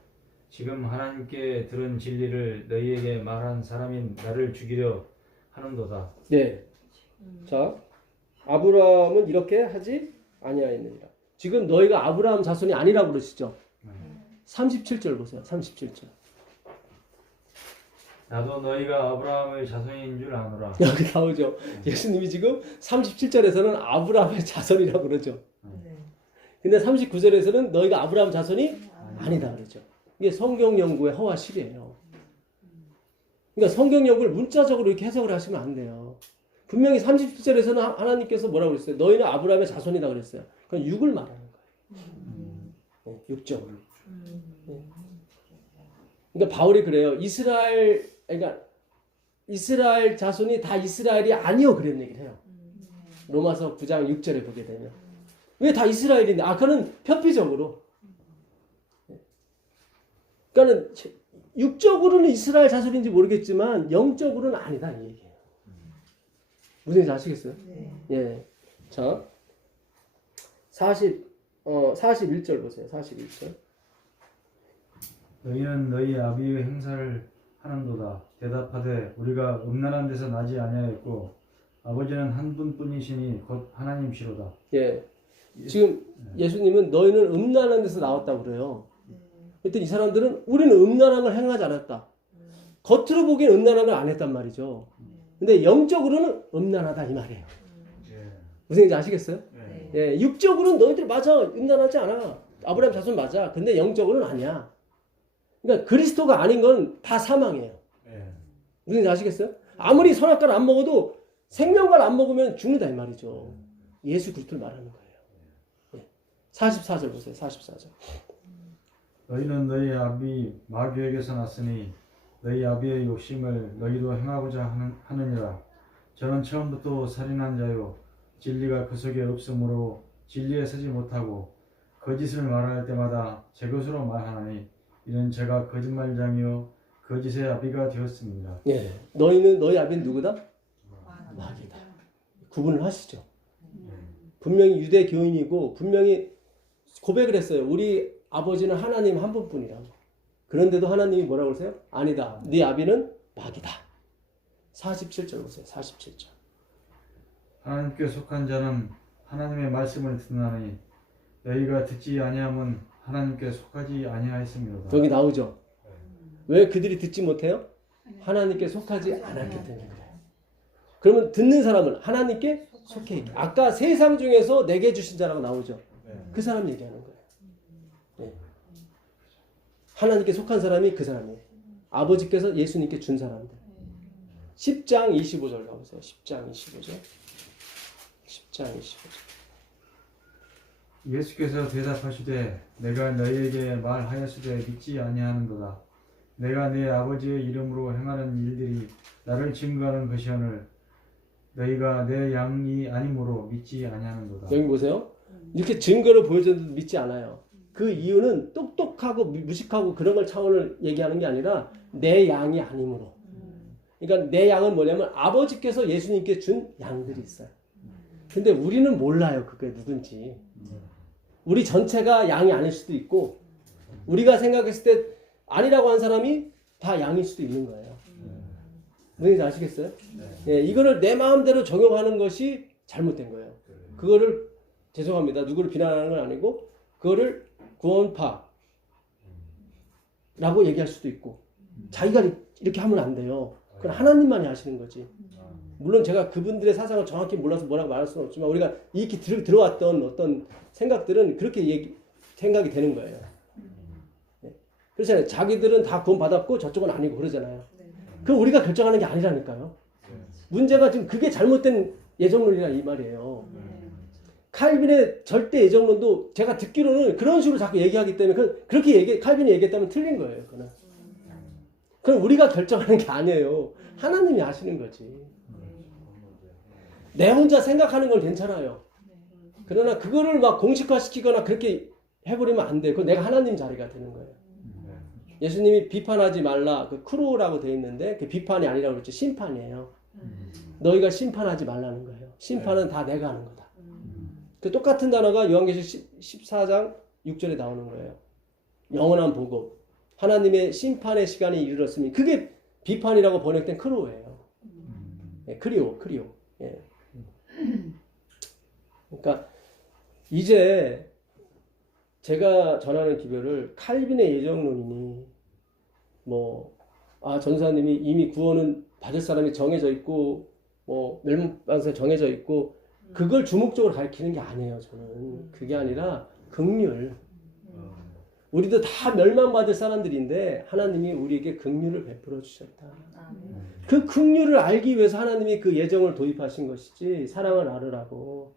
지금 하나님께 들은 진리를 너희에게 말한 사람인 나를 죽이려 하는도다. 네. 자, 아브라함은 이렇게 하지 아니하였느니라. 지금 너희가 아브라함 자손이 아니라고 그러시죠? 37절 보세요. 37절. 나도 너희가 아브라함의 자손인 줄 아노라. 여기 나오죠. 예수님이 지금 37절에서는 아브라함의 자손이라고 그러죠. 근데 39절에서는 너희가 아브라함 자손이 아니다 그러죠. 이게 성경 연구의 허와실이에요. 그러니까 성경 연구를 문자적으로 이렇게 해석을 하시면 안 돼요. 분명히 37절에서는 하나님께서 뭐라고 그랬어요? 너희는 아브라함의 자손이다 그랬어요. 그건 육을 말하는 거예요. 육적으로. 그러니까 바울이 그래요. 그러니까 이스라엘 자손이 다 이스라엘이 아니요 그런 얘기를 해요. 로마서 9장 6절에 보게 되면 왜 다 이스라엘인데? 그거는 표피적으로. 그러니까는 육적으로는 이스라엘 자손인지 모르겠지만 영적으로는 아니다 이 얘기예요. 무슨 얘기인지 아시겠어요? 네. 예. 자, 41절 보세요. 41절. 너희는 너희 아비의 행사를 하는도다. 대답하되 우리가 음란한 데서 나지 아니하였고 아버지는 한 분뿐이시니 곧 하나님시로다. 예. 지금 예수님은 너희는 음란한 데서 나왔다고 그래요. 그랬더니 이 사람들은 우리는 음란한 걸 행하지 않았다. 겉으로 보기엔 음란한 걸 안 했단 말이죠. 근데 영적으로는 음란하다 이 말이에요. 무슨 얘기인지 아시겠어요? 예, 육적으로는 너희들 맞아. 음란하지 않아. 아브라함 자손 맞아. 근데 영적으로는 아니야. 그러니까 그리스도가 아닌 건 다 사망이에요. 무슨 얘기인지 아시겠어요? 아무리 선악과를 안 먹어도 생명과를 안 먹으면 죽는다 이 말이죠. 예수 그리스도를 말하는 거예요. 예. 44절 보세요. 44절. 너희는 너희 아비 마귀에게서 났으니 너희 아비의 욕심을 너희도 행하고자 하느니라. 저는 처음부터 살인한 자요 진리가 그 속에 없으므로 진리에 서지 못하고 거짓을 말할 때마다 제 것으로 말하나니 이는 제가 거짓말장이요 거짓의 아비가 되었습니다. 예, 너희 아비는 누구다? 마귀다. 구분을 하시죠. 분명히 유대 교인이고 분명히 고백을 했어요. 우리 아버지는 하나님 한 분뿐이라고. 그런데도 하나님이 뭐라고 그러세요? 아니다. 네 아비는 마귀다. 47절 보세요. 47절. 하나님께 속한 자는 하나님의 말씀을 듣나니 너희가 듣지 아니함은 하나님께 속하지 아니하였습니다. 여기 나오죠. 왜 그들이 듣지 못해요? 하나님께 속하지 않았기 때문에 그래요. 그러면 듣는 사람은 하나님께 속해 있게. 아까 세상 중에서 내게 주신 자라고 나오죠. 그 사람 얘기하는 거예요. 네. 하나님께 속한 사람이 그 사람이에요. 아버지께서 예수님께 준 사람들. 10장 25절 가보세요. 10장 25절. 10장 25절. 예수께서 대답하시되 내가 너희에게 말하였으되 믿지 아니하는도다. 내가 내 아버지의 이름으로 행하는 일들이 나를 증거하는 것이오늘 너희가 내 양이 아니므로 믿지 아니하는도다. 여기 보세요. 이렇게 증거를 보여줘도 믿지 않아요. 그 이유는 똑똑하고 무식하고 그런 걸 차원을 얘기하는 게 아니라 내 양이 아니므로. 그러니까 내 양은 뭐냐면 아버지께서 예수님께 준 양들이 있어요. 근데 우리는 몰라요. 그게 누군지. 우리 전체가 양이 아닐 수도 있고 우리가 생각했을 때 아니라고 한 사람이 다 양일 수도 있는 거예요. 무슨 지 아시겠어요? 예, 이거를 내 마음대로 적용하는 것이 잘못된 거예요. 그거를 죄송합니다. 누구를 비난하는 건 아니고 그거를 구원파라고 얘기할 수도 있고 자기가 이렇게 하면 안 돼요. 그건 하나님만이 하시는 거지. 물론 제가 그분들의 사상을 정확히 몰라서 뭐라고 말할 수는 없지만 우리가 이렇게 들어왔던 어떤 생각들은 그렇게 생각이 되는 거예요. 네. 그렇잖아요. 자기들은 다 구원 받았고 저쪽은 아니고 그러잖아요. 그럼 우리가 결정하는 게 아니라니까요. 문제가 지금 그게 잘못된 예정론이라 이 말이에요. 칼빈의 절대 예정론도 제가 듣기로는 그런 식으로 자꾸 얘기하기 때문에 그렇게 칼빈이 얘기했다면 틀린 거예요. 그건. 그럼 우리가 결정하는 게 아니에요. 하나님이 하시는 거지. 내 혼자 생각하는 건 괜찮아요. 그러나 그거를 막 공식화시키거나 그렇게 해버리면 안 돼. 그건 내가 하나님 자리가 되는 거예요. 예수님이 비판하지 말라. 그 크로라고 되어 있는데 그 비판이 아니라고 그랬죠. 심판이에요. 너희가 심판하지 말라는 거예요. 심판은 다 내가 하는 거다. 그 똑같은 단어가 요한계시록 14장 6절에 나오는 거예요. 영원한 복음. 하나님의 심판의 시간이 이르렀으니 그게 비판이라고 번역된 크로예요. 예, 크리오. 예. 그러니까 이제 제가 전하는 기별을 칼빈의 예정론이니 전사님이 이미 구원은 받을 사람이 정해져 있고 멸망반세 정해져 있고 그걸 주목적으로 가리키는 게 아니에요. 저는 그게 아니라 긍휼. 우리도 다 멸망받을 사람들인데 하나님이 우리에게 긍휼을 베풀어 주셨다. 그 긍휼을 알기 위해서 하나님이 그 예정을 도입하신 것이지 사랑을 알으라고.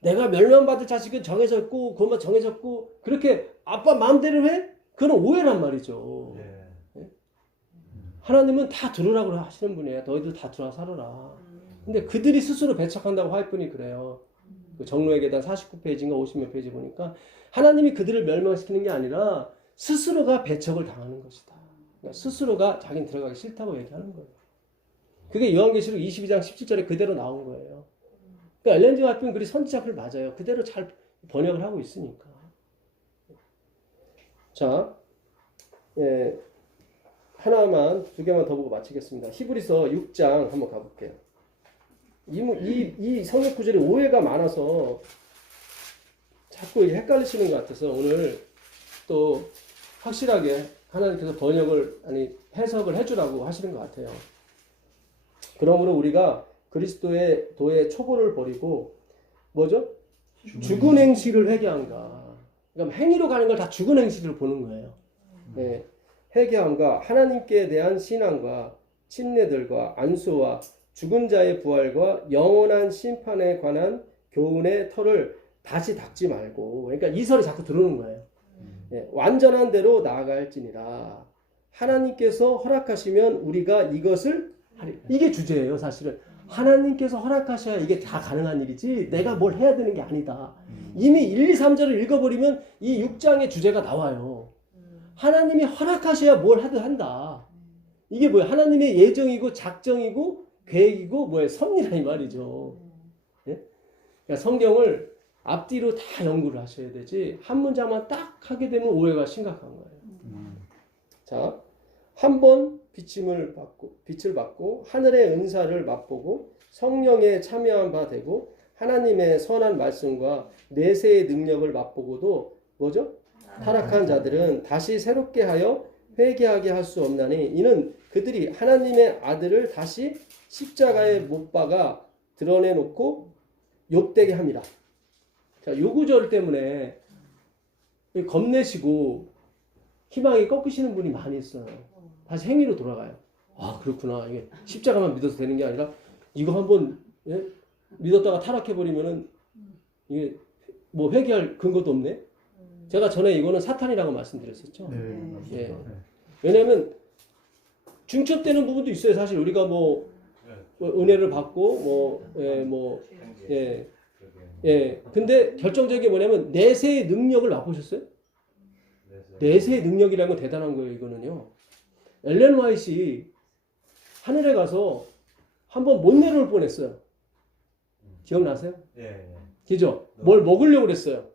내가 멸망받을 자식은 정해져 있고 그것만 정해졌고 그렇게 아빠 마음대로 해? 그건 오해란 말이죠. 하나님은 다 들으라고 하시는 분이에요. 너희들 다 들어 살아라. 근데 그들이 스스로 배척한다고 할 뿐이 그래요. 그 정로의 계단 49페이지인가 50몇 페이지 보니까 하나님이 그들을 멸망시키는 게 아니라 스스로가 배척을 당하는 것이다. 그러니까 스스로가 자기는 들어가기 싫다고 얘기하는 거예요. 그게 요한계시록 22장 17절에 그대로 나온 거예요. 그러니까 엘렌 G. 화이트는 글이 선지자글 맞아요. 그대로 잘 번역을 하고 있으니까. 자, 두 개만 더 보고 마치겠습니다. 히브리서 6장 한번 가볼게요. 이 성역 구절에 오해가 많아서 자꾸 헷갈리시는 것 같아서 오늘 또 확실하게 하나님께서 해석을 해주라고 하시는 것 같아요. 그러므로 우리가 그리스도의 도의 초보를 버리고 뭐죠? 죽은 행실을 회개함과. 그러니까 행위로 가는 걸 다 죽은 행실을 보는 거예요. 네. 회개함과 하나님께 대한 신앙과 침례들과 안수와 죽은 자의 부활과 영원한 심판에 관한 교훈의 털을 다시 닦지 말고. 그러니까 이 설이 자꾸 들어오는 거예요. 예, 완전한 대로 나아갈지니라. 하나님께서 허락하시면 우리가 이것을 하리. 이게 주제예요, 사실은. 하나님께서 허락하셔야 이게 다 가능한 일이지 내가 뭘 해야 되는 게 아니다. 이미 1, 2, 3절을 읽어버리면 이 6장의 주제가 나와요. 하나님이 허락하셔야 뭘 하든 한다. 이게 뭐야? 하나님의 예정이고 작정이고 계획이고 뭐야? 섭리라 이 말이죠. 예? 그러니까 성경을 앞뒤로 다 연구를 하셔야 되지 한 문장만 딱 하게 되면 오해가 심각한 거예요. 자, 한 번 빛을 받고 하늘의 은사를 맛보고 성령에 참여한 바 되고 하나님의 선한 말씀과 내세의 능력을 맛보고도 뭐죠? 타락한 자들은 다시 새롭게 하여 회개하게 할 수 없나니 이는 그들이 하나님의 아들을 다시 십자가에 못 박아 드러내놓고 욕되게 합니다. 자, 요 구절 때문에 겁내시고 희망이 꺾이시는 분이 많이 있어요. 다시 행위로 돌아가요. 아, 그렇구나. 이게 십자가만 믿어서 되는 게 아니라 이거 한번 믿었다가 타락해버리면은 이게 뭐 회개할 근거도 없네. 제가 전에 이거는 사탄이라고 말씀드렸었죠. 예. 왜냐하면 중첩되는 부분도 있어요. 사실 우리가 뭐 은혜를 받고 근데 결정적인 게 뭐냐면 내세의 능력을 맛보셨어요? 내세의 능력이라는 건 대단한 거예요. 이거는요. 엘렌 화이트이 하늘에 가서 한번 못 내려올 뻔했어요. 기억나세요? 예. 그죠? 뭘 먹으려고 그랬어요.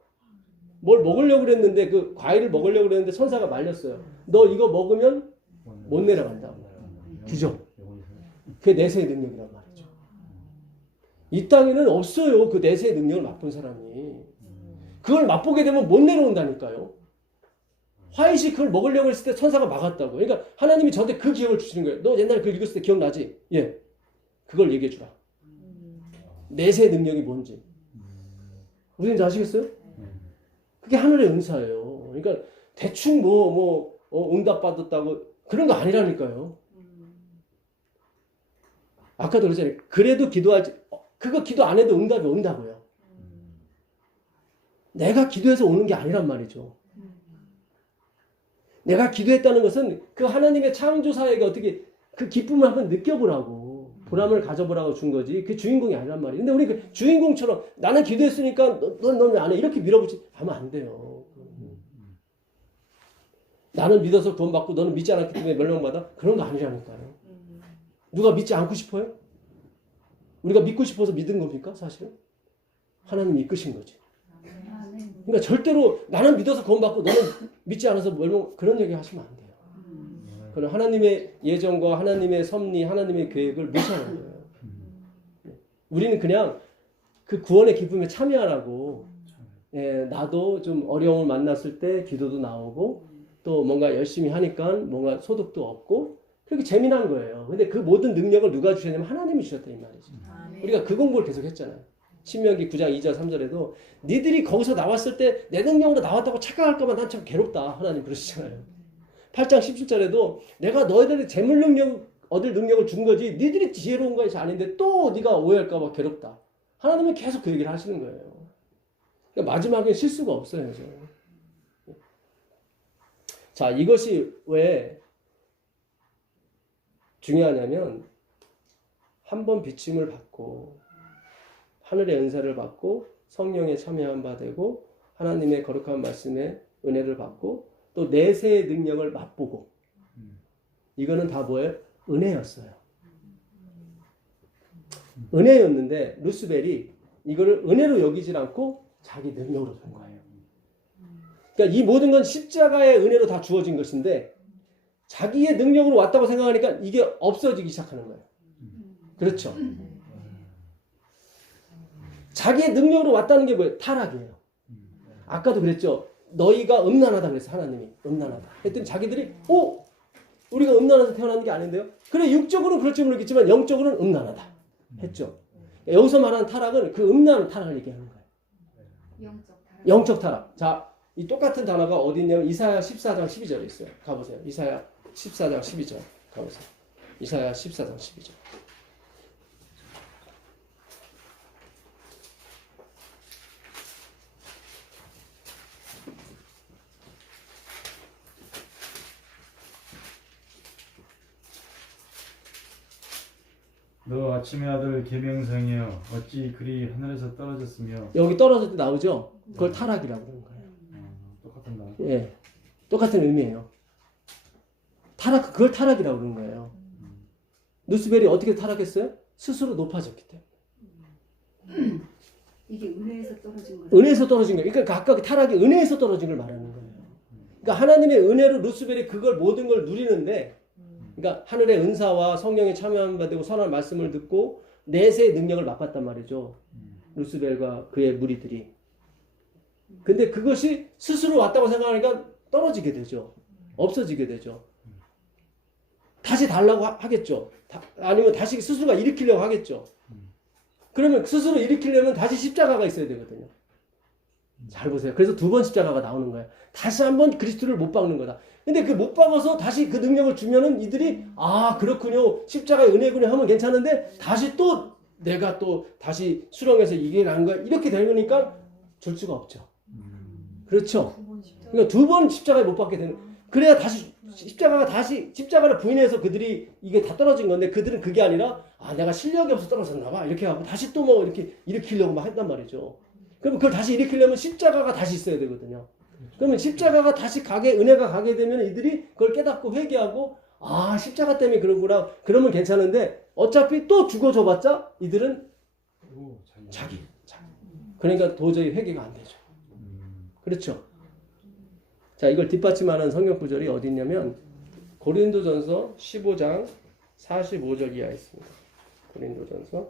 뭘 먹으려고 그랬는데 그 과일을 먹으려고 그랬는데 천사가 말렸어요. 너 이거 먹으면 못 내려간다. 그죠? 그게 내세의 능력이란 말이죠. 이 땅에는 없어요. 그 내세의 능력을 맛본 사람이. 그걸 맛보게 되면 못 내려온다니까요. 화이시 그걸 먹으려고 했을 때 천사가 막았다고. 그러니까 하나님이 저한테 그 기억을 주시는 거예요. 너 옛날에 그걸 읽었을 때 기억나지? 예. 그걸 얘기해 주라. 내세의 능력이 뭔지. 무슨지 아시겠어요? 그게 하늘의 은사예요. 그러니까 대충 응답 받았다고 그런 거 아니라니까요. 아까도 그랬잖아요. 그래도 기도하지, 그거 기도 안 해도 응답이 온다고요. 내가 기도해서 오는 게 아니란 말이죠. 내가 기도했다는 것은 그 하나님의 창조사에게 어떻게 그 기쁨을 한번 느껴보라고, 보람을 가져보라고 준 거지. 그 주인공이 아니란 말이에요. 근데 우리 그 주인공처럼 나는 기도했으니까 넌 왜 안 해? 이렇게 밀어붙이 하면 안 돼요. 나는 믿어서 구원받고 너는 믿지 않았기 때문에 멸망받아? 그런 거 아니라니까요. 누가 믿지 않고 싶어요? 우리가 믿고 싶어서 믿은 겁니까? 사실은? 하나님이 이끄신 거지. 그러니까 절대로 나는 믿어서 구원받고 너는 믿지 않아서 멸망, 그런 얘기 하시면 안 돼요. 그건 하나님의 예정과 하나님의 섭리, 하나님의 계획을 무시하는 거예요. 우리는 그냥 그 구원의 기쁨에 참여하라고, 나도 좀 어려움을 만났을 때 기도도 나오고 또 뭔가 열심히 하니까 뭔가 소득도 없고 그렇게 재미난 거예요. 근데 그 모든 능력을 누가 주셨냐면 하나님이 주셨다 이 말이죠. 우리가 그 공부를 계속 했잖아요. 신명기 9장 2절 3절에도 니들이 거기서 나왔을 때 내 능력으로 나왔다고 착각할까봐 난 참 괴롭다. 하나님 그러시잖아요. 8장 17절에도 내가 너희들이 재물 능력 얻을 능력을 준 거지 니들이 지혜로운 것이 아닌데 또 네가 오해할까봐 괴롭다. 하나님은 계속 그 얘기를 하시는 거예요. 그러니까 마지막에 실수가 없어요. 그래서. 자, 이것이 왜 중요하냐면 한 번 비침을 받고 하늘의 은사를 받고 성령에 참여한 바 되고 하나님의 거룩한 말씀에 은혜를 받고 또 내세의 능력을 맛보고 이거는 다 뭐예요? 은혜였어요. 은혜였는데 루스벨이 이거를 은혜로 여기질 않고 자기 능력으로 본 거예요. 그러니까 이 모든 건 십자가의 은혜로 다 주어진 것인데 자기의 능력으로 왔다고 생각하니까 이게 없어지기 시작하는 거예요. 그렇죠? 자기의 능력으로 왔다는 게 뭐예요? 타락이에요. 아까도 그랬죠. 너희가 음란하다 그랬어. 하나님이 음란하다 했더니 자기들이 우리가 음란해서 태어난 게 아닌데요. 그래 육적으로는 그럴지 모르겠지만 영적으로는 음란하다 했죠. 여기서 말하는 타락은 그 음란한 타락을 얘기하는 거예요. 영적 타락. 자, 이 똑같은 단어가 어디 있냐면 이사야 14장 12절에 있어요. 가보세요. 이사야 14장 12절 가보세요. 이사야 14장 12절. 너 아침의 아들 계명성이여 어찌 그리 하늘에서 떨어졌으며. 여기 떨어질 때 나오죠? 그걸 타락이라고 그러는 거예요. 똑같은 말. 예. 똑같은 의미예요. 타락, 그걸 타락이라고 그러는 거예요. 루스벨이 어떻게 타락했어요? 스스로 높아졌기 때문에. 이게 은혜에서 떨어진 거예요. 은혜에서 떨어진 거예요. 그러니까 아까 그 타락이 은혜에서 떨어진 걸 말하는 거예요. 그러니까 하나님의 은혜로 루스벨이 그걸 모든 걸 누리는데, 그러니까 하늘의 은사와 성령에 참여함 받고 선한 말씀을 듣고 내세의 능력을 맛봤단 말이죠. 루스벨과 그의 무리들이. 근데 그것이 스스로 왔다고 생각하니까 떨어지게 되죠. 없어지게 되죠. 다시 달라고 하겠죠. 아니면 다시 스스로가 일으키려고 하겠죠. 그러면 스스로 일으키려면 다시 십자가가 있어야 되거든요. 잘 보세요. 그래서 두 번 십자가가 나오는 거예요. 다시 한번 그리스도를 못 박는 거다. 근데 그 못 박아서 다시 그 능력을 주면은 이들이 아 그렇군요. 십자가의 은혜군요 하면 괜찮은데 다시 또 내가 또 다시 수렁에서 이게 난 거야. 이렇게 되니까 줄 수가 없죠. 그렇죠. 그러니까 두 번 십자가에 못 박게 되는. 그래야 다시 십자가를 부인해서 그들이 이게 다 떨어진 건데 그들은 그게 아니라 아 내가 실력이 없어서 떨어졌나 봐 이렇게 하고 다시 또 뭐 이렇게 일으키려고 막 했단 말이죠. 그럼 그걸 다시 일으키려면 십자가가 다시 있어야 되거든요. 그러면 십자가가 다시 은혜가 가게 되면 이들이 그걸 깨닫고 회개하고 아 십자가 때문에 그런구나. 그러면 괜찮은데 어차피 또 죽어줘봤자 이들은 자기. 그러니까 도저히 회개가 안 되죠. 그렇죠. 자, 이걸 뒷받침하는 성경 구절이 어디 있냐면 고린도전서 15장 45절 이하에 있습니다. 고린도전서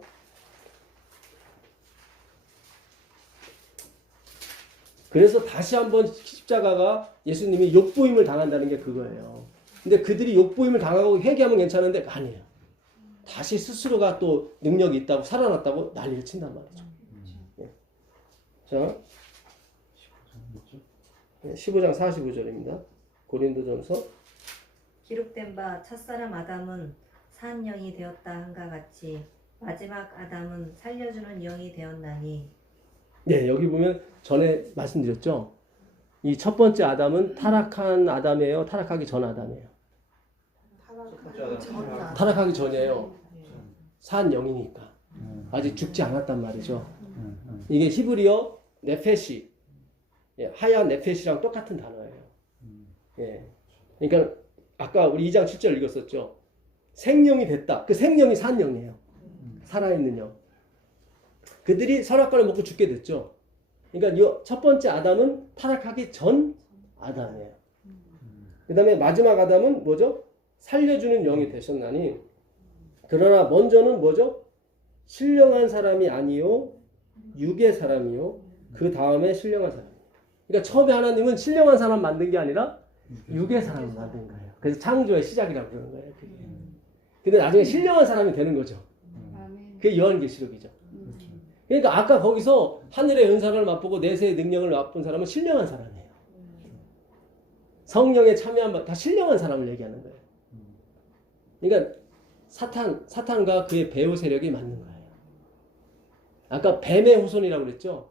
그래서 다시 한번 십자가가 예수님이 욕보임을 당한다는 게 그거예요. 근데 그들이 욕보임을 당하고 회개하면 괜찮은데 아니에요. 다시 스스로가 또 능력이 있다고 살아났다고 난리를 친단 말이죠. 네. 자 15장 45절입니다. 고린도전서 기록된 바 첫사람 아담은 산 영이 되었다 한가 같이 마지막 아담은 살려주는 영이 되었나니. 네, 여기 보면 전에 말씀드렸죠. 이 첫 번째 아담은 타락한 아담이에요. 타락하기 전 아담이에요. 타락하기 전이에요. 산 영이니까 아직 죽지 않았단 말이죠. 이게 히브리어 네페시, 하얀 네페시랑 똑같은 단어예요. 예. 그러니까 아까 우리 2장 7절 읽었었죠. 생명이 됐다. 그 생명이 산 영이에요. 살아있는 영. 그들이 선악과를 먹고 죽게 됐죠. 그러니까 이 첫 번째 아담은 타락하기 전 아담이에요. 그 다음에 마지막 아담은 뭐죠? 살려주는 영이 되셨나니 그러나 먼저는 뭐죠? 신령한 사람이 아니요 육의 사람이요 그 다음에 신령한 사람. 그러니까 처음에 하나님은 신령한 사람 만든 게 아니라 육의 사람을 만든 거예요. 그래서 창조의 시작이라고 그러는 거예요. 근데 나중에 신령한 사람이 되는 거죠. 그게 요한계시록이죠. 그러니까 아까 거기서 하늘의 은사를 맛보고 내세의 능력을 맛본 사람은 신령한 사람이에요. 성령에 참여한 다 신령한 사람을 얘기하는 거예요. 그러니까 사탄과 그의 배후 세력이 맞는 거예요. 아까 뱀의 후손이라고 그랬죠.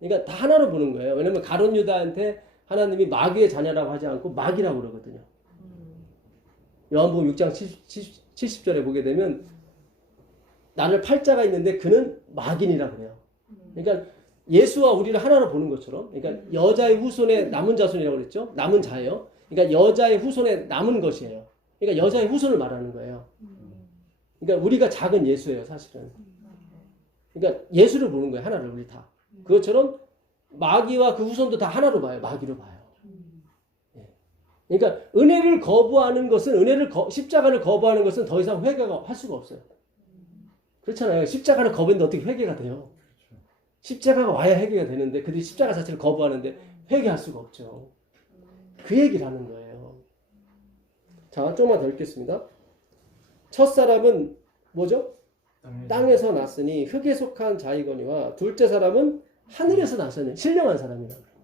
그러니까 다 하나로 보는 거예요. 왜냐면 가룟 유다한테 하나님이 마귀의 자녀라고 하지 않고 마귀라고 그러거든요. 요한복음 6장 70절에 보게 되면 나를 팔자가 있는데 그는 마귀니라 그래요. 그러니까 예수와 우리를 하나로 보는 것처럼, 그러니까 여자의 후손의 남은 자손이라고 그랬죠. 남은 자예요. 그러니까 여자의 후손의 남은 것이에요. 그러니까 여자의 후손을 말하는 거예요. 그러니까 우리가 작은 예수예요, 사실은. 그러니까 예수를 보는 거예요, 하나를 우리 다. 그것처럼 마귀와 그 후손도 다 하나로 봐요. 마귀로 봐요. 그러니까 은혜를 거부하는 것은 십자가를 거부하는 것은 더 이상 회개가 할 수가 없어요. 그렇잖아요. 십자가를 거부했는데 어떻게 회개가 돼요? 십자가가 와야 회개가 되는데 그들이 십자가 자체를 거부하는데 회개할 수가 없죠. 그 얘기를 하는 거예요. 자, 조금만 더 읽겠습니다. 첫사람은 뭐죠? 땅에서 났으니 흙에 속한 자이거니와 둘째 사람은 하늘에서 났으니 신령한 사람이라고 그래요.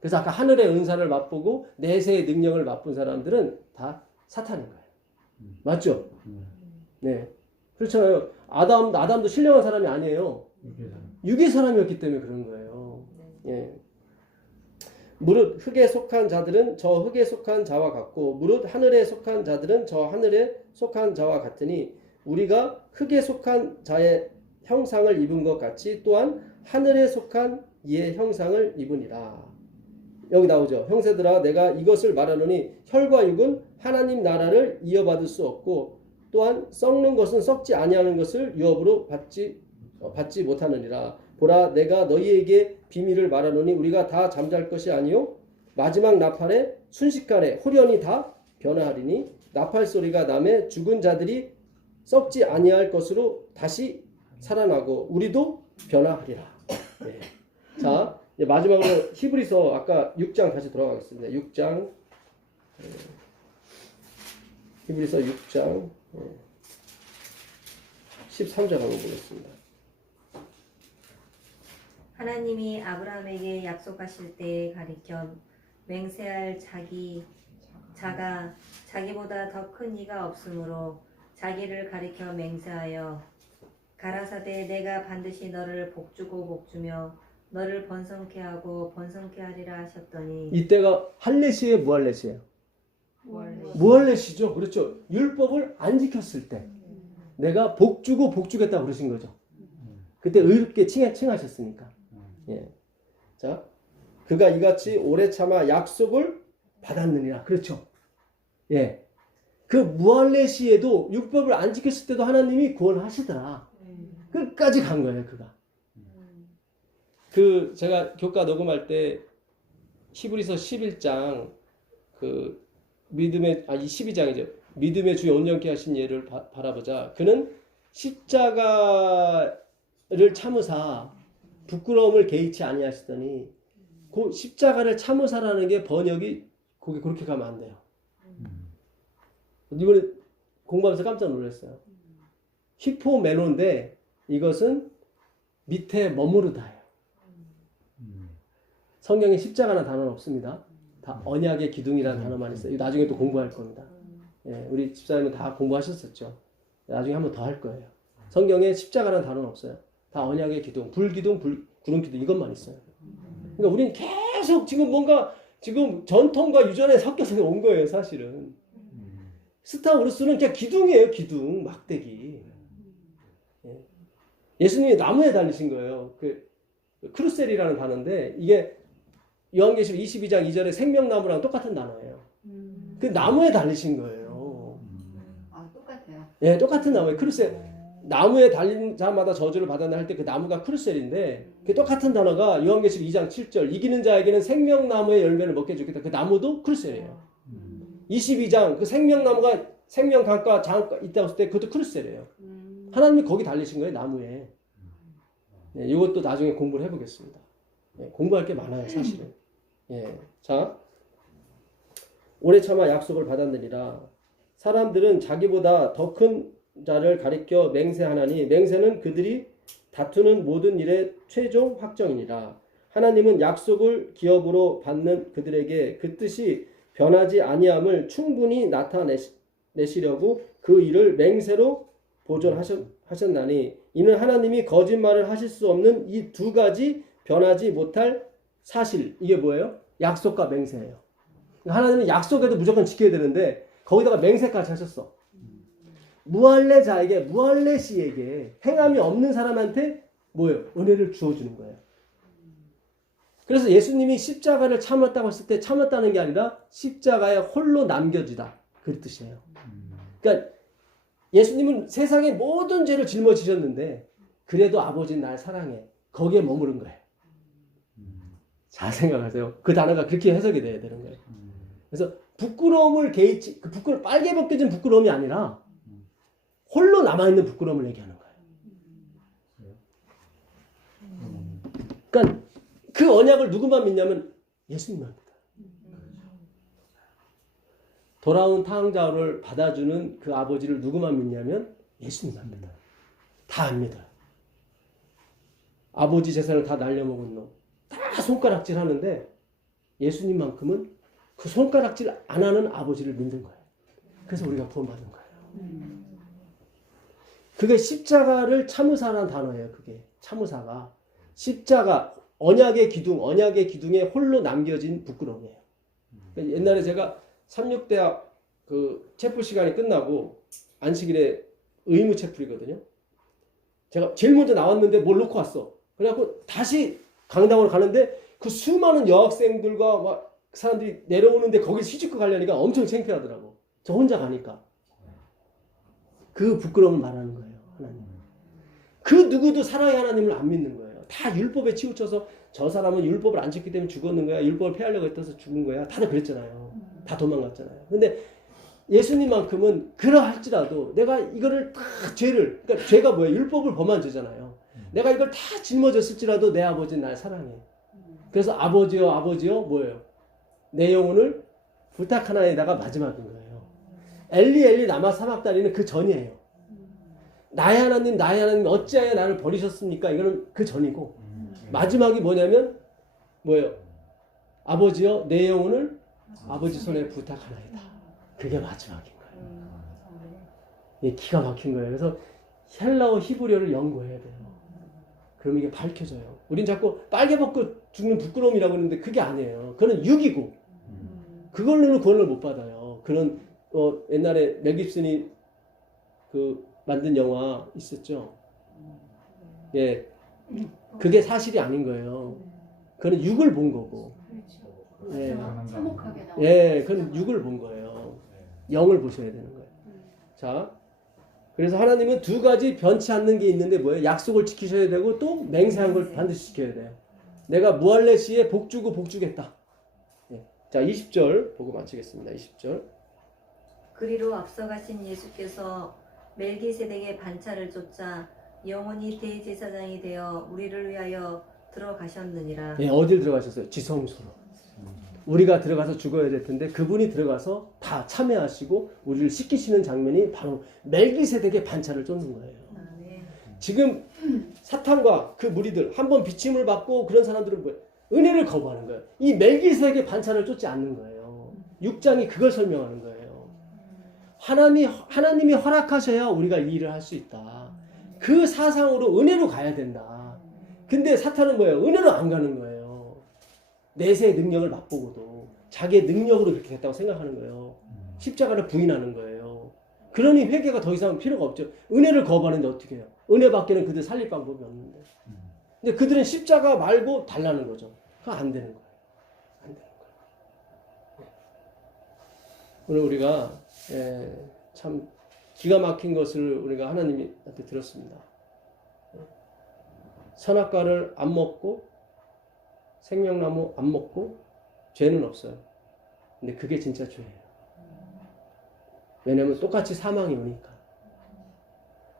그래서 아까 하늘의 은사를 맛보고 내세의 능력을 맛본 사람들은 다 사탄인 거예요. 맞죠? 네. 그렇잖아요. 아담도 신령한 사람이 아니에요. 육의 사람이었기 때문에 그런 거예요. 예. 무릇 흙에 속한 자들은 저 흙에 속한 자와 같고 무릇 하늘에 속한 자들은 저 하늘에 속한 자와 같으니 우리가 흙에 속한 자의 형상을 입은 것 같이 또한 하늘에 속한 이의 형상을 입으니라. 여기 나오죠. 형제들아 내가 이것을 말하노니 혈과 육은 하나님 나라를 이어받을 수 없고 또한 썩는 것은 썩지 아니하는 것을 유업으로 받지 못하느니라. 보라 내가 너희에게 비밀을 말하노니 우리가 다 잠잘 것이 아니요 마지막 나팔에 순식간에 후련히 다 변화하리니 나팔 소리가 나매 죽은 자들이 썩지 아니할 것으로 다시 살아나고 우리도 변화하리라. 네. 자 이제 마지막으로 히브리서 아까 6장 다시 돌아가겠습니다. 6장 히브리서 6장 13절 한번 보겠습니다. 하나님이 아브라함에게 약속하실 때에 가리켜 맹세할 자가 자기보다 더 큰 이가 없으므로 자기를 가리켜 맹세하여 가라사대 내가 반드시 너를 복주고 복주며 너를 번성케 하고 번성케 하리라 하셨더니 이때가 할례시에 무할례시예요. 무할례시죠. 그렇죠. 율법을 안 지켰을 때 내가 복주고 복주겠다 그러신 거죠. 그때 의롭게 칭하셨으니까. 예. 자, 그가 이같이 오래 참아 약속을 받았느니라. 그렇죠. 예. 그 무할례시에도 율법을 안 지켰을 때도 하나님이 구원하시더라. 끝까지 간 거예요, 그가. 그 제가 교과 녹음할 때 히브리서 11장 그 믿음의 12장이죠. 믿음의 주 온전케 하신 예를 바라보자. 그는 십자가를 참으사 부끄러움을 개의치 아니하시더니 그 십자가를 참으사라는 게 번역이 거기 그렇게 가면 안 돼요. 이번에 공부하면서 깜짝 놀랐어요. 히포메노인데 이것은 밑에 머무르다예요. 성경에 십자가라는 단어는 없습니다. 다 언약의 기둥이라는 단어만 있어요. 이거 나중에 또 공부할 겁니다. 예, 우리 집사님은 다 공부하셨었죠. 나중에 한 번 더 할 거예요. 성경에 십자가라는 단어는 없어요. 다 언약의 기둥, 불기둥, 구름 기둥 이것만 있어요. 그러니까 우리는 계속 지금 뭔가 지금 전통과 유전에 섞여서 온 거예요, 사실은. 스타우루스는 그냥 기둥이에요, 기둥, 막대기. 예. 예수님이 나무에 달리신 거예요. 그 크루셀이라는 단어인데 이게 요한계시록 22장 2절에 생명나무랑 똑같은 단어예요. 그 나무에 달리신 거예요. 아 똑같아요. 예, 똑같은 나무에 크루셀. 나무에 달린 자마다 저주를 받아내 할 때 그 나무가 크루셀인데 그 똑같은 단어가 요한계시록 2장 7절 이기는 자에게는 생명나무의 열매를 먹게 해주겠다. 그 나무도 크루셀이에요. 22장 그 생명나무가 생명강과 장과 있다고 했을 때 그것도 크루셀이에요. 하나님이 거기 달리신 거예요, 나무에. 예, 이것도 나중에 공부를 해보겠습니다. 예, 공부할 게 많아요, 사실은. 예, 자, 오래 참아 약속을 받았느니라. 사람들은 자기보다 더 큰 자를 가리켜 맹세하나니 맹세는 그들이 다투는 모든 일의 최종 확정이니라. 하나님은 약속을 기업으로 받는 그들에게 그 뜻이 변하지 아니함을 충분히 나타내시려고 그 일을 맹세로 보존하셨나니 이는 하나님이 거짓말을 하실 수 없는 이 두 가지 변하지 못할 사실. 이게 뭐예요? 약속과 맹세예요. 하나님은 약속에도 무조건 지켜야 되는데 거기다가 맹세까지 하셨어. 무할례자에게 무할례시에게 행함이 없는 사람한테 뭐예요? 은혜를 주어주는 거예요. 그래서 예수님이 십자가를 참았다고 했을 때 참았다는 게 아니라 십자가에 홀로 남겨지다. 그 뜻이에요. 그러니까 예수님은 세상의 모든 죄를 짊어지셨는데 그래도 아버지는 날 사랑해. 거기에 머무른 거예요. 잘 생각하세요. 그 단어가 그렇게 해석이 돼야 되는 거예요. 그래서 부끄러움을 개의치, 그 빨개 벗겨진 부끄러움이 아니라 홀로 남아있는 부끄러움을 얘기하는 거예요. 그러니까 그 언약을 누구만 믿냐면 예수님만 믿어요. 돌아온 탕자를 받아주는 그 아버지를 누구만 믿냐면 예수님만 믿어요. 다 안 믿어요. 아버지 재산을 다 날려먹은 놈. 다 손가락질 하는데 예수님만큼은 그 손가락질 안 하는 아버지를 믿는 거예요. 그래서 우리가 구원받는 거예요. 그게 십자가를 참으사라는 단어예요. 그게 참으사가 십자가 언약의 기둥에 홀로 남겨진 부끄러움이에요. 옛날에 제가 삼육대학 그 체프 시간이 끝나고 안식일에 의무체풀이거든요. 제가 제일 먼저 나왔는데 뭘 놓고 왔어. 그래갖고 다시 강당으로 가는데 그 수많은 여학생들과 막 사람들이 내려오는데 거기 시집고 가려니까 엄청 창피하더라고. 저 혼자 가니까. 그 부끄러움을 말하는 거예요. 하나님. 그 누구도 사랑의 하나님을 안 믿는 거예요. 다 율법에 치우쳐서 저 사람은 율법을 안 지켰기 때문에 죽었는 거야. 율법을 폐하려고 했어서 죽은 거야. 다들 그랬잖아요. 다 도망갔잖아요. 근데 예수님만큼은 그러할지라도 내가 이거를 다 죄를, 그러니까 죄가 뭐예요? 율법을 범한 죄잖아요. 내가 이걸 다 짊어졌을지라도 내 아버지는 날 사랑해. 그래서 아버지여 아버지여 뭐예요? 내 영혼을 부탁하나이다가 마지막인 거예요. 엘리 엘리 라마 사박다니는 그 전이에요. 나의 하나님 어찌하여 나를 버리셨습니까? 이거는 그 전이고 마지막이 뭐냐면 뭐예요? 아버지여 내 영혼을 아버지 손에 부탁하나이다. 그게 마지막인 거예요. 이게 기가 막힌 거예요. 그래서 헬라어 히브리어를 연구해야 돼요. 그럼 이게 밝혀져요. 우린 자꾸 빨개 벗고 죽는 부끄러움이라고 하는데 그게 아니에요. 그건 육이고 그걸로는 구원을 못 받아요. 그런 옛날에 멜 깁슨이 그 만든 영화 있었죠. 예, 그게 사실이 아닌 거예요. 그건 육을 본 거고. 예, 참혹하게 나와. 예, 그건 육을 본 거예요. 영을 보셔야 되는 거예요. 자, 그래서 하나님은 두 가지 변치 않는 게 있는데 뭐예요? 약속을 지키셔야 되고 또 맹세한 걸 반드시 지켜야 돼요. 내가 무할레 시에 복 주고 복 주겠다. 예. 자, 20절 보고 마치겠습니다. 20절. 그리로 앞서가신 예수께서 멜기세덱의 반차를 쫓아 영원히 대제사장이 되어 우리를 위하여 들어가셨느니라. 예, 어딜 들어가셨어요? 지성소로. 우리가 들어가서 죽어야 될 텐데 그분이 들어가서 다 참여하시고 우리를 씻기시는 장면이 바로 멜기세덱의 반차를 쫓는 거예요. 아멘. 지금 사탄과 그 무리들 한번 비침을 받고 그런 사람들은 뭐예요? 은혜를 거부하는 거예요. 이 멜기세덱의 반차를 쫓지 않는 거예요. 6장이 그걸 설명하는 거예요. 하나님이 허락하셔야 우리가 이 일을 할 수 있다. 그 사상으로 은혜로 가야 된다. 근데 사탄은 뭐예요? 은혜로 안 가는 거예요. 내세의 능력을 맛보고도 자기의 능력으로 그렇게 됐다고 생각하는 거예요. 십자가를 부인하는 거예요. 그러니 회개가 더 이상 필요가 없죠. 은혜를 거부하는데 어떻게 해요? 은혜 밖에는 그들 살릴 방법이 없는데. 근데 그들은 십자가 말고 달라는 거죠. 그거 안 되는 거예요. 안 되는 거예요. 오늘 우리가 참 기가 막힌 것을 우리가 하나님한테 들었습니다. 선악과를 안 먹고 생명나무 안 먹고 죄는 없어요. 근데 그게 진짜 죄예요. 왜냐하면 똑같이 사망이 오니까.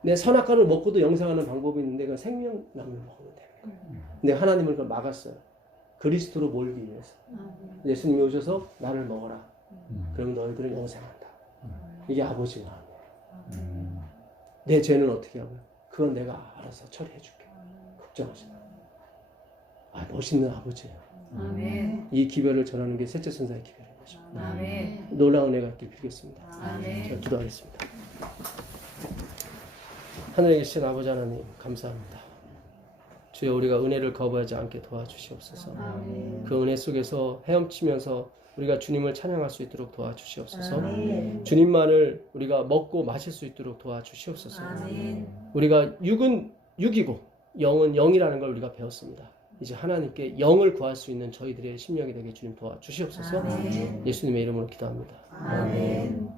근데 선악과를 먹고도 영생하는 방법이 있는데 그건 생명나무를 먹으면 됩니다. 근데 하나님은 그걸 막았어요. 그리스도로 몰기 위해서. 예수님이 오셔서 나를 먹어라. 그럼 너희들은 영생한다. 이게 아버지 마음이에요. 내 죄는 어떻게 하고요? 그건 내가 알아서 처리해 줄게. 걱정하지 마. 멋있는 아버지예요. 아멘. 이 기별을 전하는 게 셋째 천사의 기별인 것입니다. 아멘. 놀라운 은혜가 있길 빌겠습니다. 아멘. 자, 기도하겠습니다. 하늘에 계신 아버지 하나님 감사합니다. 주여 우리가 은혜를 거부하지 않게 도와주시옵소서. 아멘. 그 은혜 속에서 헤엄치면서 우리가 주님을 찬양할 수 있도록 도와주시옵소서. 아멘. 주님만을 우리가 먹고 마실 수 있도록 도와주시옵소서. 아멘. 우리가 육은 육이고 영은 영이라는 걸 우리가 배웠습니다. 이제 하나님께 영을 구할 수 있는 저희들의 심령이 되게 주님 도와주시옵소서. 아멘. 예수님의 이름으로 기도합니다. 아멘.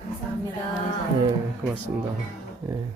감사합니다. 네, 고맙습니다. 네.